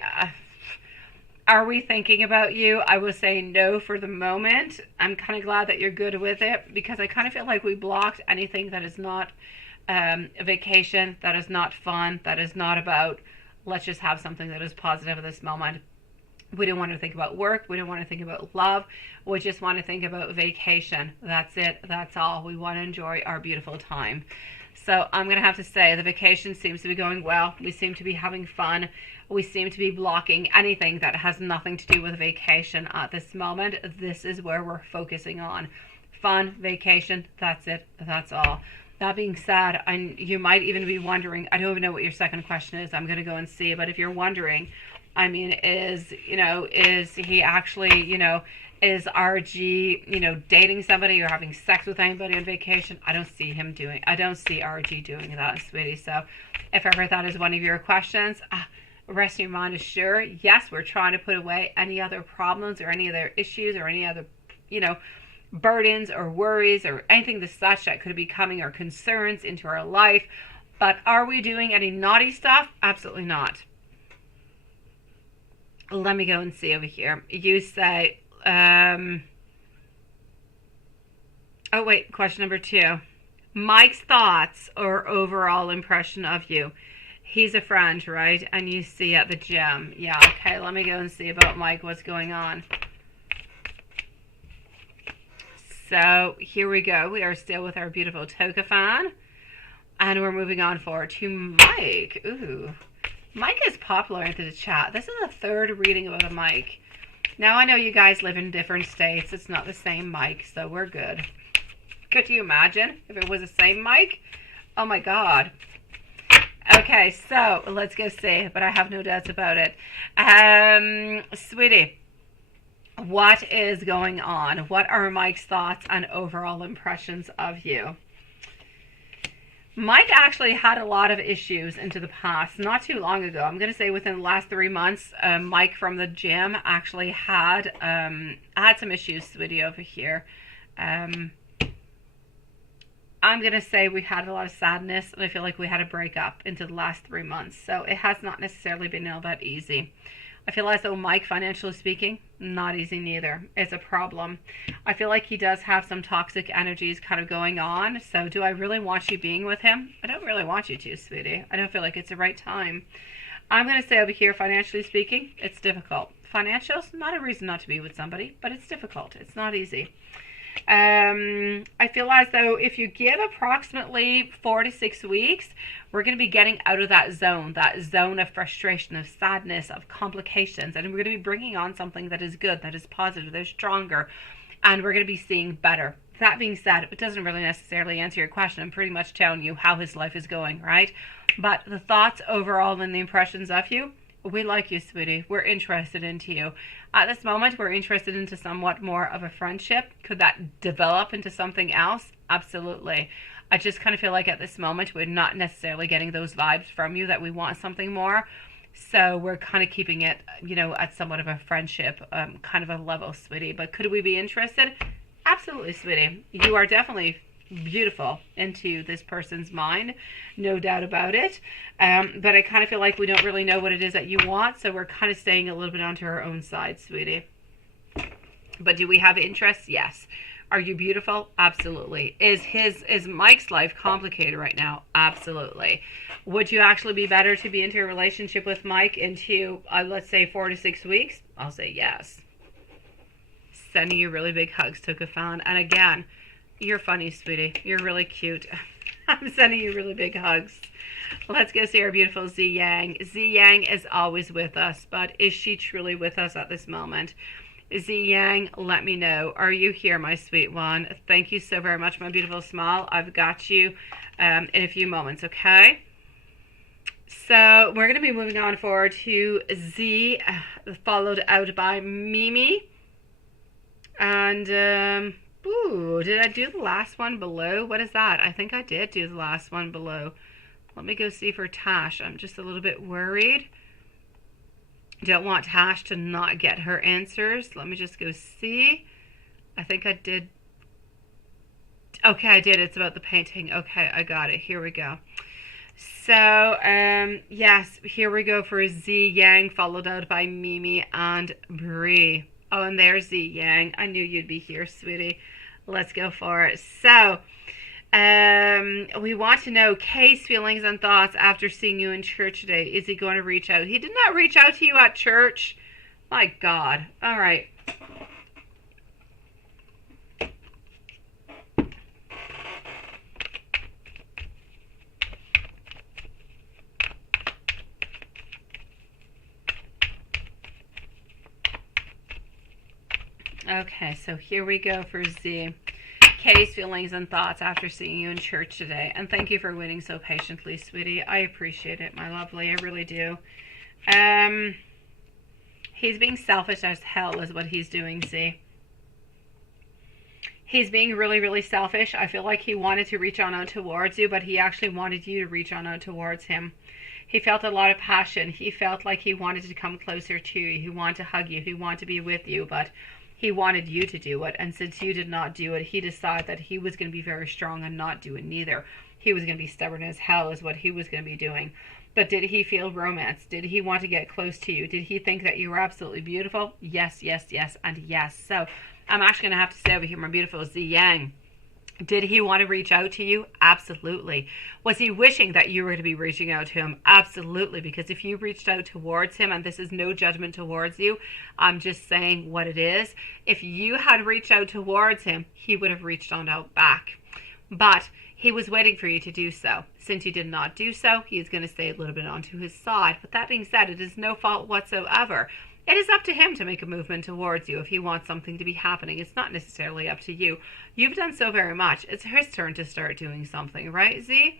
thinking about you? I will say no for the moment. I'm kind of glad that you're good with it because I kind of feel like we blocked anything that is not a vacation, that is not fun, that is not about let's just have something that is positive at this moment. We don't want to think about work. We don't want to think about love. We just want to think about vacation. That's it. That's all. We want to enjoy our beautiful time. So I'm going to have to say the vacation seems to be going well. We seem to be having fun. We seem to be blocking anything that has nothing to do with vacation at this moment. This is where we're focusing on. Fun, vacation, that's it. That's all. That being said, you might even be wondering, I don't even know what your second question is. I'm going to go and see. But if you're wondering, I mean, is he actually, is RG, dating somebody or having sex with anybody on vacation? I don't see RG doing that, sweetie. So if ever that is one of your questions, rest your mind assured, yes, we're trying to put away any other problems or any other issues or any other, burdens or worries or anything the such that could be coming or concerns into our life. But are we doing any naughty stuff? Absolutely not. Let me go and see over here. You say, oh wait, question number 2. Mike's thoughts or overall impression of you. He's a friend, right? And you see at the gym. Yeah, okay, let me go and see about Mike, what's going on. So here we go. We are still with our beautiful Toka fan. And we're moving on forward to Mike. Ooh. Mike is popular into the chat. This is the 3rd reading about a Mike. Now I know you guys live in different states. It's not the same Mike, so we're good. Could you imagine if it was the same Mike? Oh my God. Okay, so let's go see, but I have no doubts about it. Sweetie, what is going on? What are Mike's thoughts and overall impressions of you? Mike actually had a lot of issues into the past, not too long ago. I'm going to say within the last 3 months, Mike from the gym actually had some issues, sweetie, over here. I'm going to say we had a lot of sadness, and I feel like we had a breakup into the last 3 months. So it has not necessarily been all that easy. I feel as though Mike, financially speaking, not easy neither. It's a problem. I feel like he does have some toxic energies kind of going on. So do I really want you being with him? I don't really want you to, sweetie. I don't feel like it's the right time. I'm going to say over here, financially speaking, it's difficult. Financials, not a reason not to be with somebody, but it's difficult. It's not easy. I feel as though if you give approximately 4 to 6 weeks, we're going to be getting out of that zone of frustration, of sadness, of complications, and we're going to be bringing on something that is good, that is positive, that is stronger, and we're going to be seeing better. That being said, it doesn't really necessarily answer your question. I'm pretty much telling you how his life is going, right? But the thoughts overall and the impressions of you, we like you, sweetie. We're interested into you. At this moment, we're interested into somewhat more of a friendship. Could that develop into something else? Absolutely. I just kind of feel like at this moment, we're not necessarily getting those vibes from you that we want something more. So we're kind of keeping it, at somewhat of a friendship kind of a level, sweetie. But could we be interested? Absolutely, sweetie. You are definitely beautiful into this person's mind, no doubt about it. But I kind of feel like we don't really know what it is that you want, so we're kind of staying a little bit onto our own side, sweetie. But do we have interests? Yes. Are you beautiful? Absolutely. Is Mike's life complicated right now? Absolutely. Would you actually be better to be into a relationship with Mike into, let's say, 4 to 6 weeks? I'll say yes. Sending you really big hugs, Toka fan. And again, you're funny, sweetie. You're really cute. I'm sending you really big hugs. Let's go see our beautiful Z Yang. Z Yang is always with us, but is she truly with us at this moment? Z Yang, let me know. Are you here, my sweet one? Thank you so very much, my beautiful smile. I've got you in a few moments, okay? So we're going to be moving on forward to Z, followed out by Mimi. And, ooh, did I do the last one below? What is that? I think I did do the last one below. Let me go see for Tash. I'm just a little bit worried. Don't want Tash to not get her answers. Let me just go see. I think I did. Okay, I did. It's about the painting. Okay, I got it. Here we go. So, yes, here we go for Z Yang, followed out by Mimi and Bree. Oh, and there's Z Yang. I knew you'd be here, sweetie. Let's go for it. So, we want to know Kay's feelings and thoughts after seeing you in church today. Is he going to reach out? He did not reach out to you at church. My God. All right. Okay, so here we go for Z. Kay's feelings and thoughts after seeing you in church today. And thank you for waiting so patiently, sweetie. I appreciate it, my lovely. I really do. He's being selfish as hell is what he's doing, see? He's being really, really selfish. I feel like he wanted to reach on out towards you, but he actually wanted you to reach on out towards him. He felt a lot of passion. He felt like he wanted to come closer to you. He wanted to hug you. He wanted to be with you, but he wanted you to do it. And since you did not do it, he decided that he was going to be very strong and not do it neither. He was going to be stubborn as hell is what he was going to be doing. But did he feel romance? Did he want to get close to you? Did he think that you were absolutely beautiful? Yes, yes, yes, and yes. So I'm actually going to have to say over here, my beautiful Z Yang. Did he want to reach out to you? Absolutely. Was he wishing that you were to be reaching out to him? Absolutely. Because if you reached out towards him, and this is no judgment towards you, I'm just saying what it is. If you had reached out towards him, he would have reached on out back. But he was waiting for you to do so. Since you did not do so, he is going to stay a little bit onto his side. But that being said, it is no fault whatsoever. It is up to him to make a movement towards you if he wants something to be happening. It's not necessarily up to you. You've done so very much. It's his turn to start doing something, right, Z?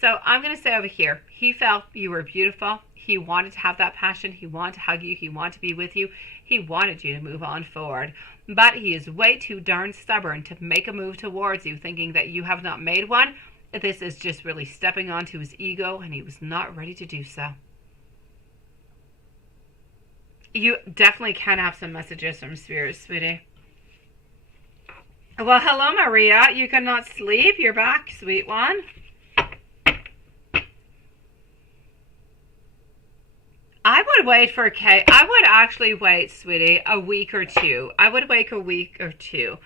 So I'm going to say over here, he felt you were beautiful. He wanted to have that passion. He wanted to hug you. He wanted to be with you. He wanted you to move on forward. But he is way too darn stubborn to make a move towards you, thinking that you have not made one. This is just really stepping onto his ego, and he was not ready to do so. You definitely can have some messages from Spirit, sweetie. Well, hello, Maria. You cannot sleep. You're back, sweet one. I would wait for Kay. I would actually wait, sweetie, a week or two. I would wait a week or two.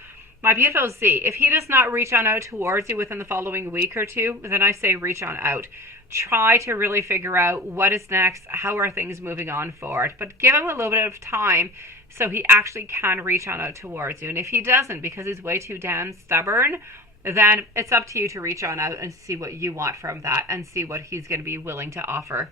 My beautiful Z, if he does not reach on out towards you within the following week or two, then I say reach on out. Try to really figure out what is next, how are things moving on forward. But give him a little bit of time so he actually can reach on out towards you. And if he doesn't, because he's way too damn stubborn, then it's up to you to reach on out and see what you want from that and see what he's going to be willing to offer.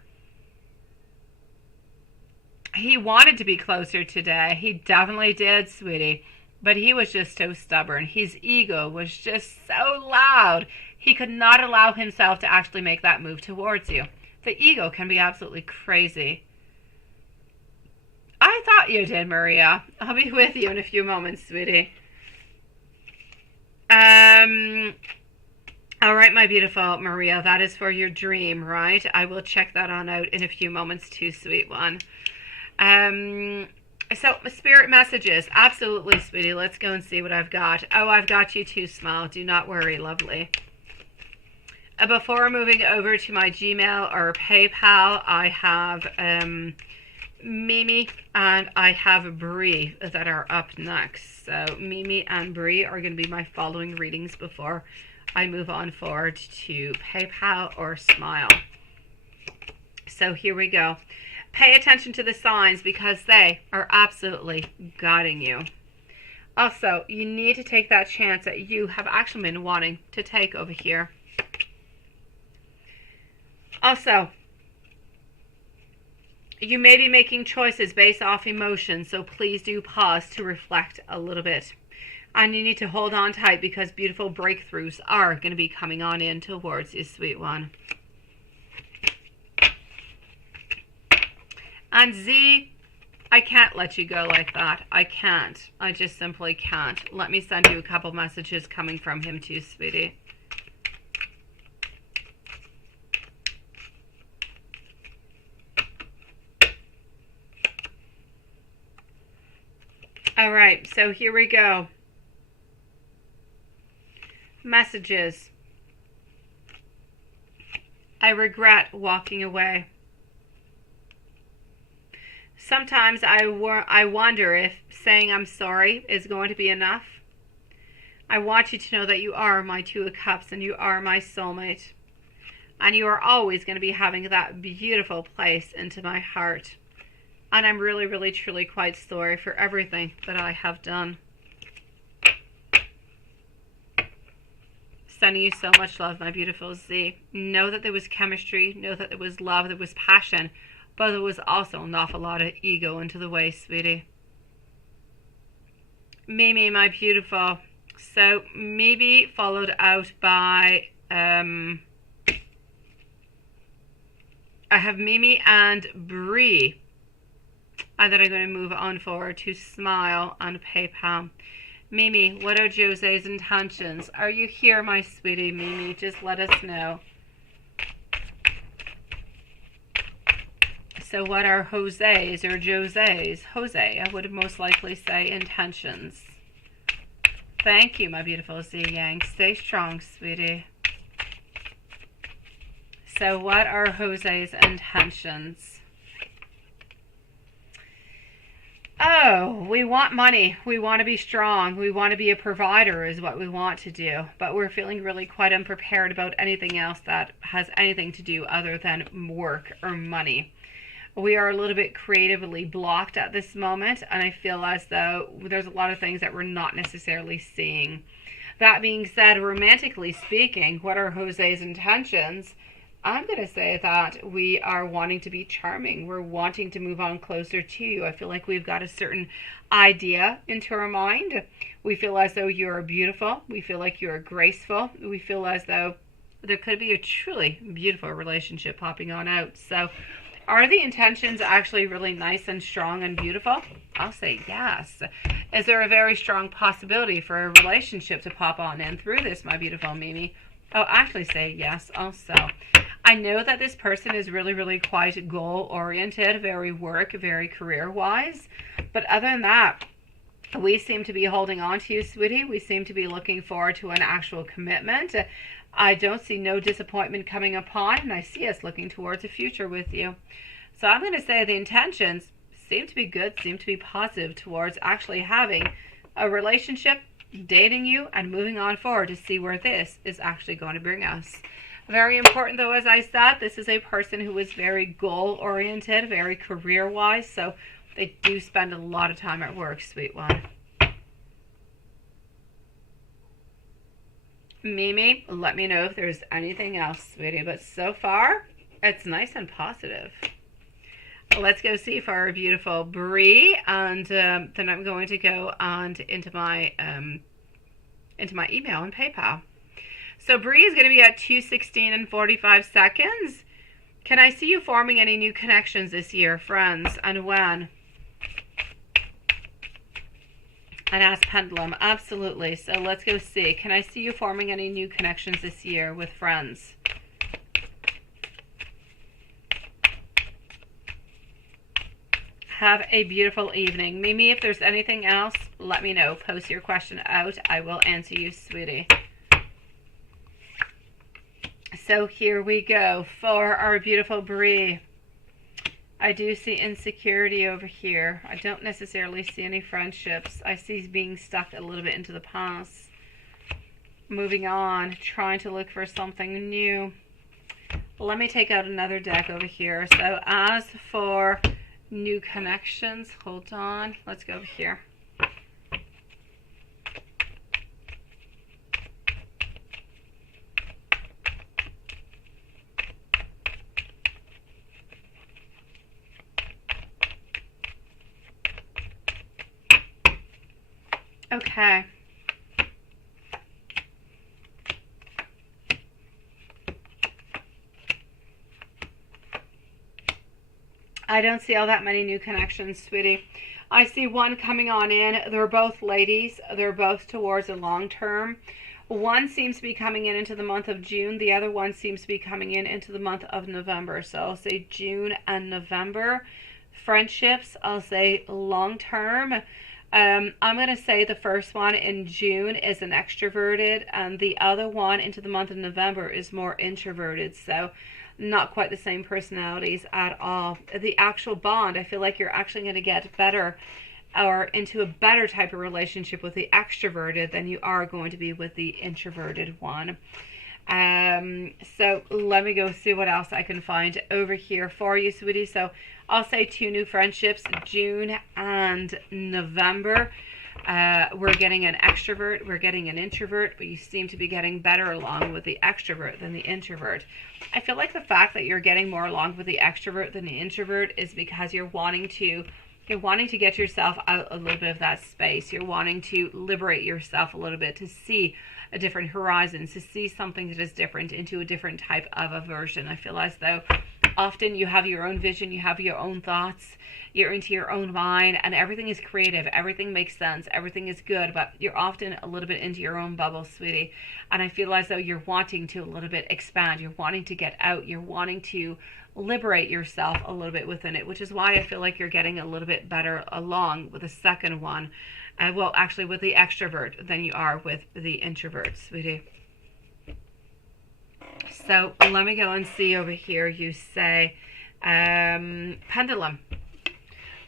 He wanted to be closer today. He definitely did, sweetie. But he was just so stubborn. His ego was just so loud. He could not allow himself to actually make that move towards you. The ego can be absolutely crazy. I thought you did, Maria. I'll be with you in a few moments, sweetie. All right, my beautiful Maria. That is for your dream, right? I will check that on out in a few moments too, sweet one. So, spirit messages. Absolutely, sweetie. Let's go and see what I've got. Oh, I've got you too, Smile. Do not worry, lovely. Before moving over to my Gmail or PayPal, I have Mimi and I have Bree that are up next. So, Mimi and Bree are going to be my following readings before I move on forward to PayPal or Smile. So, here we go. Pay attention to the signs because they are absolutely guiding you. Also, you need to take that chance that you have actually been wanting to take over here. Also, you may be making choices based off emotion, so please do pause to reflect a little bit. And you need to hold on tight because beautiful breakthroughs are going to be coming on in towards you, sweet one. And Z, I can't let you go like that. I can't. I just simply can't. Let me send you a couple messages coming from him too, sweetie. All right, so here we go. Messages. I regret walking away. Sometimes I wonder if saying I'm sorry is going to be enough. I want you to know that you are my Two of Cups and you are my soulmate. And you are always going to be having that beautiful place into my heart. And I'm really, really, truly quite sorry for everything that I have done. Sending you so much love, my beautiful Z. Know that there was chemistry. Know that there was love. There was passion. But there was also an awful lot of ego into the way, sweetie. Mimi, my beautiful. So, maybe followed out by, I have Mimi and Bree. And then I'm going to move on forward to Smile on PayPal. Mimi, what are Jose's intentions? Are you here, my sweetie? Mimi, just let us know. So what are Jose's or Jose's? Jose, I would most likely say intentions. Thank you, my beautiful Z Yang. Stay strong, sweetie. So what are Jose's intentions? Oh, we want money. We want to be strong. We want to be a provider is what we want to do. But we're feeling really quite unprepared about anything else that has anything to do other than work or money. We are a little bit creatively blocked at this moment, and I feel as though there's a lot of things that we're not necessarily seeing. That being said, romantically speaking, what are Jose's intentions? I'm going to say that we are wanting to be charming. We're wanting to move on closer to you. I feel like we've got a certain idea into our mind. We feel as though you're beautiful. We feel like you're graceful. We feel as though there could be a truly beautiful relationship popping on out. So are the intentions actually really nice and strong and beautiful? I'll say yes. Is there a very strong possibility for a relationship to pop on in through this, my beautiful Mimi? I'll actually say yes also. I know that this person is really, really quite goal-oriented, very work, very career-wise. But other than that, we seem to be holding on to you, sweetie. We seem to be looking forward to an actual commitment. I don't see no disappointment coming upon, and I see us looking towards a future with you. So I'm going to say the intentions seem to be good, seem to be positive towards actually having a relationship, dating you, and moving on forward to see where this is actually going to bring us. Very important, though, as I said, this is a person who is very goal-oriented, very career-wise, so they do spend a lot of time at work, sweet one. Mimi, let me know if there's anything else, sweetie, but so far, it's nice and positive. Let's go see for our beautiful Bree, and then I'm going to go and into my email and PayPal. So Bree is going to be at 2:16 and 45 seconds. Can I see you forming any new connections this year, friends, and when? And ask Pendulum, absolutely. So let's go see. Can I see you forming any new connections this year with friends? Have a beautiful evening. Mimi, if there's anything else, let me know. Post your question out. I will answer you, sweetie. So here we go for our beautiful Bree. I do see insecurity over here. I don't necessarily see any friendships. I see being stuck a little bit into the past. Moving on, trying to look for something new. Let me take out another deck over here. So as for new connections, hold on. Let's go over here. Okay. I don't see all that many new connections, sweetie. I see one coming on in. They're both ladies. They're both towards a long term. One seems to be coming in into the month of June. The other one seems to be coming in into the month of November. So I'll say June and November. Friendships, I'll say long term. I'm going to say the first one in June is an extroverted, and the other one into the month of November is more introverted. So not quite the same personalities at all. The actual bond, I feel like you're actually going to get better or into a better type of relationship with the extroverted than you are going to be with the introverted one. So let me go see what else I can find over here for you, sweetie. So I'll say 2 new friendships, June and November. We're getting an extrovert, we're getting an introvert, but you seem to be getting better along with the extrovert than the introvert. I feel like the fact that you're getting more along with the extrovert than the introvert is because you're wanting to get yourself out a little bit of that space. You're wanting to liberate yourself a little bit, to see a different horizon, to see something that is different into a different type of a version. I feel as though Often you have your own vision, you have your own thoughts, you're into your own mind, and everything is creative, everything makes sense, everything is good, but you're often a little bit into your own bubble, sweetie. And I feel as though you're wanting to a little bit expand, you're wanting to get out, you're wanting to liberate yourself a little bit within it, which is why I feel like you're getting a little bit better along with the second one. Well, actually with the extrovert than you are with the introvert, sweetie. So let me go and see over here. You say pendulum.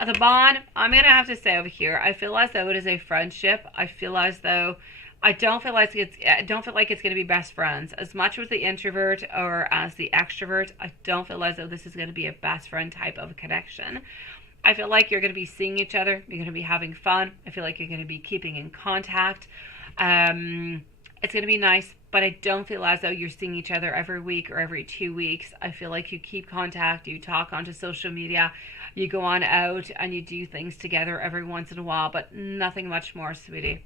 The bond, I'm going to have to say over here, I feel as though it is a friendship. I feel as though I don't feel like it's going to be best friends. As much as the introvert or as the extrovert, I don't feel as though this is going to be a best friend type of connection. I feel like you're going to be seeing each other. You're going to be having fun. I feel like you're going to be keeping in contact. It's going to be nice, but I don't feel as though you're seeing each other every week or every 2 weeks. I feel like you keep contact, you talk onto social media, you go on out and you do things together every once in a while, but nothing much more, sweetie.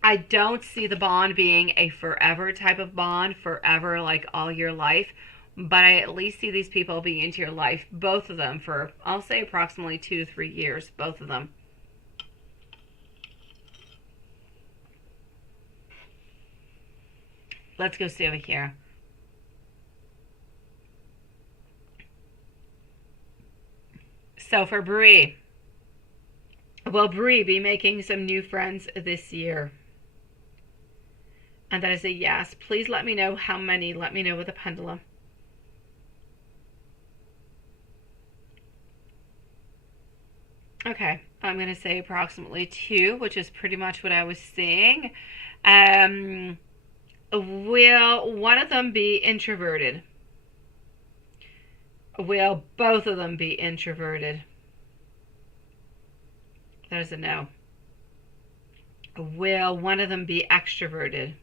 I don't see the bond being a forever type of bond, forever like all your life, but I at least see these people being into your life, both of them, for, I'll say approximately 2 to 3 years, both of them. Let's go see over here. So for Bree, will Bree be making some new friends this year? And that is a yes. Please let me know how many. Let me know with a pendulum. Okay, I'm going to say approximately 2, which is pretty much what I was seeing. Will one of them be introverted? Will both of them be introverted? That is a no. Will one of them be extroverted?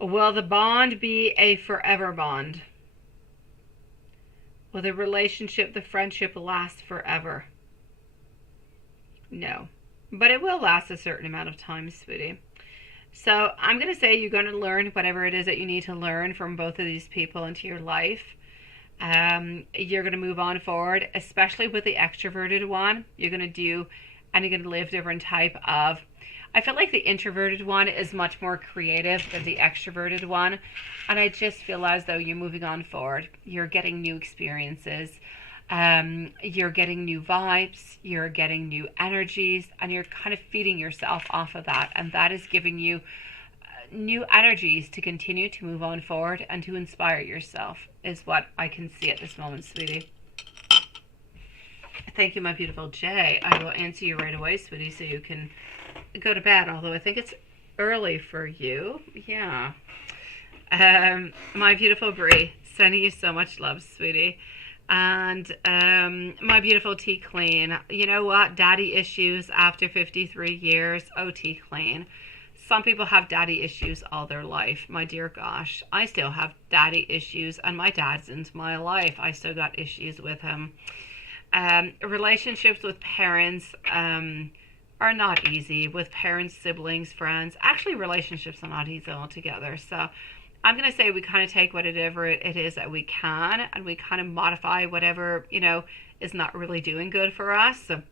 Will the bond be a forever bond? Will the relationship, the friendship last forever? No. But it will last a certain amount of time, sweetie. So I'm going to say you're going to learn whatever it is that you need to learn from both of these people into your life. You're going to move on forward, especially with the extroverted one. You're going to do, and you're going to live different type of, I feel like the introverted one is much more creative than the extroverted one. And I just feel as though you're moving on forward. You're getting new experiences. You're getting new vibes, you're getting new energies, and you're kind of feeding yourself off of that, and that is giving you new energies to continue to move on forward and to inspire yourself, is what I can see at this moment, sweetie. Thank you, my beautiful Jay. I will answer you right away, sweetie, so you can go to bed, although I think it's early for you. Yeah. My beautiful Bree, sending you so much love, sweetie. And my beautiful T Clean, you know what, daddy issues after 53 years. Oh, T Clean, some people have daddy issues all their life. My dear gosh, I still have daddy issues, and my dad's into my life. I still got issues with him. Relationships with parents are not easy. With parents, siblings, friends, actually relationships are not easy altogether. So I'm going to say we kind of take whatever it is that we can, and we kind of modify whatever, you know, is not really doing good for us. So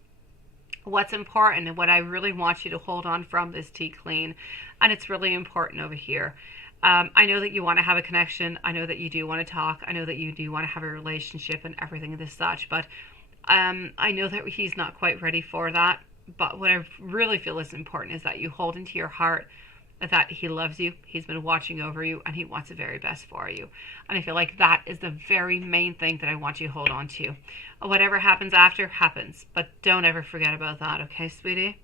what's important and what I really want you to hold on from this T Clean, and it's really important over here. I know that you want to have a connection. I know that you do want to talk. I know that you do want to have a relationship and everything of this such, but I know that he's not quite ready for that. But what I really feel is important is that you hold into your heart that he loves you, he's been watching over you, and he wants the very best for you. And I feel like that is the very main thing that I want you to hold on to. Whatever happens after, happens. But don't ever forget about that, okay, sweetie?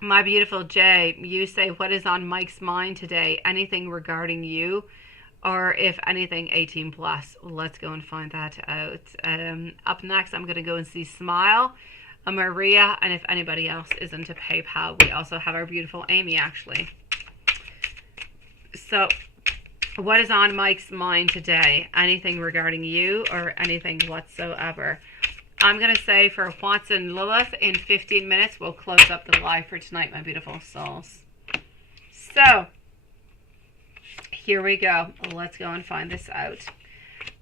My beautiful Jay, you say, what is on Mike's mind today? Anything regarding you? Or if anything, 18 plus. Let's go and find that out. Up next, I'm going to go and see Smile, Maria, and if anybody else is into PayPal, we also have our beautiful Amy, actually. So, what is on Mike's mind today? Anything regarding you or anything whatsoever? I'm going to say for Watson Lilith, in 15 minutes, we'll close up the live for tonight, my beautiful souls. So, here we go. Let's go and find this out.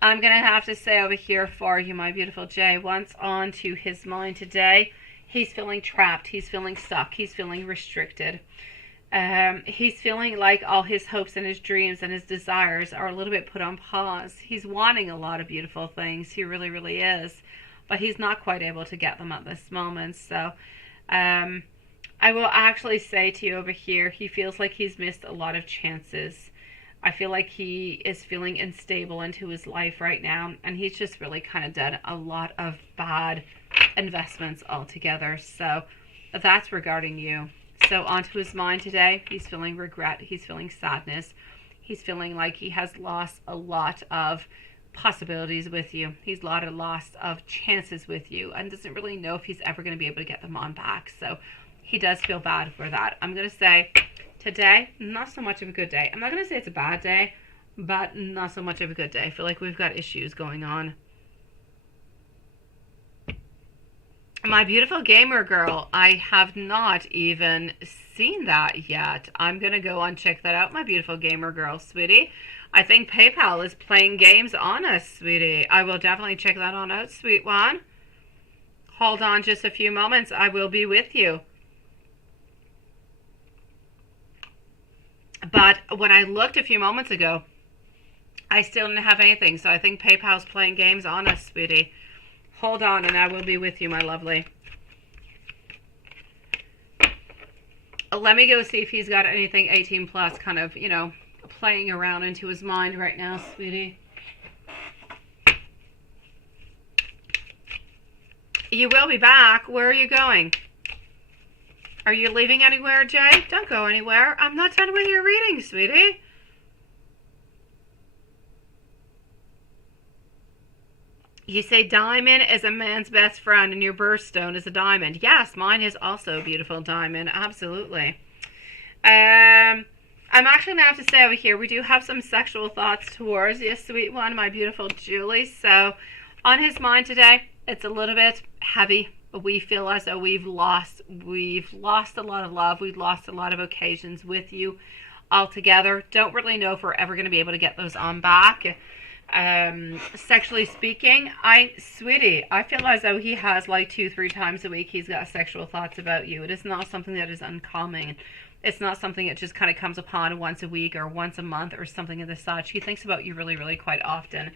I'm going to have to say over here for you, my beautiful Jay, what's on to his mind today? He's feeling trapped. He's feeling stuck. He's feeling restricted. He's feeling like all his hopes and his dreams and his desires are a little bit put on pause. He's wanting a lot of beautiful things. He really, really is. But he's not quite able to get them at this moment. So I will actually say to you over here, he feels like he's missed a lot of chances. I feel like he is feeling unstable into his life right now. And he's just really kind of done a lot of bad investments altogether. So that's regarding you. So onto his mind today, he's feeling regret, he's feeling sadness, he's feeling like he has lost a lot of possibilities with you. He's lost of chances with you and doesn't really know if he's ever going to be able to get them on back. So he does feel bad for that. I'm going to say today, not so much of a good day. I'm not going to say it's a bad day, but not so much of a good day. I feel like we've got issues going on. My beautiful gamer girl, I have not even seen that yet. I'm going to go and check that out, my beautiful gamer girl, sweetie. I think PayPal is playing games on us, sweetie. I will definitely check that on out, sweet one. Hold on just a few moments. I will be with you. But when I looked a few moments ago, I still didn't have anything. So I think PayPal's playing games on us, sweetie. Hold on, and I will be with you, my lovely. Let me go see if he's got anything 18 plus kind of, you know, playing around into his mind right now, sweetie. You will be back. Where are you going? Are you leaving anywhere, Jay? Don't go anywhere. I'm not done with your reading, sweetie. You say diamond is a man's best friend and your birthstone is a diamond. Yes, mine is also a beautiful diamond. Absolutely. I'm actually going to have to say over here, we do have some sexual thoughts towards you, sweet one, my beautiful Julie. So on his mind today, it's a little bit heavy. We feel as though we've lost a lot of love. We've lost a lot of occasions with you altogether. Don't really know if we're ever going to be able to get those on back. Sexually speaking, sweetie, I feel as though he has like 2-3 times a week he's got sexual thoughts about you. It is not something that is uncommon. It's not something that just kind of comes upon once a week or once a month or something of the such. He thinks about you really, really quite often.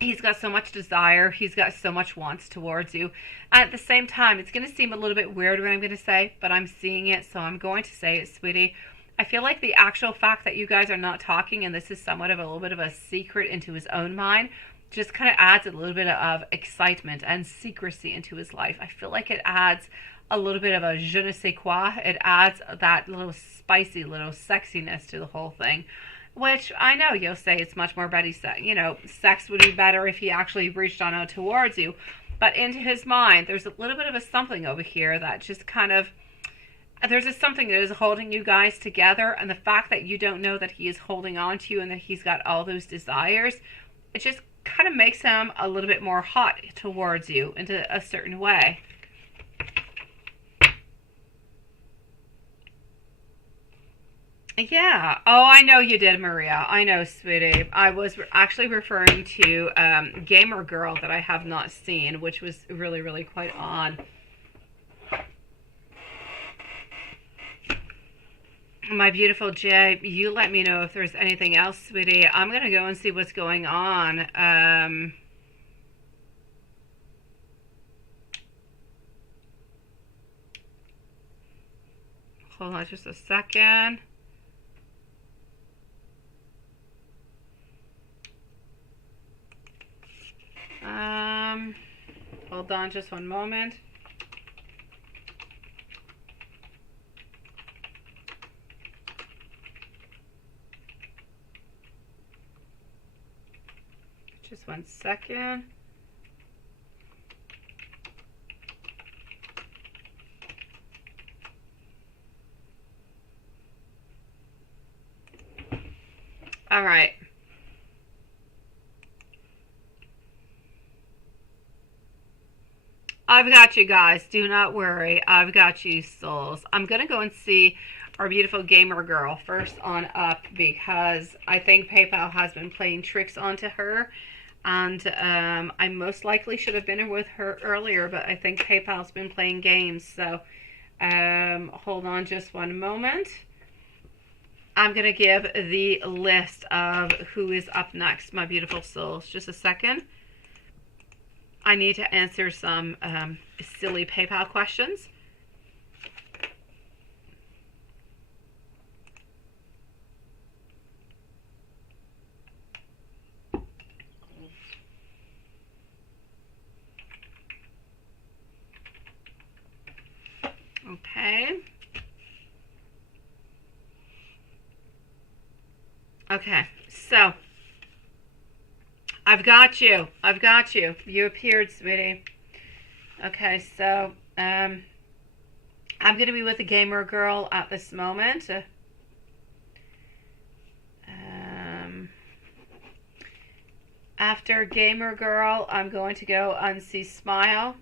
He's got so much desire. He's got so much wants towards you. And at the same time, it's going to seem a little bit weird what I'm going to say, but I'm seeing it, so I'm going to say it, sweetie. I feel like the actual fact that you guys are not talking, and this is somewhat of a little bit of a secret into his own mind, just kind of adds a little bit of excitement and secrecy into his life. I feel like it adds a little bit of a je ne sais quoi. It adds that little spicy, little sexiness to the whole thing, which I know you'll say it's much more better. You know, sex would be better if he actually reached on out towards you. But into his mind, there's a little bit of a something over here that just kind of, there's a something that is holding you guys together, and the fact that you don't know that he is holding on to you and that he's got all those desires, it just kind of makes him a little bit more hot towards you into a certain way. Yeah. Oh, I know you did, Maria. I know, sweetie. I was actually referring to Gamer Girl that I have not seen, which was really, really quite odd. My beautiful Jay, you let me know if there's anything else, sweetie. I'm going to go and see what's going on. Hold on just a second. Hold on just one moment. Just 1 second. All right. I've got you guys. Do not worry. I've got you, souls. I'm going to go and see, our beautiful gamer girl first on up, because I think PayPal has been playing tricks onto her, and I most likely should have been with her earlier, but I think PayPal's been playing games. So hold on just one moment. I'm going to give the list of who is up next, my beautiful souls. Just a second. I need to answer some silly PayPal questions. Okay. Okay, so I've got you. I've got you. You appeared, sweetie. Okay, so I'm going to be with a gamer girl at this moment. After gamer girl, I'm going to go and see Smile.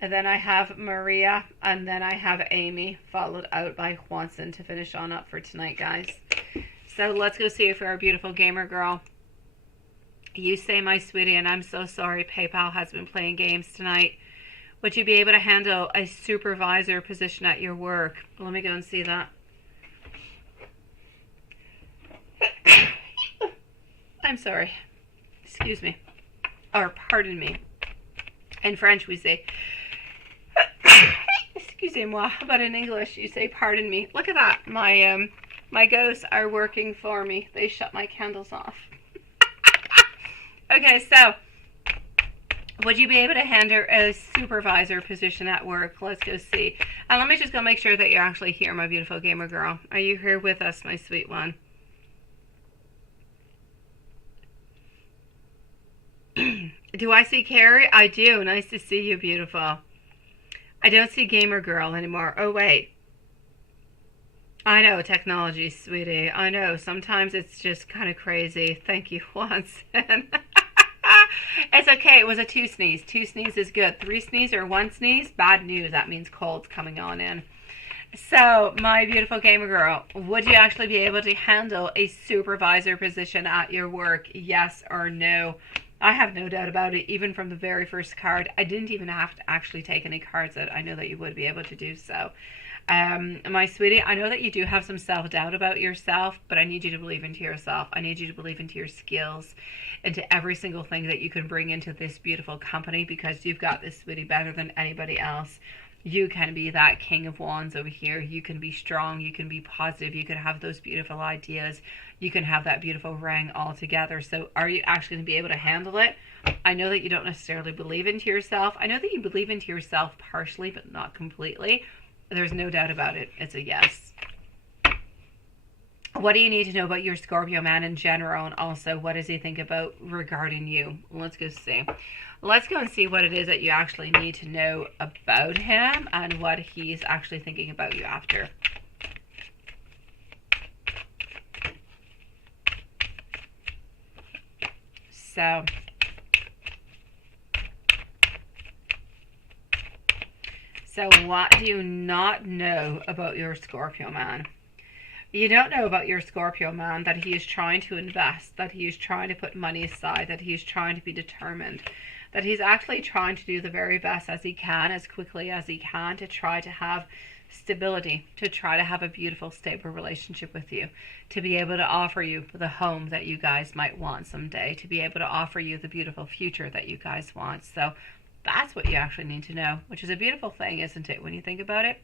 And then I have Maria, and then I have Amy, followed out by Juanson to finish on up for tonight, guys. So let's go see if our beautiful gamer girl. You say, my sweetie, and I'm so sorry, PayPal has been playing games tonight. Would you be able to handle a supervisor position at your work? Let me go and see that. I'm sorry. Excuse me. Or pardon me. In French we say, excusez-moi, but in English you say pardon me. Look at that. My ghosts are working for me. They shut my candles off. Okay, so would you be able to handle a supervisor position at work? Let's go see. And let me just go make sure that you're actually here, my beautiful gamer girl. Are you here with us, my sweet one? Do I see Carrie? I do. Nice to see you, beautiful. I don't see gamer girl anymore. Oh, wait. I know, technology, sweetie. I know. Sometimes it's just kind of crazy. Thank you, Watson. It's okay. It was a 2 sneeze. 2 sneeze is good. 3 sneeze or 1 sneeze, bad news. That means cold's coming on in. So, my beautiful gamer girl, would you actually be able to handle a supervisor position at your work? Yes or no? I have no doubt about it. Even from the very first card, I didn't even have to actually take any cards out. I know that you would be able to do so. My sweetie, I know that you do have some self-doubt about yourself, but I need you to believe into yourself. I need you to believe into your skills, into every single thing that you can bring into this beautiful company, because you've got this, sweetie, better than anybody else. You can be that king of wands over here. You can be strong. You can be positive. You can have those beautiful ideas. You can have that beautiful ring all together. So are you actually going to be able to handle it? I know that you don't necessarily believe into yourself. I know that you believe into yourself partially, but not completely. There's no doubt about it. It's a yes. What do you need to know about your Scorpio man in general? And also, what does he think about regarding you? Let's go see. Let's go and see what it is that you actually need to know about him and what he's actually thinking about you after. So what do you not know about your Scorpio man? You don't know about your Scorpio man that he is trying to invest, that he is trying to put money aside, that he is trying to be determined, that he's actually trying to do the very best as he can, as quickly as he can, to try to have stability, to try to have a beautiful, stable relationship with you, to be able to offer you the home that you guys might want someday, to be able to offer you the beautiful future that you guys want. So that's what you actually need to know, which is a beautiful thing, isn't it, when you think about it?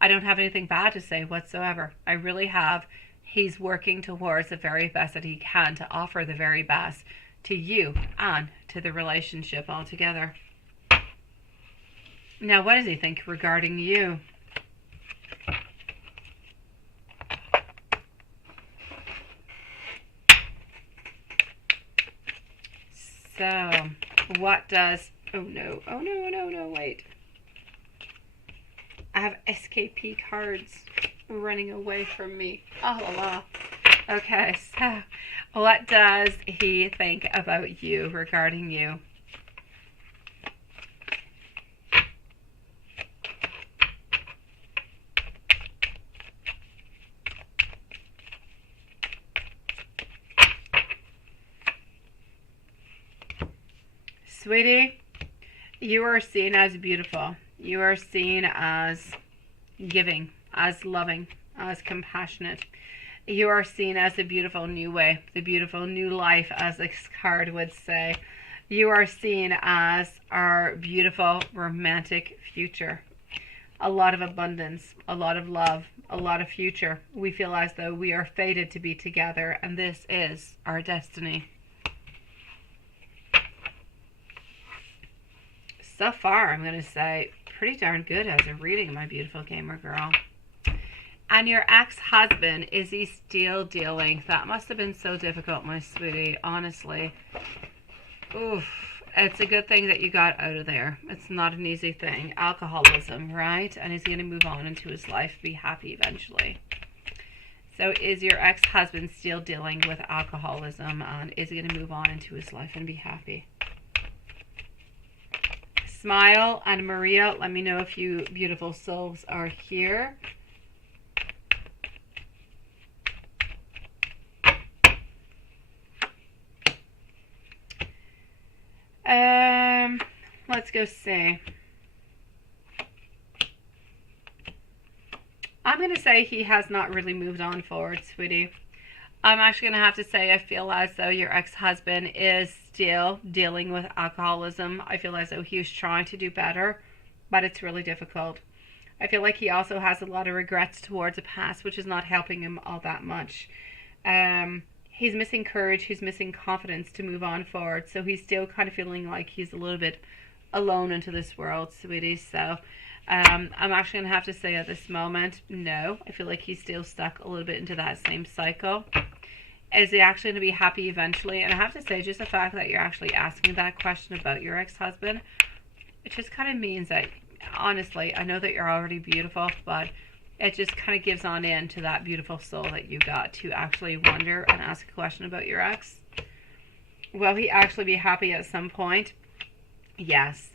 I don't have anything bad to say whatsoever. I really have. He's working towards the very best that he can to offer the very best to you and to the relationship altogether. Now, what does he think regarding you? So, what does... Oh no, wait. I have SKP cards running away from me. Oh la la. Okay, so what does he think about you regarding you? Sweetie, you are seen as beautiful. You are seen as giving, as loving, as compassionate. You are seen as the beautiful new way, the beautiful new life, as this card would say. You are seen as our beautiful romantic future. A lot of abundance, a lot of love, a lot of future. We feel as though we are fated to be together, and this is our destiny. So far, I'm going to say pretty darn good as a reading, my beautiful gamer girl. And your ex-husband, is he still dealing? That must have been so difficult, my sweetie, honestly. Oof. It's a good thing that you got out of there. It's not an easy thing. Alcoholism, right? And is he going to move on into his life, be happy eventually? So is your ex-husband still dealing with alcoholism? And is he going to move on into his life and be happy? Smile. And Maria, let me know if you beautiful souls are here. Let's go see. I'm going to say he has not really moved on forward, sweetie. I'm actually going to have to say I feel as though your ex-husband is still dealing with alcoholism. I feel as though he's trying to do better, but it's really difficult. I feel like he also has a lot of regrets towards the past, which is not helping him all that much. He's missing courage, he's missing confidence to move on forward, so he's still kind of feeling like he's a little bit alone into this world, sweetie. So I'm actually going to have to say at this moment, no. I feel like he's still stuck a little bit into that same cycle. Is he actually going to be happy eventually? And I have to say, just the fact that you're actually asking that question about your ex-husband, it just kind of means that, honestly, I know that you're already beautiful, but it just kind of gives on in to that beautiful soul that you got to actually wonder and ask a question about your ex. Will he actually be happy at some point? Yes.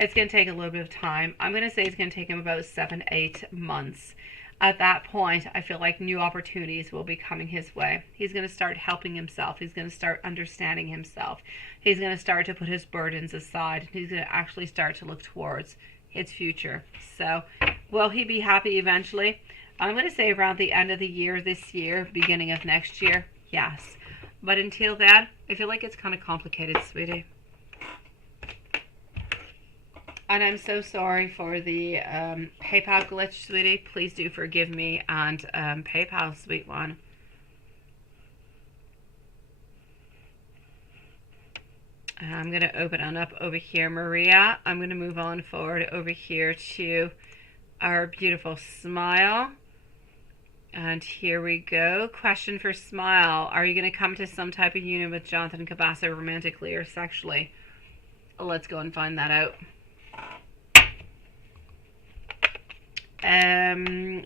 It's going to take a little bit of time. I'm going to say it's going to take him about 7-8 months. At that point, I feel like new opportunities will be coming his way. He's going to start helping himself. He's going to start understanding himself. He's going to start to put his burdens aside. He's going to actually start to look towards his future. So, will he be happy eventually? I'm going to say around the end of the year, this year, beginning of next year, yes. But until then, I feel like it's kind of complicated, sweetie. And I'm so sorry for the PayPal glitch, sweetie. Please do forgive me. And PayPal, sweet one. I'm going to open on up over here, Maria. I'm going to move on forward over here to our beautiful Smile. And here we go. Question for Smile. Are you going to come to some type of union with Jonathan Cabasa romantically or sexually? Let's go and find that out.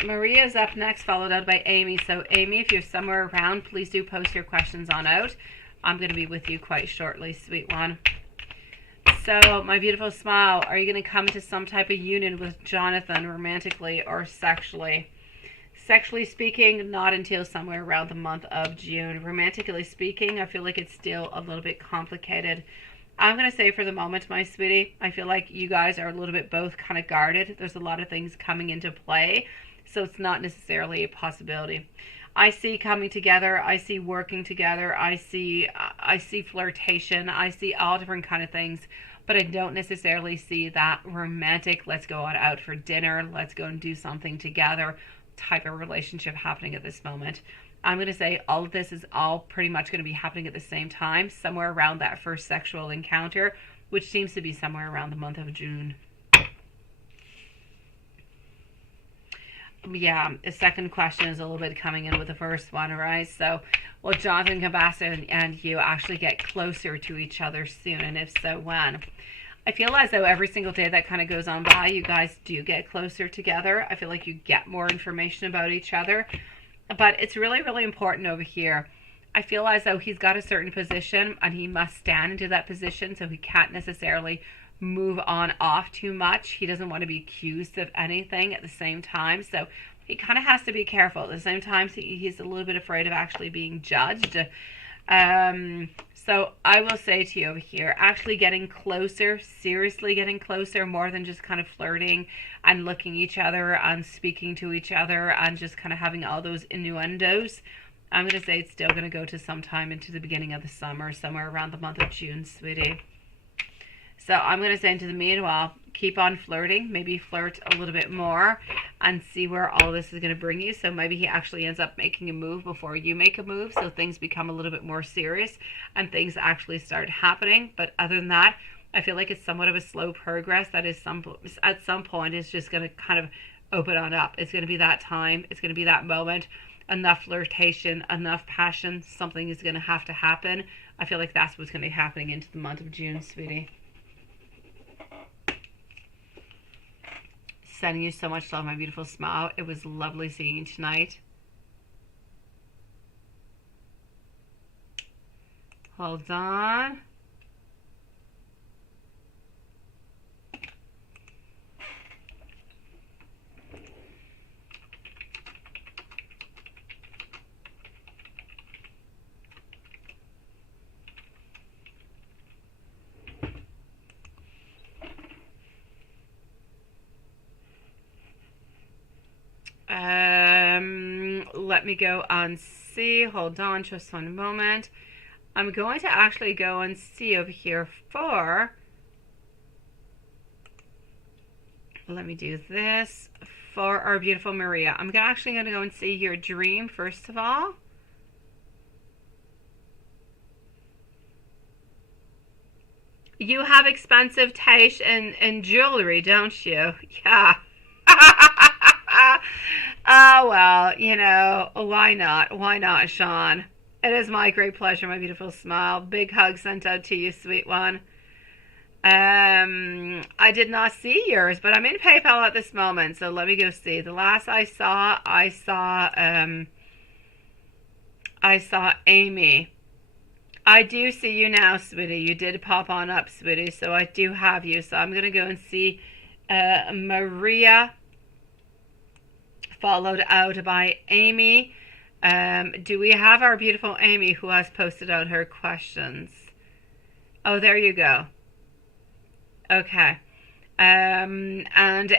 Maria's up next, followed out by Amy. So Amy, if you're somewhere around, please do post your questions on out. I'm going to be with you quite shortly, sweet one. So, my beautiful Smile, are you going to come to some type of union with Jonathan romantically or sexually? Sexually speaking, not until somewhere around the month of June. Romantically speaking, I feel like it's still a little bit complicated. I'm going to say for the moment, my sweetie, I feel like you guys are a little bit both kind of guarded. There's a lot of things coming into play, so it's not necessarily a possibility. I see coming together, I see working together, I see flirtation, I see all different kind of things, but I don't necessarily see that romantic, let's go out for dinner, let's go and do something together type of relationship happening at this moment. I'm going to say all of this is all pretty much going to be happening at the same time, somewhere around that first sexual encounter, which seems to be somewhere around the month of June. Yeah, the second question is a little bit coming in with the first one, right? So, will Jonathan Cabasa and you actually get closer to each other soon? And if so, when? I feel as though every single day that kind of goes on by, you guys do get closer together. I feel like you get more information about each other. But it's really, really important over here. I feel as though he's got a certain position and he must stand into that position, so he can't necessarily move on off too much. He doesn't want to be accused of anything at the same time, so he kind of has to be careful. At the same time, he's a little bit afraid of actually being judged. So I will say to you over here, actually getting closer, seriously getting closer, more than just kind of flirting and looking each other and speaking to each other and just kind of having all those innuendos. I'm going to say it's still going to go to sometime into the beginning of the summer, somewhere around the month of June, sweetie. So I'm going to say into the meanwhile, keep on flirting, maybe flirt a little bit more and see where all of this is going to bring you. So maybe he actually ends up making a move before you make a move. So things become a little bit more serious and things actually start happening. But other than that, I feel like it's somewhat of a slow progress. That is at some point it's just going to kind of open on up. It's going to be that time. It's going to be that moment. Enough flirtation, enough passion. Something is going to have to happen. I feel like that's what's going to be happening into the month of June, sweetie. Sending you so much love, my beautiful smile. It was lovely seeing you tonight. Hold on. Let me go and see. Hold on just one moment. I'm going to actually go and see over here for, let me do this, for our beautiful Maria. I'm actually going to go and see your dream first of all. You have expensive taste in jewelry, don't you? Yeah. Oh, well, you know, why not? Why not, Sean? It is my great pleasure, my beautiful smile. Big hug sent out to you, sweet one. I did not see yours, but I'm in PayPal at this moment, so let me go see. The last I saw Amy. I do see you now, sweetie. You did pop on up, sweetie, so I do have you. So I'm going to go and see Maria, followed out by Amy. Do we have our beautiful Amy who has posted out her questions? Oh, there you go. Okay. And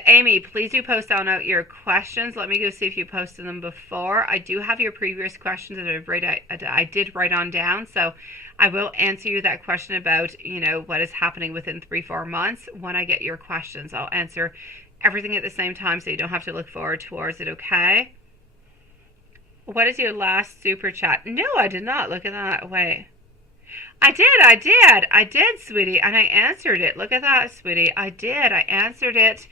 Amy, please do post on out your questions. Let me go see if you posted them before. I do have your previous questions that I did write on down, so I will answer you that question about, you know, what is happening within 3-4 months. When I get your questions, I'll answer everything at the same time so you don't have to look forward towards it, okay? What is your last super chat? No, I did not. Look at that. Wait. I did, sweetie, and I answered it. Look at that, sweetie. I did. I answered it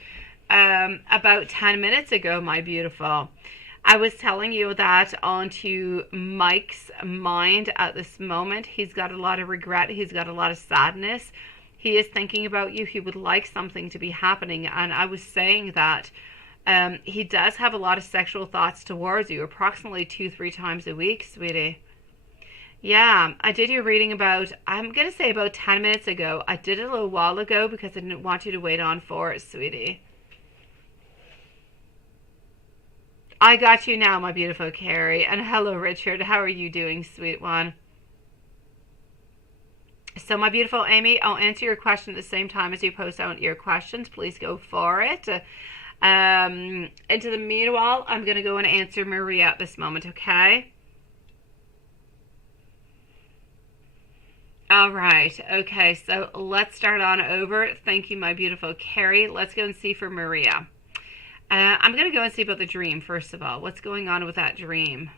about 10 minutes ago, my beautiful. I was telling you that onto Mike's mind at this moment. He's got a lot of regret. He's got a lot of sadness. He is thinking about you. He would like something to be happening. And I was saying that he does have a lot of sexual thoughts towards you, approximately 2-3 times a week, sweetie. Yeah, I did your reading about, I'm going to say about 10 minutes ago. I did it a little while ago because I didn't want you to wait on for it, sweetie. I got you now, my beautiful Carrie. And hello, Richard. How are you doing, sweet one? So, my beautiful Amy, I'll answer your question at the same time as you post out your questions. Please go for it. Into the meanwhile, I'm going to go and answer Maria at this moment, okay? All right. Okay, so let's start on over. Thank you, my beautiful Carrie. Let's go and see for Maria. I'm going to go and see about the dream, first of all. What's going on with that dream?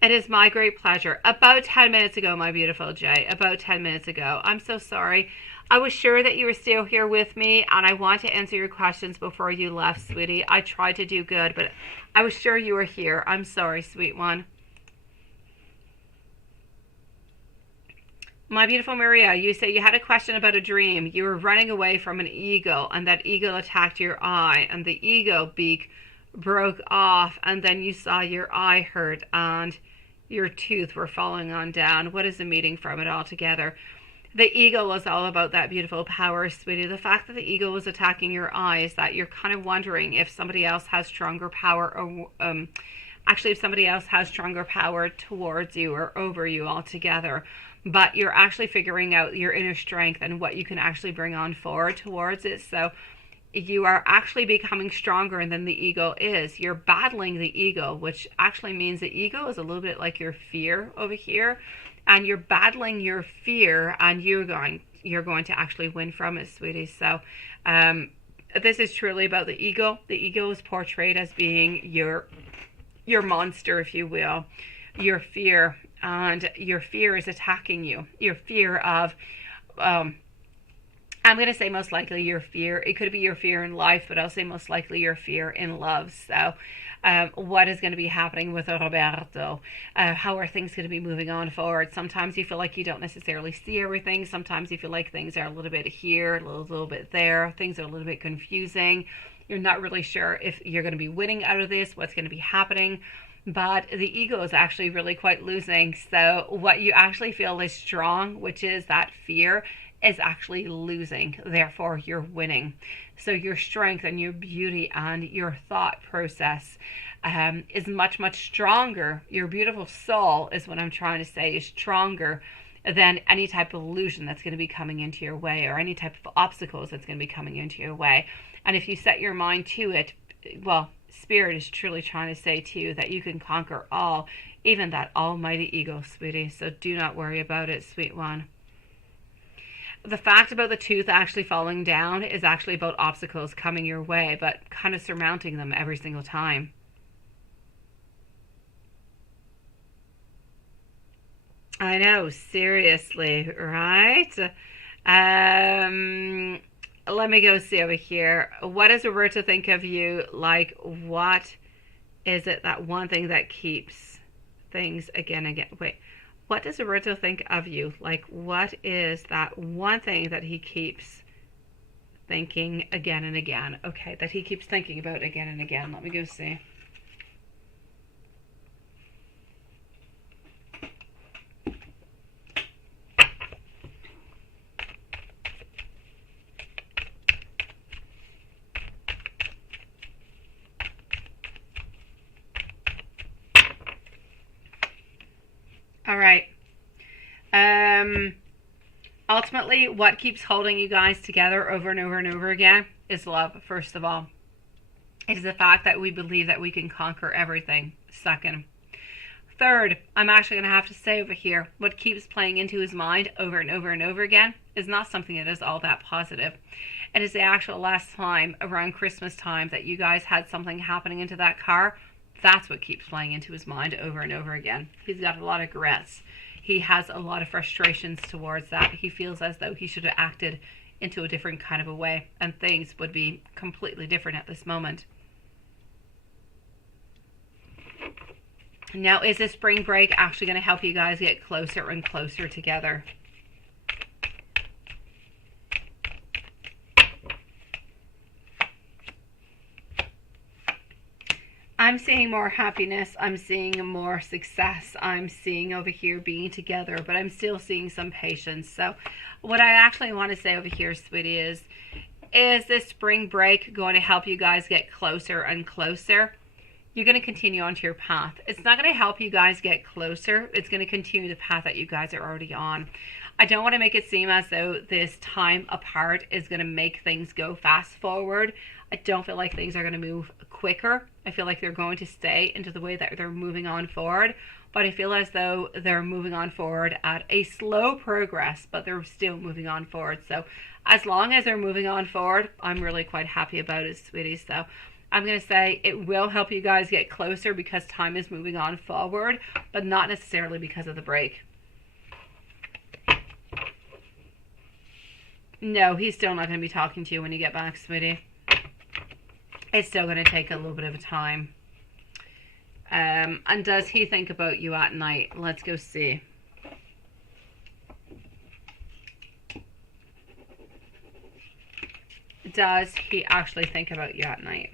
It is my great pleasure. About 10 minutes ago, my beautiful Jay. About 10 minutes ago. I'm so sorry. I was sure that you were still here with me, and I want to answer your questions before you left, sweetie. I tried to do good, but I was sure you were here. I'm sorry, sweet one. My beautiful Maria, you say you had a question about a dream. You were running away from an eagle, and that eagle attacked your eye, and the eagle beak broke off, and then you saw your eye hurt, and your tooth were falling on down. What is the meaning from it all together? The eagle was all about that beautiful power, sweetie. The fact that the eagle was attacking your eye is that you're kind of wondering if somebody else has stronger power or actually if somebody else has stronger power towards you or over you altogether, but you're actually figuring out your inner strength and what you can actually bring on forward towards it. So you are actually becoming stronger than the ego is. You're battling the ego, which actually means the ego is a little bit like your fear over here, and you're battling your fear, and you're going to actually win from it, sweetie. So this is truly about the ego. The ego is portrayed as being your monster, if you will, your fear, and your fear is attacking you. Your fear of I'm going to say most likely your fear. It could be your fear in life, but I'll say most likely your fear in love. So what is going to be happening with Roberto? How are things going to be moving on forward? Sometimes you feel like you don't necessarily see everything. Sometimes you feel like things are a little bit here, a little bit there. Things are a little bit confusing. You're not really sure if you're going to be winning out of this, what's going to be happening. But the ego is actually really quite losing. So what you actually feel is strong, which is that fear, is actually losing. Therefore, you're winning. So your strength and your beauty and your thought process is much, much stronger. Your beautiful soul is what I'm trying to say, is stronger than any type of illusion that's going to be coming into your way, or any type of obstacles that's going to be coming into your way. And if you set your mind to it, well, Spirit is truly trying to say to you that you can conquer all, even that almighty ego, sweetie. So do not worry about it, sweet one. The fact about the tooth actually falling down is actually about obstacles coming your way, but kind of surmounting them every single time. I know, seriously, right? Let me go see over here. What does Roberto think of you? Like, what is it, that one thing that keeps things again and again? Wait. What does Roberto think of you? Like, what is that one thing that he keeps thinking again and again? Okay, that he keeps thinking about again and again. Let me go see. All right. Ultimately, what keeps holding you guys together over and over and over again is love, first of all. It is the fact that we believe that we can conquer everything, second. Third, I'm actually going to have to say over here, what keeps playing into his mind over and over and over again is not something that is all that positive. It is the actual last time around Christmas time that you guys had something happening into that car. That's what keeps playing into his mind over and over again. He's got a lot of regrets. He has a lot of frustrations towards that. He feels as though he should have acted into a different kind of a way, and things would be completely different at this moment. Now, is this spring break actually going to help you guys get closer and closer together? I'm seeing more happiness. I'm seeing more success. I'm seeing over here being together, but I'm still seeing some patience. So what I actually want to say over here, sweetie, is this spring break going to help you guys get closer and closer? You're going to continue onto your path. It's not going to help you guys get closer. It's going to continue the path that you guys are already on. I don't want to make it seem as though this time apart is going to make things go fast forward. I don't feel like things are going to move quicker. I feel like they're going to stay into the way that they're moving on forward. But I feel as though they're moving on forward at a slow progress, but they're still moving on forward. So as long as they're moving on forward, I'm really quite happy about it, sweetie. So I'm going to say it will help you guys get closer because time is moving on forward, but not necessarily because of the break. No, he's still not going to be talking to you when you get back, sweetie. It's still going to take a little bit of a time. And does he think about you at night? Let's go see. Does he actually think about you at night?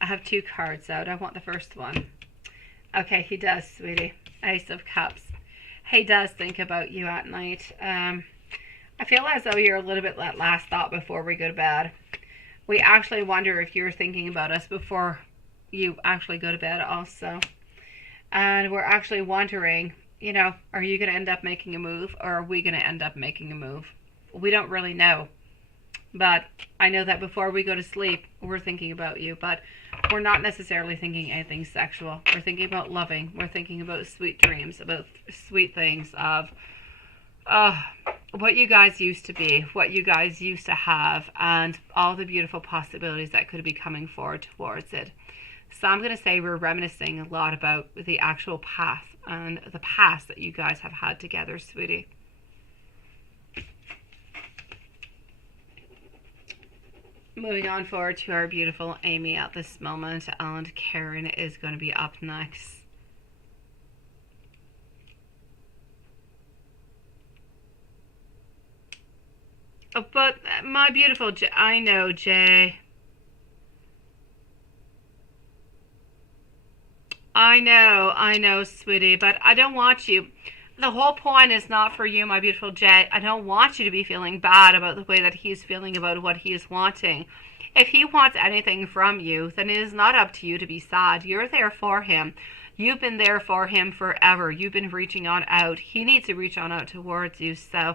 I have two cards out. I want the first one. Okay, he does, sweetie. Ace of Cups. He does think about you at night. I feel as though you're a little bit that last thought before we go to bed. We actually wonder if you're thinking about us before you actually go to bed also. And we're actually wondering, you know, are you going to end up making a move, or are we going to end up making a move? We don't really know. But I know that before we go to sleep, we're thinking about you. But we're not necessarily thinking anything sexual. We're thinking about loving. We're thinking about sweet dreams, about sweet things of what you guys used to be, what you guys used to have, and all the beautiful possibilities that could be coming forward towards it. So I'm going to say we're reminiscing a lot about the actual path and the past that you guys have had together, sweetie. Moving on forward to our beautiful Amy at this moment, and Karen is going to be up next. Oh, but my beautiful Jay, I know, Jay. I know, sweetie, but I don't want you. The whole point is not for you, my beautiful Jay. I don't want you to be feeling bad about the way that he's feeling about what he is wanting. If he wants anything from you, then it is not up to you to be sad. You're there for him. You've been there for him forever. You've been reaching on out. He needs to reach on out towards you. So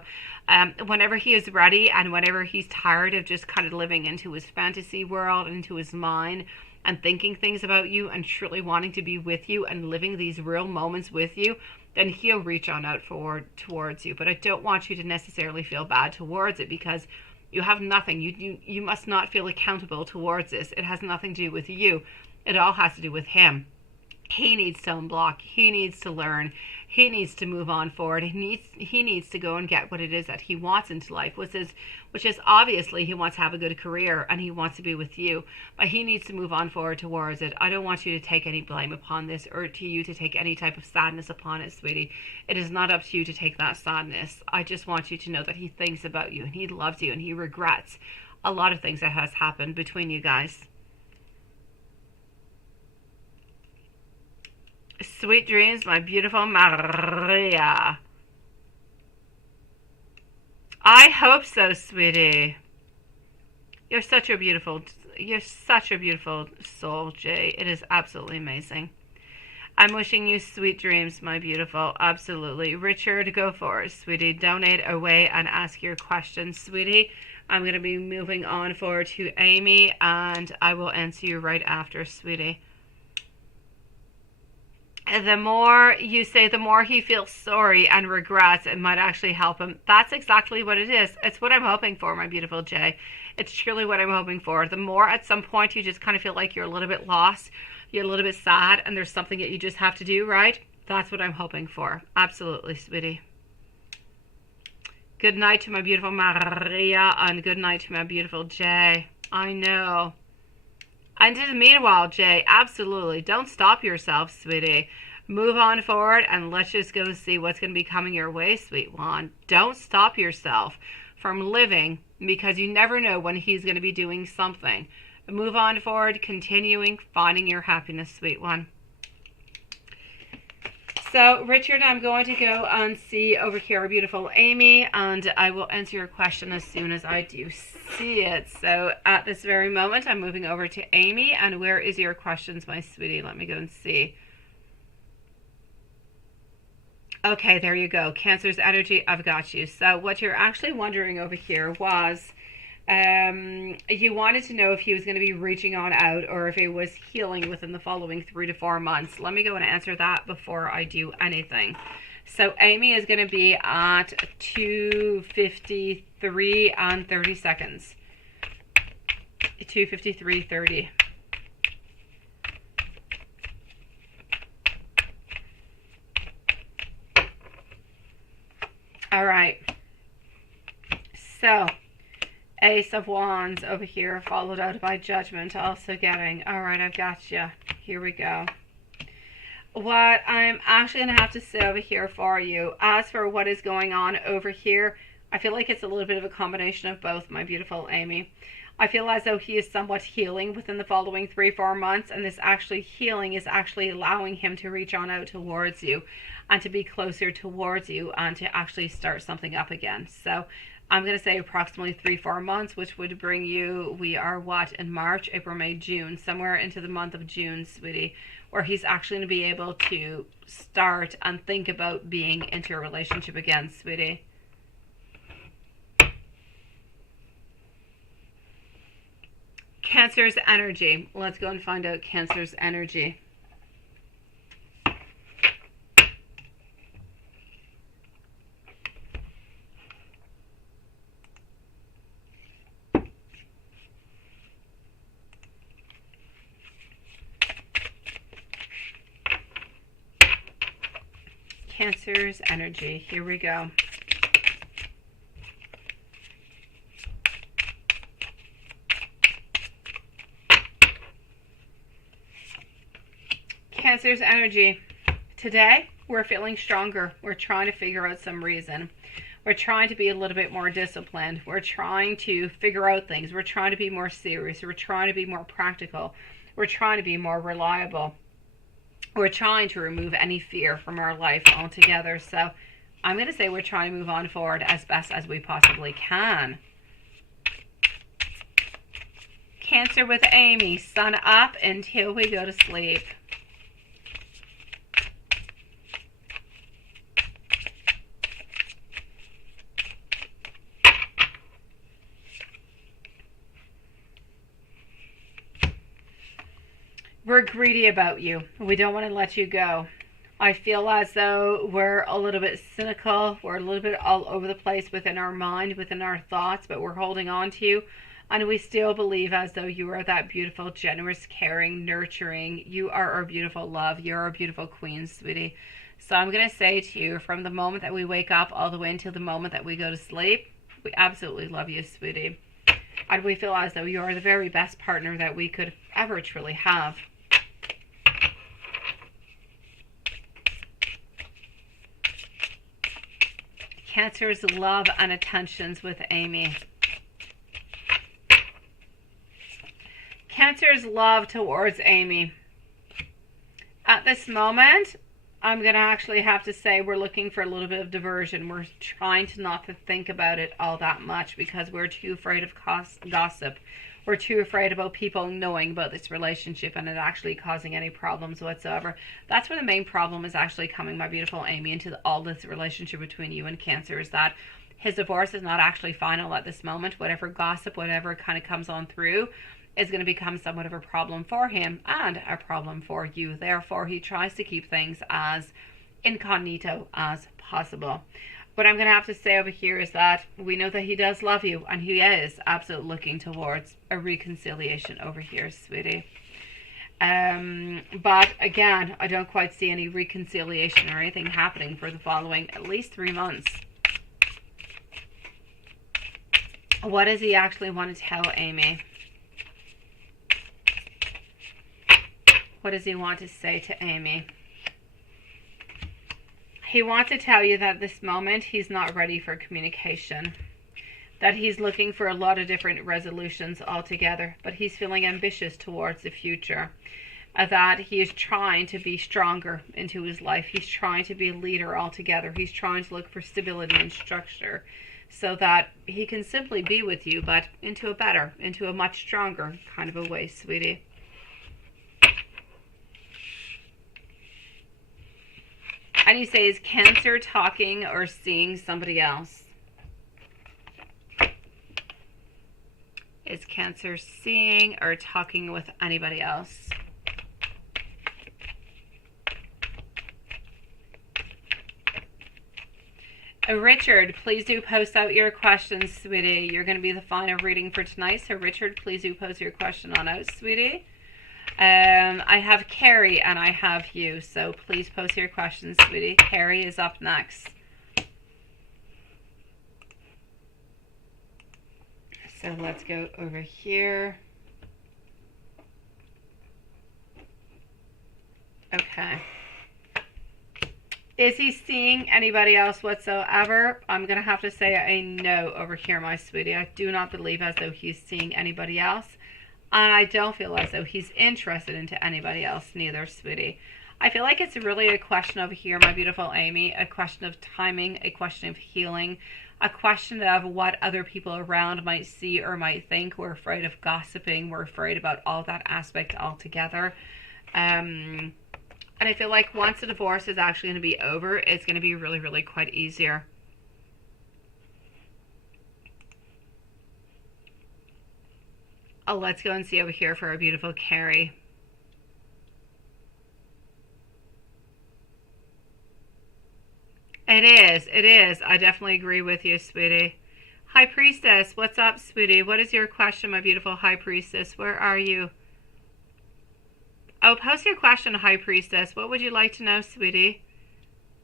whenever he is ready and whenever he's tired of just kind of living into his fantasy world, into his mind, and thinking things about you and truly wanting to be with you and living these real moments with you, then he'll reach on out towards you. But I don't want you to necessarily feel bad towards it, because you have nothing. You must not feel accountable towards this. It has nothing to do with you. It all has to do with him. He needs to unblock. He needs to learn. He needs to move on forward. He needs to go and get what it is that he wants into life, which is obviously he wants to have a good career and he wants to be with you, but he needs to move on forward towards it. I don't want you to take any blame upon this, or to you to take any type of sadness upon it, sweetie. It is not up to you to take that sadness. I just want you to know that he thinks about you and he loves you and he regrets a lot of things that has happened between you guys. Sweet dreams, my beautiful Maria. I hope so, sweetie. You're such a beautiful soul, Jay. It is absolutely amazing. I'm wishing you sweet dreams, my beautiful. Absolutely. Richard, go for it, sweetie. Donate away and ask your questions, sweetie. I'm going to be moving on forward to Amy, and I will answer you right after, sweetie. The more you say, the more he feels sorry and regrets, it might actually help him. That's exactly what it is. It's what I'm hoping for, my beautiful Jay. It's truly what I'm hoping for. The more at some point you just kind of feel like you're a little bit lost, you're a little bit sad, and there's something that you just have to do, right? That's what I'm hoping for. Absolutely, sweetie. Good night to my beautiful Maria, and good night to my beautiful Jay. I know. And in the meanwhile, Jay, absolutely, don't stop yourself, sweetie. Move on forward and let's just go see what's going to be coming your way, sweet one. Don't stop yourself from living, because you never know when he's going to be doing something. Move on forward, continuing, finding your happiness, sweet one. So, Richard, I'm going to go and see over here our beautiful Amy, and I will answer your question as soon as I do see it. So, at this very moment, I'm moving over to Amy, and where is your questions, my sweetie? Let me go and see. Okay, there you go. Cancer's energy, I've got you. So, what you're actually wondering over here was, you wanted to know if he was going to be reaching on out or if he was healing within the following 3 to 4 months. Let me go and answer that before I do anything. So Amy is going to be at 2:53 and 30 seconds. 2:53:30. All right. So Ace of Wands over here, followed out by Judgment, also getting, all right, I've got you. Here we go. What I'm actually going to have to say over here for you, as for what is going on over here, I feel like it's a little bit of a combination of both, my beautiful Amy. I feel as though he is somewhat healing within the following 3-4 months, and this actually healing is actually allowing him to reach on out towards you and to be closer towards you and to actually start something up again. So I'm going to say approximately 3-4 months, which would bring you, we are what, in March, April, May, June, somewhere into the month of June, sweetie, where he's actually going to be able to start and think about being into a relationship again, sweetie. Cancer's energy. Let's go and find out Cancer's energy. Cancer's energy. Here we go. Cancer's energy. Today, we're feeling stronger. We're trying to figure out some reason. We're trying to be a little bit more disciplined. We're trying to figure out things. We're trying to be more serious. We're trying to be more practical. We're trying to be more reliable. We're trying to remove any fear from our life altogether. So I'm going to say we're trying to move on forward as best as we possibly can. Cancer with Amy. Sun up until we go to sleep. We're greedy about you. We don't want to let you go. I feel as though we're a little bit cynical. We're a little bit all over the place within our mind, within our thoughts, but we're holding on to you. And we still believe as though you are that beautiful, generous, caring, nurturing. You are our beautiful love. You're our beautiful queen, sweetie. So I'm going to say to you, from the moment that we wake up all the way until the moment that we go to sleep, we absolutely love you, sweetie. And we feel as though you are the very best partner that we could ever truly have. Cancer's love and attentions with Amy. Cancer's love towards Amy. At this moment, I'm going to actually have to say we're looking for a little bit of diversion. We're trying to not to think about it all that much because we're too afraid of gossip. We're too afraid about people knowing about this relationship and it actually causing any problems whatsoever. That's where the main problem is actually coming, my beautiful Amy, into all this relationship between you and Cancer, is that his divorce is not actually final at this moment. Whatever gossip, whatever kind of comes on through is going to become somewhat of a problem for him and a problem for you. Therefore, he tries to keep things as incognito as possible. What I'm going to have to say over here is that we know that he does love you and he is absolutely looking towards a reconciliation over here, sweetie. But again, I don't quite see any reconciliation or anything happening for the following at least 3 months. What does he actually want to tell Amy? What does he want to say to Amy? He wants to tell you that at this moment he's not ready for communication. That he's looking for a lot of different resolutions altogether. But he's feeling ambitious towards the future. That he is trying to be stronger into his life. He's trying to be a leader altogether. He's trying to look for stability and structure. So that he can simply be with you, but into a much stronger kind of a way, sweetie. And you say, is Cancer talking or seeing somebody else? Is Cancer seeing or talking with anybody else? Richard, please do post out your questions, sweetie. You're going to be the final reading for tonight. So Richard, please do post your question on out, sweetie. I have Carrie and I have you, so please post your questions, sweetie. Carrie is up next. So let's go over here. Okay. Is he seeing anybody else whatsoever? I'm going to have to say a no over here, my sweetie. I do not believe as though he's seeing anybody else. And I don't feel as though he's interested into anybody else neither, sweetie. I feel like it's really a question over here, my beautiful Amy, a question of timing, a question of healing, a question of what other people around might see or might think. We're afraid of gossiping. We're afraid about all that aspect altogether. And I feel like once the divorce is actually going to be over, it's going to be really, really quite easier. Oh, let's go and see over here for our beautiful Carrie. It is. It is. I definitely agree with you, sweetie. High Priestess, what's up, sweetie? What is your question, my beautiful High Priestess? Where are you? Oh, post your question, High Priestess. What would you like to know, sweetie?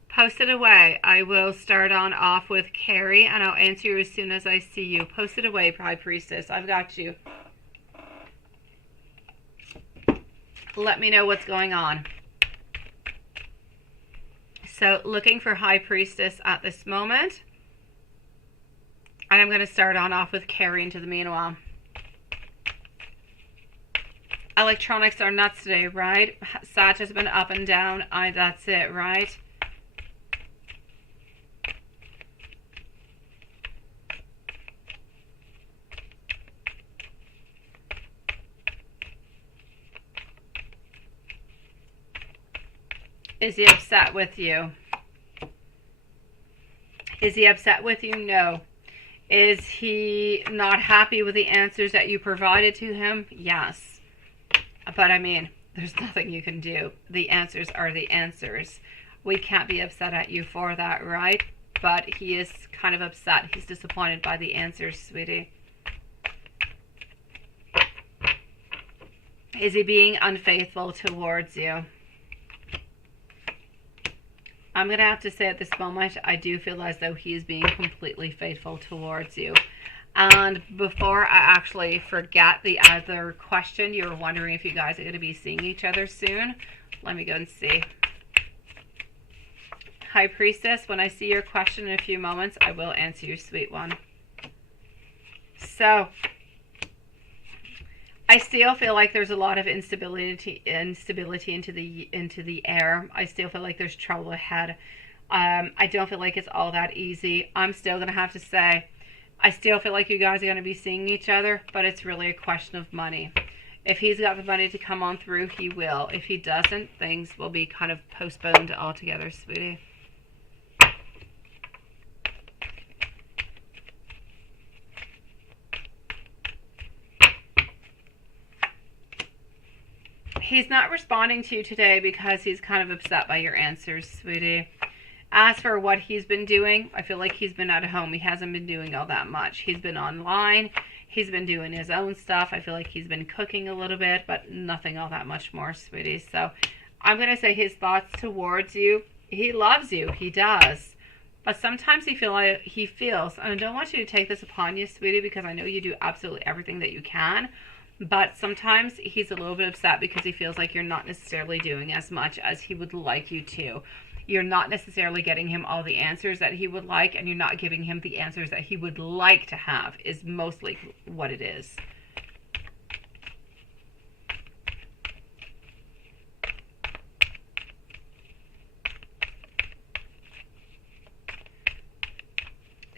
Post it away. I will start on off with Carrie, and I'll answer you as soon as I see you. Post it away, High Priestess. I've got you. Let me know what's going on. So, looking for High Priestess at this moment. And I'm going to start on off with Carrie into the meanwhile. Electronics are nuts today, right? Sag has been up and down. That's it, right? Is he upset with you? Is he upset with you? No. Is he not happy with the answers that you provided to him? Yes. But I mean, there's nothing you can do. The answers are the answers. We can't be upset at you for that, right? But he is kind of upset. He's disappointed by the answers, sweetie. Is he being unfaithful towards you? I'm going to have to say at this moment, I do feel as though he is being completely faithful towards you. And before I actually forget the other question, you were wondering if you guys are going to be seeing each other soon. Let me go and see. High Priestess, when I see your question in a few moments, I will answer you, sweet one. So, I still feel like there's a lot of instability into the air. I still feel like there's trouble ahead. I don't feel like it's all that easy. I'm still going to have to say, I still feel like you guys are going to be seeing each other, but it's really a question of money. If he's got the money to come on through, he will. If he doesn't, things will be kind of postponed altogether, sweetie. He's not responding to you today because he's kind of upset by your answers, sweetie. As for what he's been doing, I feel like he's been at home. He hasn't been doing all that much. He's been online. He's been doing his own stuff. I feel like he's been cooking a little bit, but nothing all that much more, sweetie. So I'm going to say his thoughts towards you. He loves you. He does. But sometimes he feels, and I don't want you to take this upon you, sweetie, because I know you do absolutely everything that you can. But sometimes he's a little bit upset because he feels like you're not necessarily doing as much as he would like you to. You're not necessarily getting him all the answers that he would like, and you're not giving him the answers that he would like to have, is mostly what it is.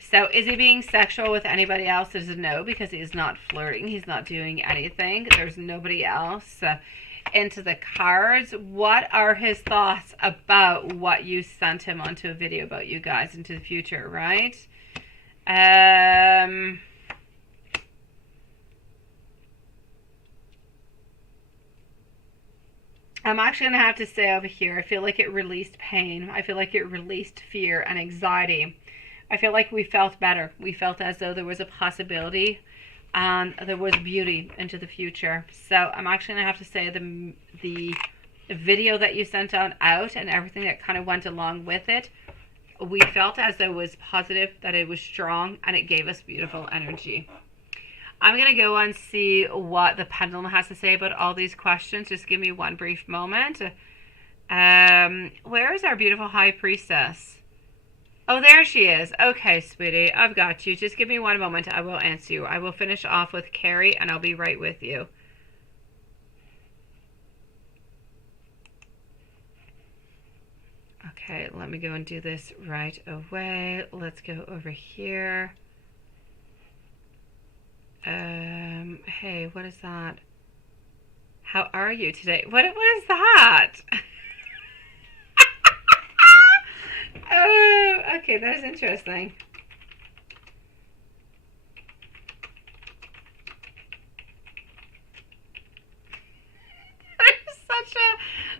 So is he being sexual with anybody else? There's a no, because he is not flirting. He's not doing anything. There's nobody else. Into the cards, what are his thoughts about what you sent him onto a video about you guys into the future, right? I'm actually going to have to say over here, I feel like it released pain. I feel like it released fear and anxiety. I feel like we felt better. We felt as though there was a possibility and there was beauty into the future. So I'm actually going to have to say the video that you sent out and everything that kind of went along with it, we felt as though it was positive, that it was strong, and it gave us beautiful energy. I'm going to go and see what the pendulum has to say about all these questions. Just give me one brief moment. Where is our beautiful High Priestess? Oh, there she is. Okay, sweetie, I've got you. Just give me one moment. I will answer you. I will finish off with Carrie, and I'll be right with you. Okay, let me go and do this right away. Let's go over here. Hey, what is that? How are you today? What is that? Oh, okay, that is interesting.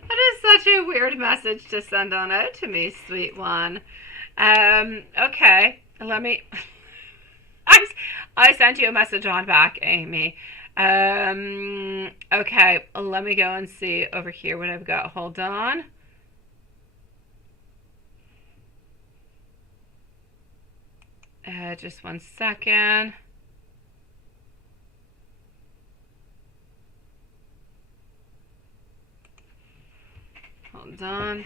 That is such a weird message to send on out to me, sweet one. Okay, let me. I sent you a message on back, Amy. Okay, let me go and see over here what I've got. Hold on. Just 1 second. Hold on.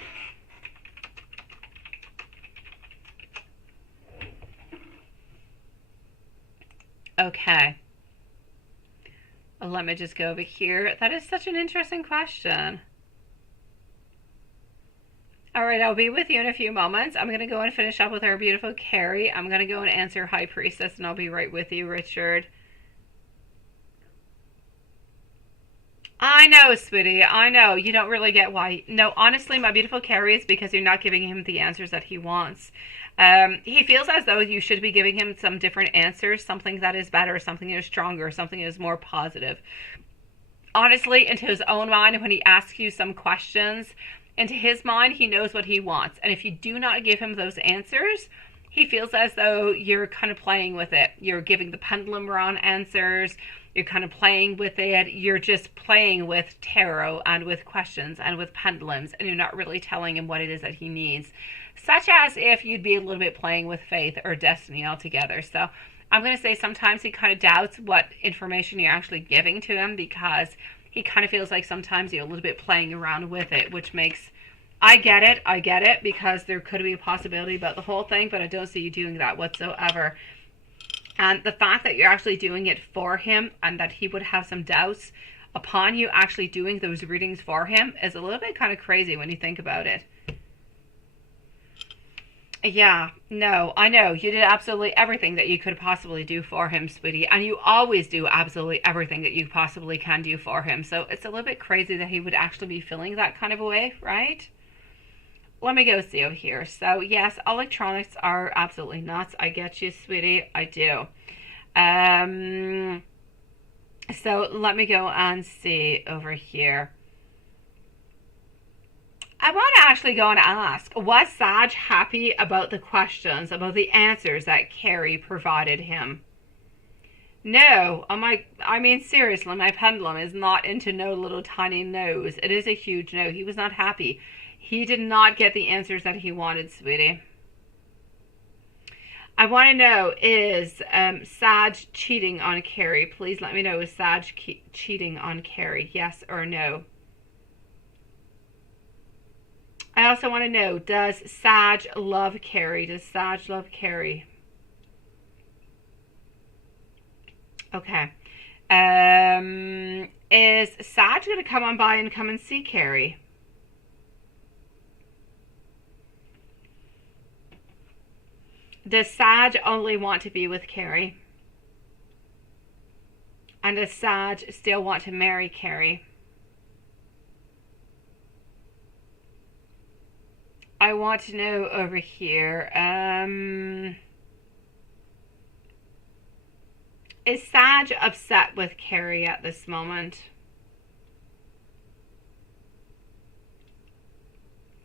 Okay. Let me just go over here. That is such an interesting question. All right, I'll be with you in a few moments. I'm going to go and finish up with our beautiful Carrie. I'm going to go and answer High Priestess, and I'll be right with you, Richard. I know, sweetie. I know. You don't really get why. No, honestly, my beautiful Carrie, is because you're not giving him the answers that he wants. He feels as though you should be giving him some different answers, something that is better, something that is stronger, something that is more positive. Honestly, into his own mind, when he asks you some questions, into his mind, he knows what he wants. And if you do not give him those answers, he feels as though you're kind of playing with it. You're giving the pendulum around answers. You're kind of playing with it. You're just playing with tarot and with questions and with pendulums, and you're not really telling him what it is that he needs. Such as if you'd be a little bit playing with faith or destiny altogether. So I'm going to say sometimes he kind of doubts what information you're actually giving to him, because he kind of feels like sometimes you're a little bit playing around with it, which makes, I get it, because there could be a possibility about the whole thing, but I don't see you doing that whatsoever. And the fact that you're actually doing it for him, and that he would have some doubts upon you actually doing those readings for him, is a little bit kind of crazy when you think about it. Yeah, no, I know. You did absolutely everything that you could possibly do for him, sweetie. And you always do absolutely everything that you possibly can do for him. So it's a little bit crazy that he would actually be feeling that kind of a way, right? Let me go see over here. So, yes, electronics are absolutely nuts. I get you, sweetie. I do. So let me go and see over here. I want to actually go and ask, was Sag happy about the questions, about the answers that Carrie provided him? No. I mean, seriously, my pendulum is not into no little tiny no's. It is a huge no. He was not happy. He did not get the answers that he wanted, sweetie. I want to know, is Sag cheating on Carrie? Please let me know, is Sag cheating on Carrie? Yes or no? I also want to know, does Sag love Carrie? Does Sag love Carrie? Okay. Is Sag going to come on by and come and see Carrie? Does Sag only want to be with Carrie? And does Sag still want to marry Carrie? I want to know over here, is Sag upset with Carrie at this moment?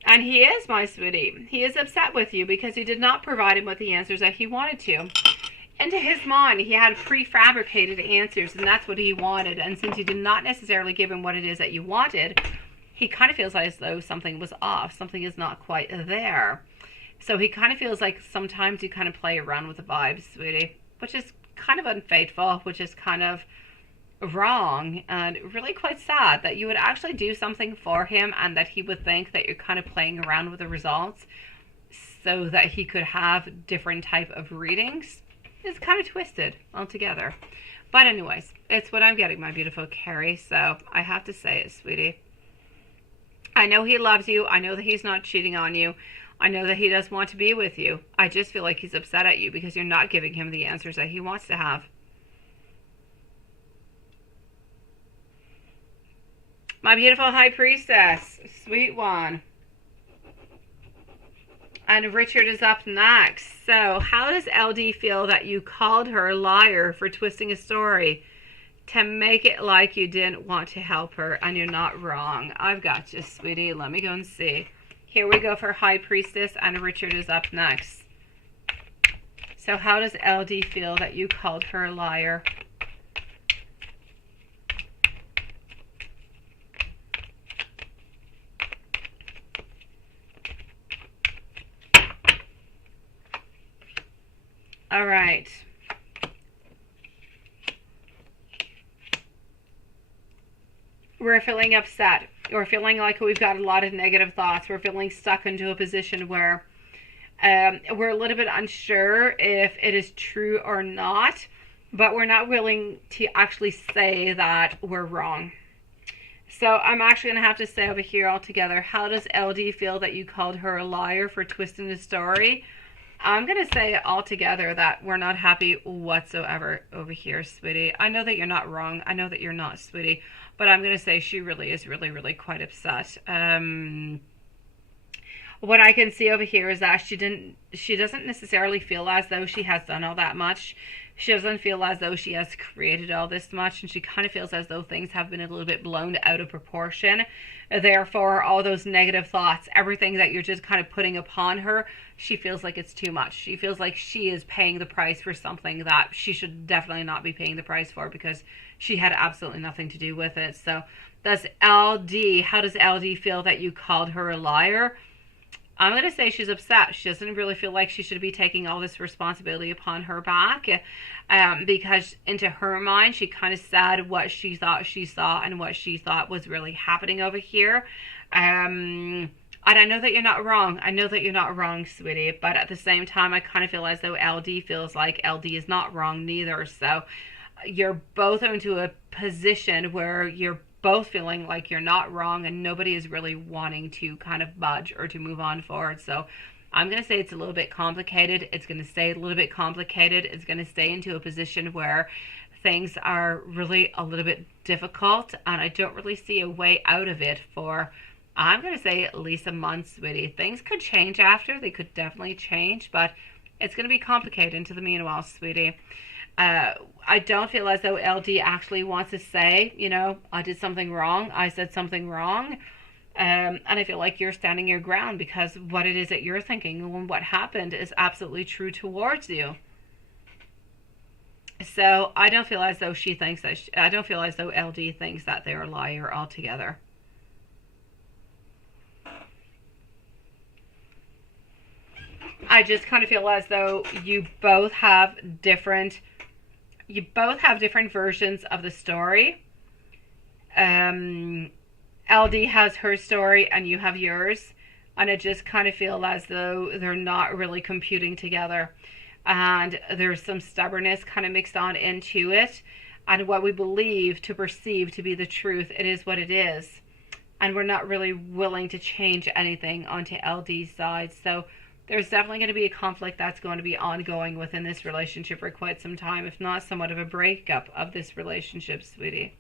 And he is, my sweetie. He is upset with you because you did not provide him with the answers that he wanted to. Into his mind, he had prefabricated answers, and that's what he wanted. And since you did not necessarily give him what it is that you wanted, he kind of feels as though something was off. Something is not quite there. So he kind of feels like sometimes you kind of play around with the vibes, sweetie, which is kind of unfaithful, which is kind of wrong, and really quite sad that you would actually do something for him and that he would think that you're kind of playing around with the results so that he could have different type of readings. It's kind of twisted altogether. But anyways, it's what I'm getting, my beautiful Carrie, so I have to say it, sweetie. I know he loves you. I know that he's not cheating on you. I know that he does want to be with you. I just feel like he's upset at you because you're not giving him the answers that he wants to have. My beautiful high priestess, sweet one. And Richard is up next. So how does LD feel that you called her a liar for twisting a story to make it like you didn't want to help her, and you're not wrong? I've got you, sweetie. Let me go and see. Here we go for high priestess, and Richard is up next. So how does LD feel that you called her a liar? All right. We're feeling upset. We're feeling like we've got a lot of negative thoughts. We're feeling stuck into a position where we're a little bit unsure if it is true or not, but we're not willing to actually say that we're wrong. So I'm actually going to have to say over here altogether, how does LD feel that you called her a liar for twisting the story? I'm going to say altogether that we're not happy whatsoever over here, sweetie. I know that you're not wrong. I know that you're not, sweetie. But I'm going to say she really is really quite upset. What I can see over here is that she doesn't necessarily feel as though she has done all that much. She doesn't feel as though she has created all this much, and she kind of feels as though things have been a little bit blown out of proportion. Therefore, all those negative thoughts, everything that you're just kind of putting upon her, she feels like it's too much. She feels like she is paying the price for something that she should definitely not be paying the price for, because she had absolutely nothing to do with it. So that's LD. How does LD feel that you called her a liar? I'm going to say she's upset. She doesn't really feel like she should be taking all this responsibility upon her back, because into her mind, she kind of said what she thought she saw and what she thought was really happening over here. And I know that you're not wrong. I know that you're not wrong, sweetie. But at the same time, I kind of feel as though LD feels like LD is not wrong neither. So you're both into a position where you're both feeling like you're not wrong, and nobody is really wanting to kind of budge or to move on forward. So I'm going to say it's a little bit complicated. It's going to stay a little bit complicated. It's going to stay into a position where things are really a little bit difficult, and I don't really see a way out of it for, I'm going to say, at least a month, sweetie. Things could change after. They could definitely change, but it's going to be complicated into the meanwhile, sweetie. I don't feel as though LD actually wants to say, you know, I did something wrong. I said something wrong. And I feel like you're standing your ground, because what it is that you're thinking and what happened is absolutely true towards you. So I don't feel as though she thinks that, I don't feel as though LD thinks that they're a liar altogether. I just kind of feel as though you both have different versions of the story. LD has her story and you have yours, and I just kind of feel as though they're not really computing together, and there's some stubbornness kind of mixed on into it, and what we believe to perceive to be the truth, it is what it is, and we're not really willing to change anything onto LD's side. So there's definitely going to be a conflict that's going to be ongoing within this relationship for quite some time, if not somewhat of a breakup of this relationship, sweetie.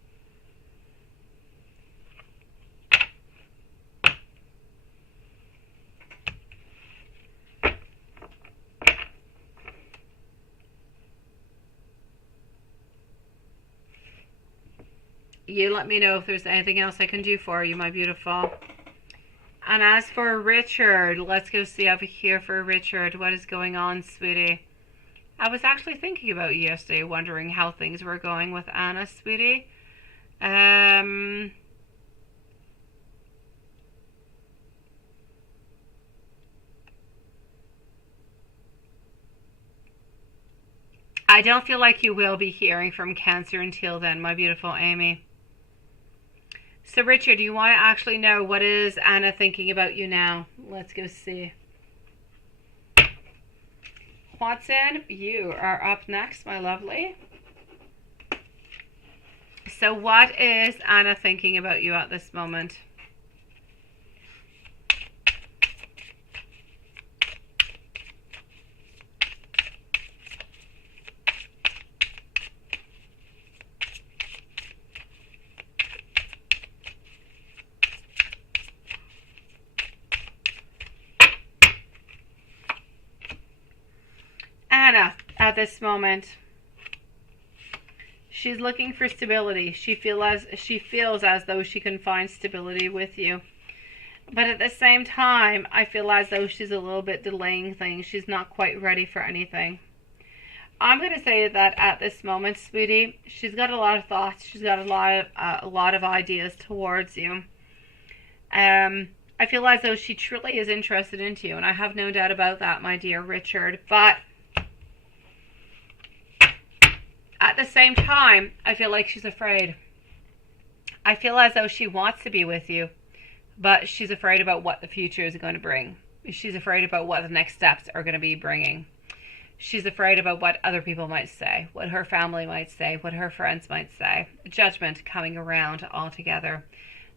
You let me know if there's anything else I can do for you, my beautiful. And as for Richard, let's go see over here for Richard. What is going on, sweetie? I was actually thinking about you yesterday, wondering how things were going with Anna, sweetie. I don't feel like you will be hearing from Cancer until then, my beautiful Amy. So Richard, you want to actually know what is Anna thinking about you now? Let's go see. Watson, you are up next, my lovely. So what is Anna thinking about you at this moment? this moment, she's looking for stability. She feels as though she can find stability with you. But at the same time, I feel as though she's a little bit delaying things. She's not quite ready for anything. I'm going to say that at this moment, sweetie, she's got a lot of thoughts. She's got a lot of ideas towards you. I feel as though she truly is interested in you, and I have no doubt about that, my dear Richard. But at the same time, I feel like she's afraid. I feel as though she wants to be with you, but she's afraid about what the future is going to bring. She's afraid about what the next steps are going to be bringing. She's afraid about what other people might say, what her family might say, what her friends might say. Judgment coming around altogether.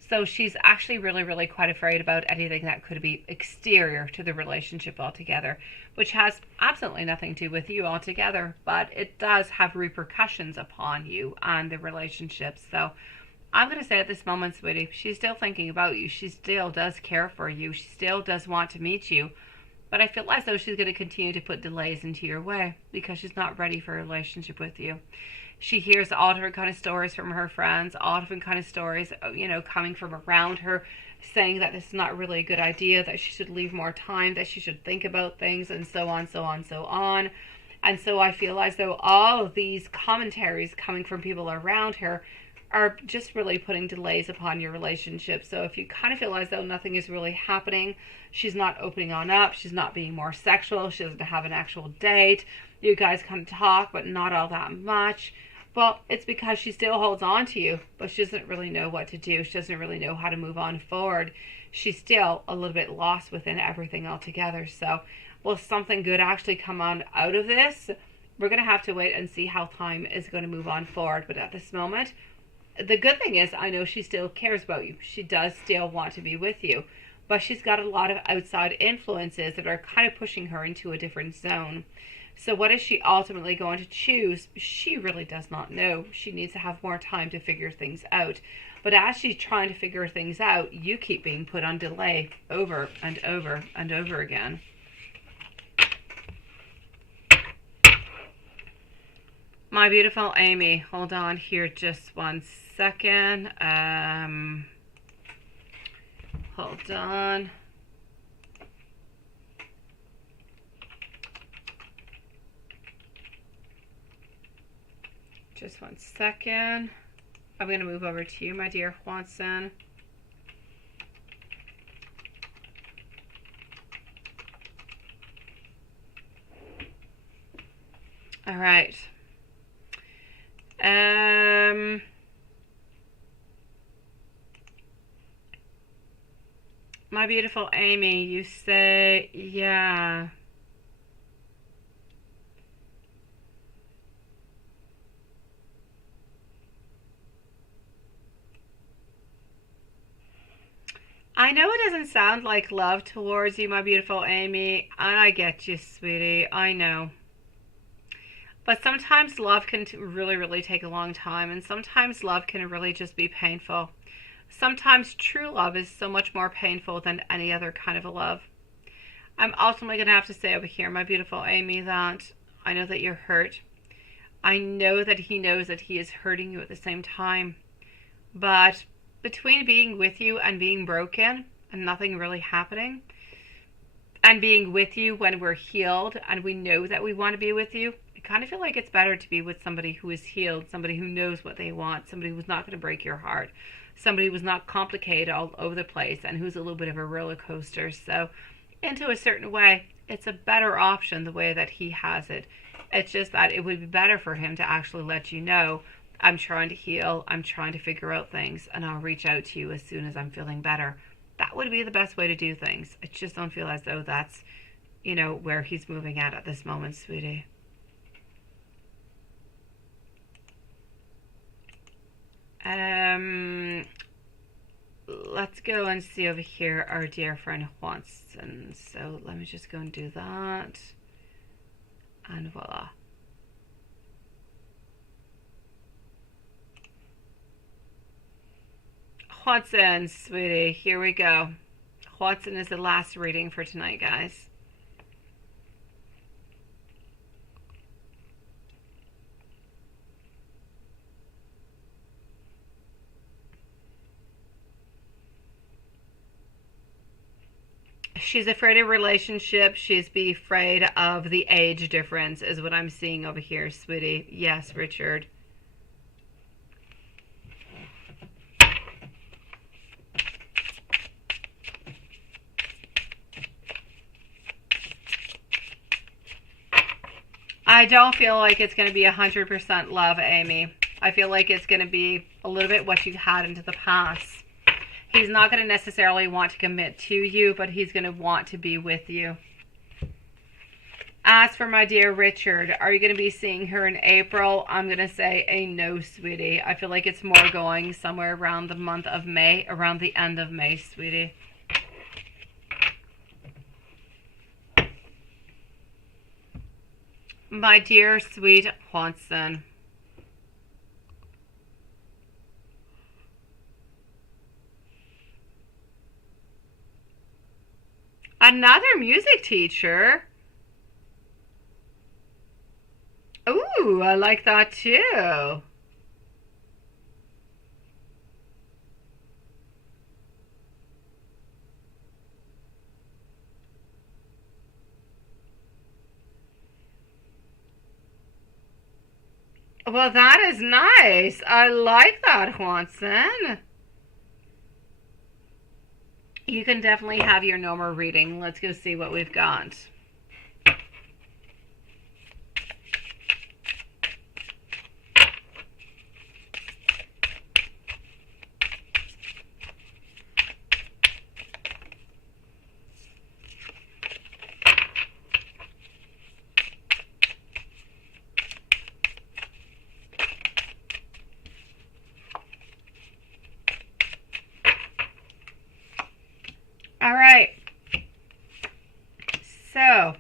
So she's actually really, really quite afraid about anything that could be exterior to the relationship altogether, which has absolutely nothing to do with you altogether, but it does have repercussions upon you and the relationship. So I'm going to say at this moment, sweetie, she's still thinking about you. She still does care for you. She still does want to meet you. But I feel as though she's going to continue to put delays into your way because she's not ready for a relationship with you. She hears all different kind of stories from her friends, all different kind of stories, coming from around her, saying that this is not really a good idea, that she should leave more time, that she should think about things, and so on, so on, so on. And so I feel as though all of these commentaries coming from people around her are just really putting delays upon your relationship. So if you kind of feel as though nothing is really happening, she's not opening on up, she's not being more sexual, she doesn't have an actual date, you guys kind of talk but not all that much, well, it's because she still holds on to you, but she doesn't really know what to do. She doesn't really know how to move on forward. She's still a little bit lost within everything altogether. So will something good actually come on out of this? We're going to have to wait and see how time is going to move on forward. But at this moment, the good thing is I know she still cares about you. She does still want to be with you. But she's got a lot of outside influences that are kind of pushing her into a different zone. So what is she ultimately going to choose? She really does not know. She needs to have more time to figure things out. But as she's trying to figure things out, you keep being put on delay over and over and over again. My beautiful Amy, hold on here just 1 second. Hold on. Just 1 second. I'm going to move over to you, my dear Juanson. All right. My beautiful Amy, you say, yeah. I know it doesn't sound like love towards you, my beautiful Amy. I get you, sweetie. I know. But sometimes love can really, really take a long time. And sometimes love can really just be painful. Sometimes true love is so much more painful than any other kind of a love. I'm ultimately going to have to say over here, my beautiful Amy, that I know that you're hurt. I know that he knows that he is hurting you at the same time. But between being with you and being broken and nothing really happening, and being with you when we're healed and we know that we want to be with you, I kind of feel like it's better to be with somebody who is healed, somebody who knows what they want, somebody who's not going to break your heart, somebody who's not complicated all over the place and who's a little bit of a roller coaster. So into a certain way, it's a better option the way that he has it. It's just that it would be better for him to actually let you know, I'm trying to heal, I'm trying to figure out things, and I'll reach out to you as soon as I'm feeling better. That would be the best way to do things. I just don't feel as though that's, where he's moving at this moment, sweetie. Let's go and see over here our dear friend Juanson. So let me just go and do that. And voila. Juanson, sweetie, here we go. Juanson is the last reading for tonight, guys. She's afraid of relationships. She's be afraid of the age difference is what I'm seeing over here, sweetie. Yes, Richard. I don't feel like it's going to be 100% love, Amy. I feel like it's going to be a little bit what you've had into the past. He's not going to necessarily want to commit to you, but he's going to want to be with you. As for my dear Richard, are you going to be seeing her in April? I'm going to say a no, sweetie. I feel like it's more going somewhere around the month of May, around the end of May, sweetie. My dear, sweet Watson. Another music teacher? Ooh, I like that too. Well, that is nice. I like that, Watson. You can definitely have your normal reading. Let's go see what we've got. All right. So,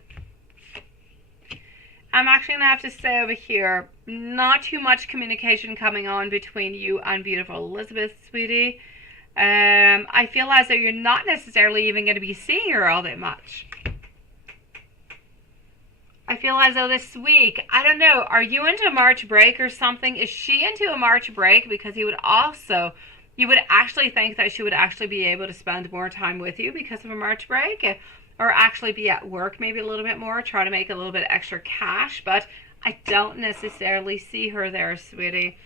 I'm actually going to have to say over here, not too much communication coming on between you and beautiful Elizabeth, sweetie. I feel as though you're not necessarily even going to be seeing her all that much. I feel as though this week, I don't know, are you into March break or something? Is she into a March break? Because you would actually think that she would actually be able to spend more time with you because of a March break, or actually be at work maybe a little bit more, try to make a little bit extra cash, but I don't necessarily see her there, sweetie.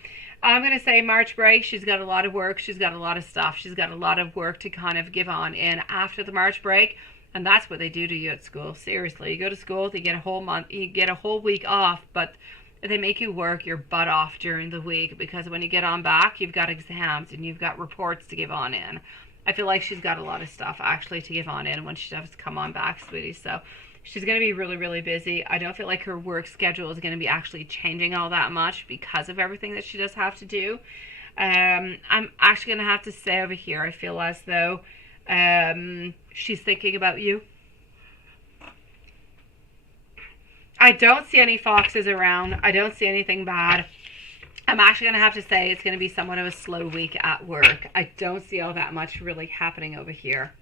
I'm going to say March break, she's got a lot of work, she's got a lot of stuff, she's got a lot of work to kind of give on in after the March break, and that's what they do to you at school. Seriously, you go to school, you get a whole month, you get a whole week off, but they make you work your butt off during the week, because when you get on back, you've got exams and you've got reports to give on in. I feel like she's got a lot of stuff actually to give on in when she does come on back, sweetie. So she's going to be really, really busy. I don't feel like her work schedule is going to be actually changing all that much because of everything that she does have to do. I'm actually going to have to say over here, I feel as though she's thinking about you. I don't see any foxes around. I don't see anything bad. I'm actually going to have to say it's going to be somewhat of a slow week at work. I don't see all that much really happening over here.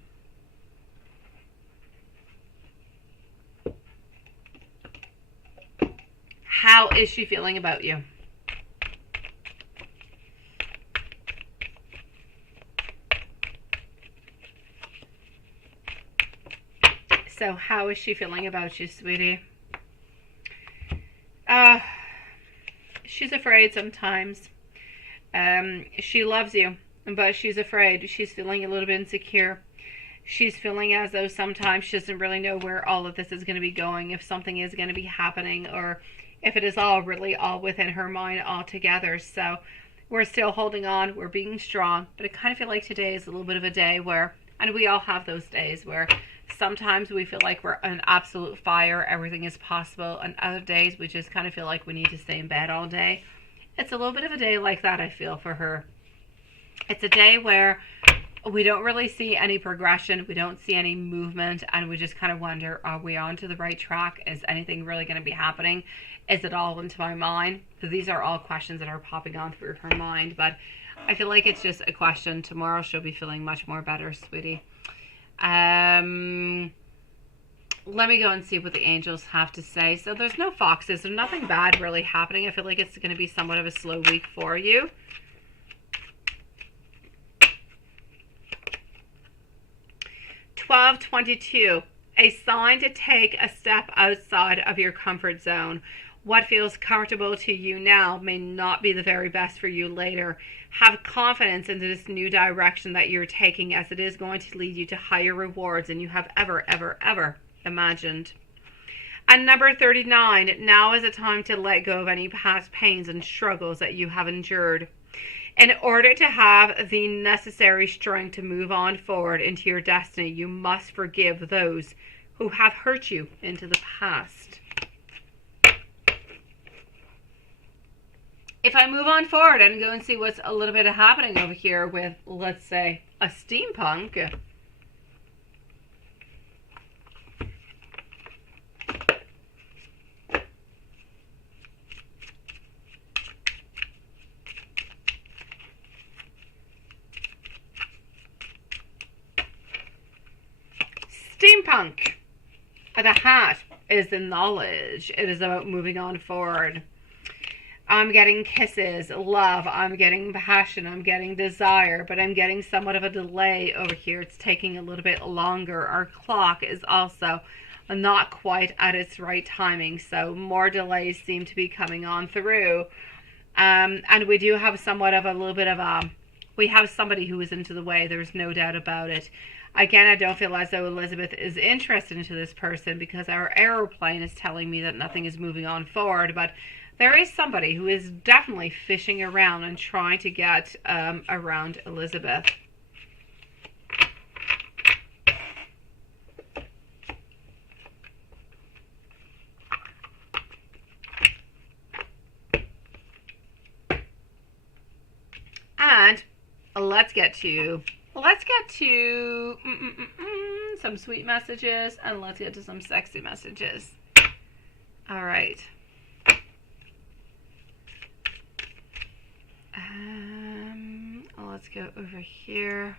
How is she feeling about you? So how is she feeling about you, sweetie? She's afraid sometimes. She loves you, but she's afraid. She's feeling a little bit insecure. She's feeling as though sometimes she doesn't really know where all of this is going to be going, if something is going to be happening, or if it is all really all within her mind altogether. So we're still holding on. We're being strong. But I kind of feel like today is a little bit of a day where, and we all have those days where sometimes we feel like we're an absolute fire, everything is possible, and other days we just kind of feel like we need to stay in bed all day. It's a little bit of a day like that, I feel, for her. It's a day where we don't really see any progression, we don't see any movement, and we just kind of wonder, are we on to the right track? Is anything really going to be happening? Is it all into my mind? So these are all questions that are popping on through her mind, but I feel like it's just a question. Tomorrow she'll be feeling much more better, sweetie. Let me go and see what the angels have to say. So there's no foxes. There's nothing bad really happening. I feel like it's going to be somewhat of a slow week for you. 1222, a sign to take a step outside of your comfort zone. What feels comfortable to you now may not be the very best for you later. Have confidence in this new direction that you're taking, as it is going to lead you to higher rewards than you have ever imagined. And number 39, now is a time to let go of any past pains and struggles that you have endured. In order to have the necessary strength to move on forward into your destiny, you must forgive those who have hurt you into the past. If I move on forward and go and see what's a little bit of happening over here with, let's say, a steampunk. Steampunk. The hat is the knowledge. It is about moving on forward. I'm getting kisses, love, I'm getting passion, I'm getting desire, but I'm getting somewhat of a delay over here. It's taking a little bit longer. Our clock is also not quite at its right timing, so more delays seem to be coming on through. And we do have somewhat of a little bit of a, we have somebody who is into the way, there's no doubt about it. Again, I don't feel as though Elizabeth is interested into this person because our aeroplane is telling me that nothing is moving on forward, but there is somebody who is definitely fishing around and trying to get around Elizabeth. And let's get to some sweet messages, and let's get to some sexy messages. All right. Let's go over here.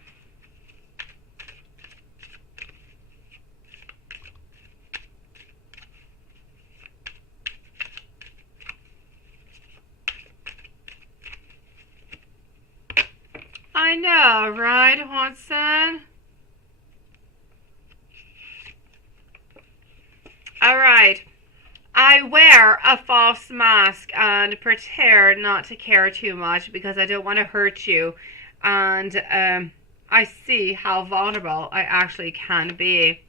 I know, right, Watson? All right. I wear a false mask and pretend not to care too much because I don't want to hurt you. And I see how vulnerable I actually can be.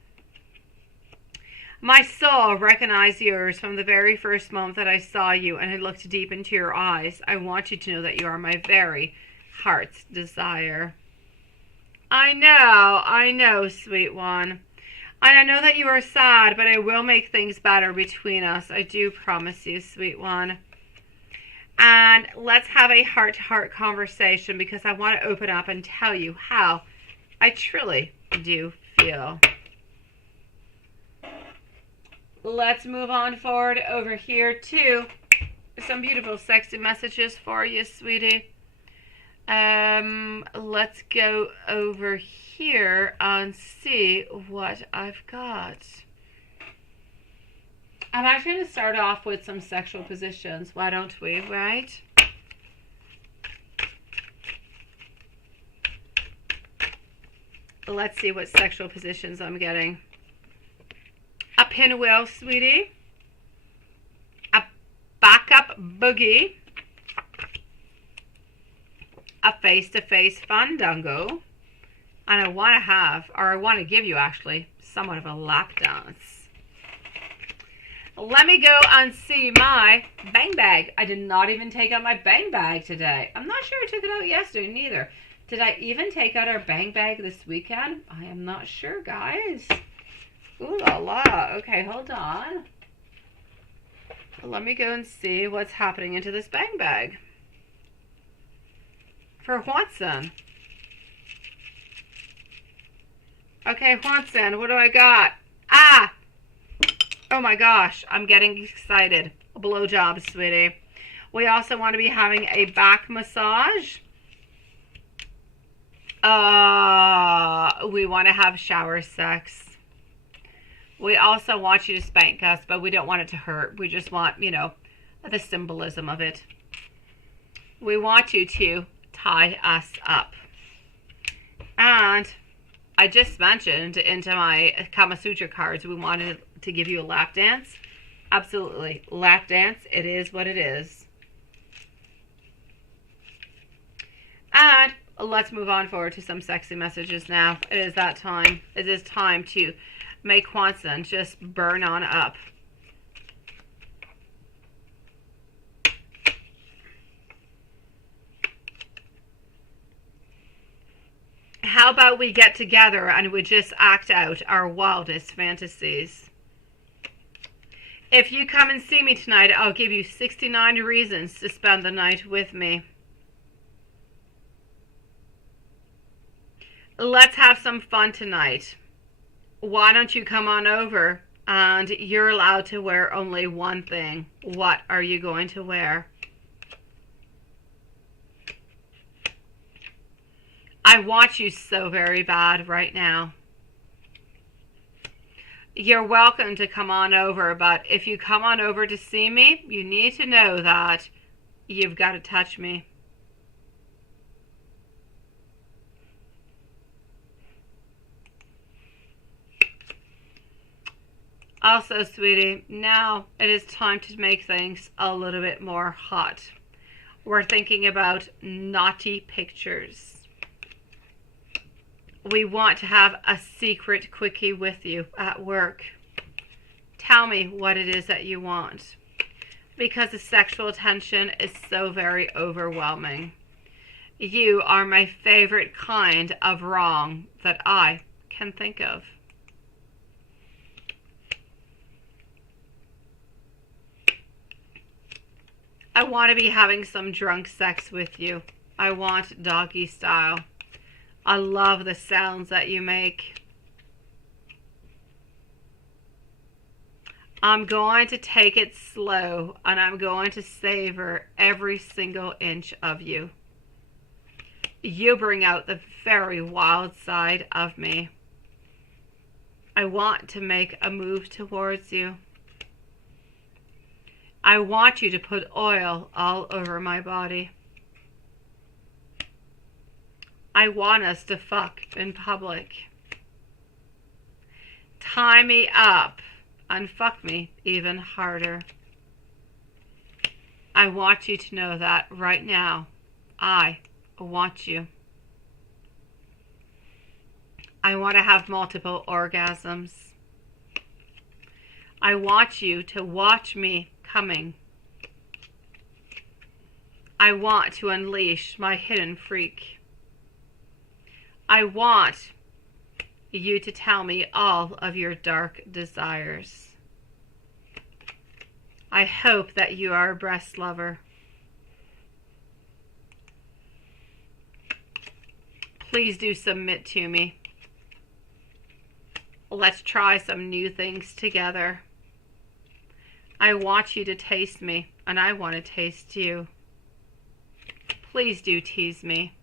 My soul recognized yours from the very first moment that I saw you and I looked deep into your eyes. I want you to know that you are my very heart's desire. I know, sweet one. And I know that you are sad, but I will make things better between us. I do promise you, sweet one. And let's have a heart-to-heart conversation because I want to open up and tell you how I truly do feel. Let's move on forward over here to some beautiful sexy messages for you, sweetie. Let's go over here and see what I've got. I'm actually going to start off with some sexual positions. Why don't we, right? Let's see what sexual positions I'm getting. A pinwheel, sweetie. A backup boogie. A face-to-face fandango. And I want to give you actually somewhat of a lap dance. Let me go and see my bang bag. I did not even take out my bang bag today. I'm not sure I took it out yesterday neither. Did I even take out our bang bag this weekend? I am not sure, guys. Ooh la la. Okay, hold on. Let me go and see what's happening into this bang bag. For Watson. Okay, Watson, what do I got? Ah! Oh my gosh, I'm getting excited. A blowjob, sweetie. We also want to be having a back massage. We want to have shower sex. We also want you to spank us, but we don't want it to hurt. We just want, you know, the symbolism of it. We want you to tie us up. And I just mentioned into my Kama Sutra cards we wanted to give you a lap dance. Absolutely. Lap dance. It is what it is. And let's move on forward to some sexy messages now. It is that time. It is time to make Kwanzaa just burn on up. How about we get together and we just act out our wildest fantasies? If you come and see me tonight, I'll give you 69 reasons to spend the night with me. Let's have some fun tonight. Why don't you come on over and you're allowed to wear only one thing. What are you going to wear? I want you so very bad right now. You're welcome to come on over, but if you come on over to see me, you need to know that you've got to touch me. Also, sweetie, now it is time to make things a little bit more hot. We're thinking about naughty pictures. We want to have a secret quickie with you at work. Tell me what it is that you want, because the sexual tension is so very overwhelming. You are my favorite kind of wrong that I can think of. I want to be having some drunk sex with you. I want doggy style. I love the sounds that you make. I'm going to take it slow and I'm going to savor every single inch of you. You bring out the very wild side of me. I want to make a move towards you. I want you to put oil all over my body. I want us to fuck in public. Tie me up and fuck me even harder. I want you to know that right now. I want you. I want to have multiple orgasms. I want you to watch me coming. I want to unleash my hidden freak. I want you to tell me all of your dark desires. I hope that you are a breast lover. Please do submit to me. Let's try some new things together. I want you to taste me, and I want to taste you. Please do tease me.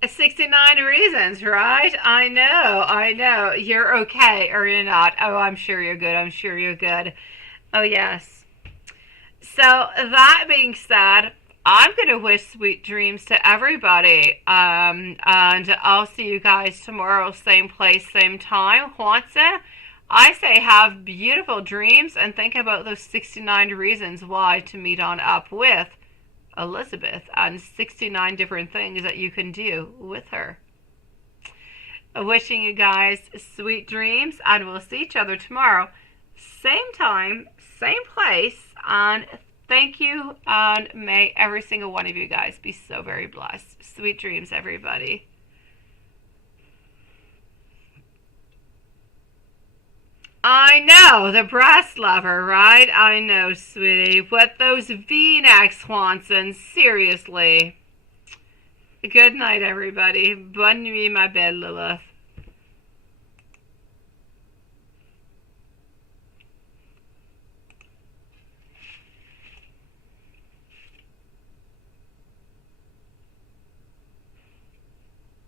A 69 reasons, right? I know. You're okay or you're not. Oh, I'm sure you're good. I'm sure you're good. Oh, yes. So, that being said, I'm going to wish sweet dreams to everybody. And I'll see you guys tomorrow, same place, same time. Kwanzaa. I say have beautiful dreams and think about those 69 reasons why to meet on up with Elizabeth and 69 different things that you can do with her. Wishing you guys sweet dreams, and we'll see each other tomorrow, same time, same place, and thank you, and may every single one of you guys be so very blessed. Sweet dreams, everybody. I know, the breast lover, right? I know, sweetie. What those V-necks, Swanson, seriously. Good night, everybody. Bonne nuit, ma belle Lilith.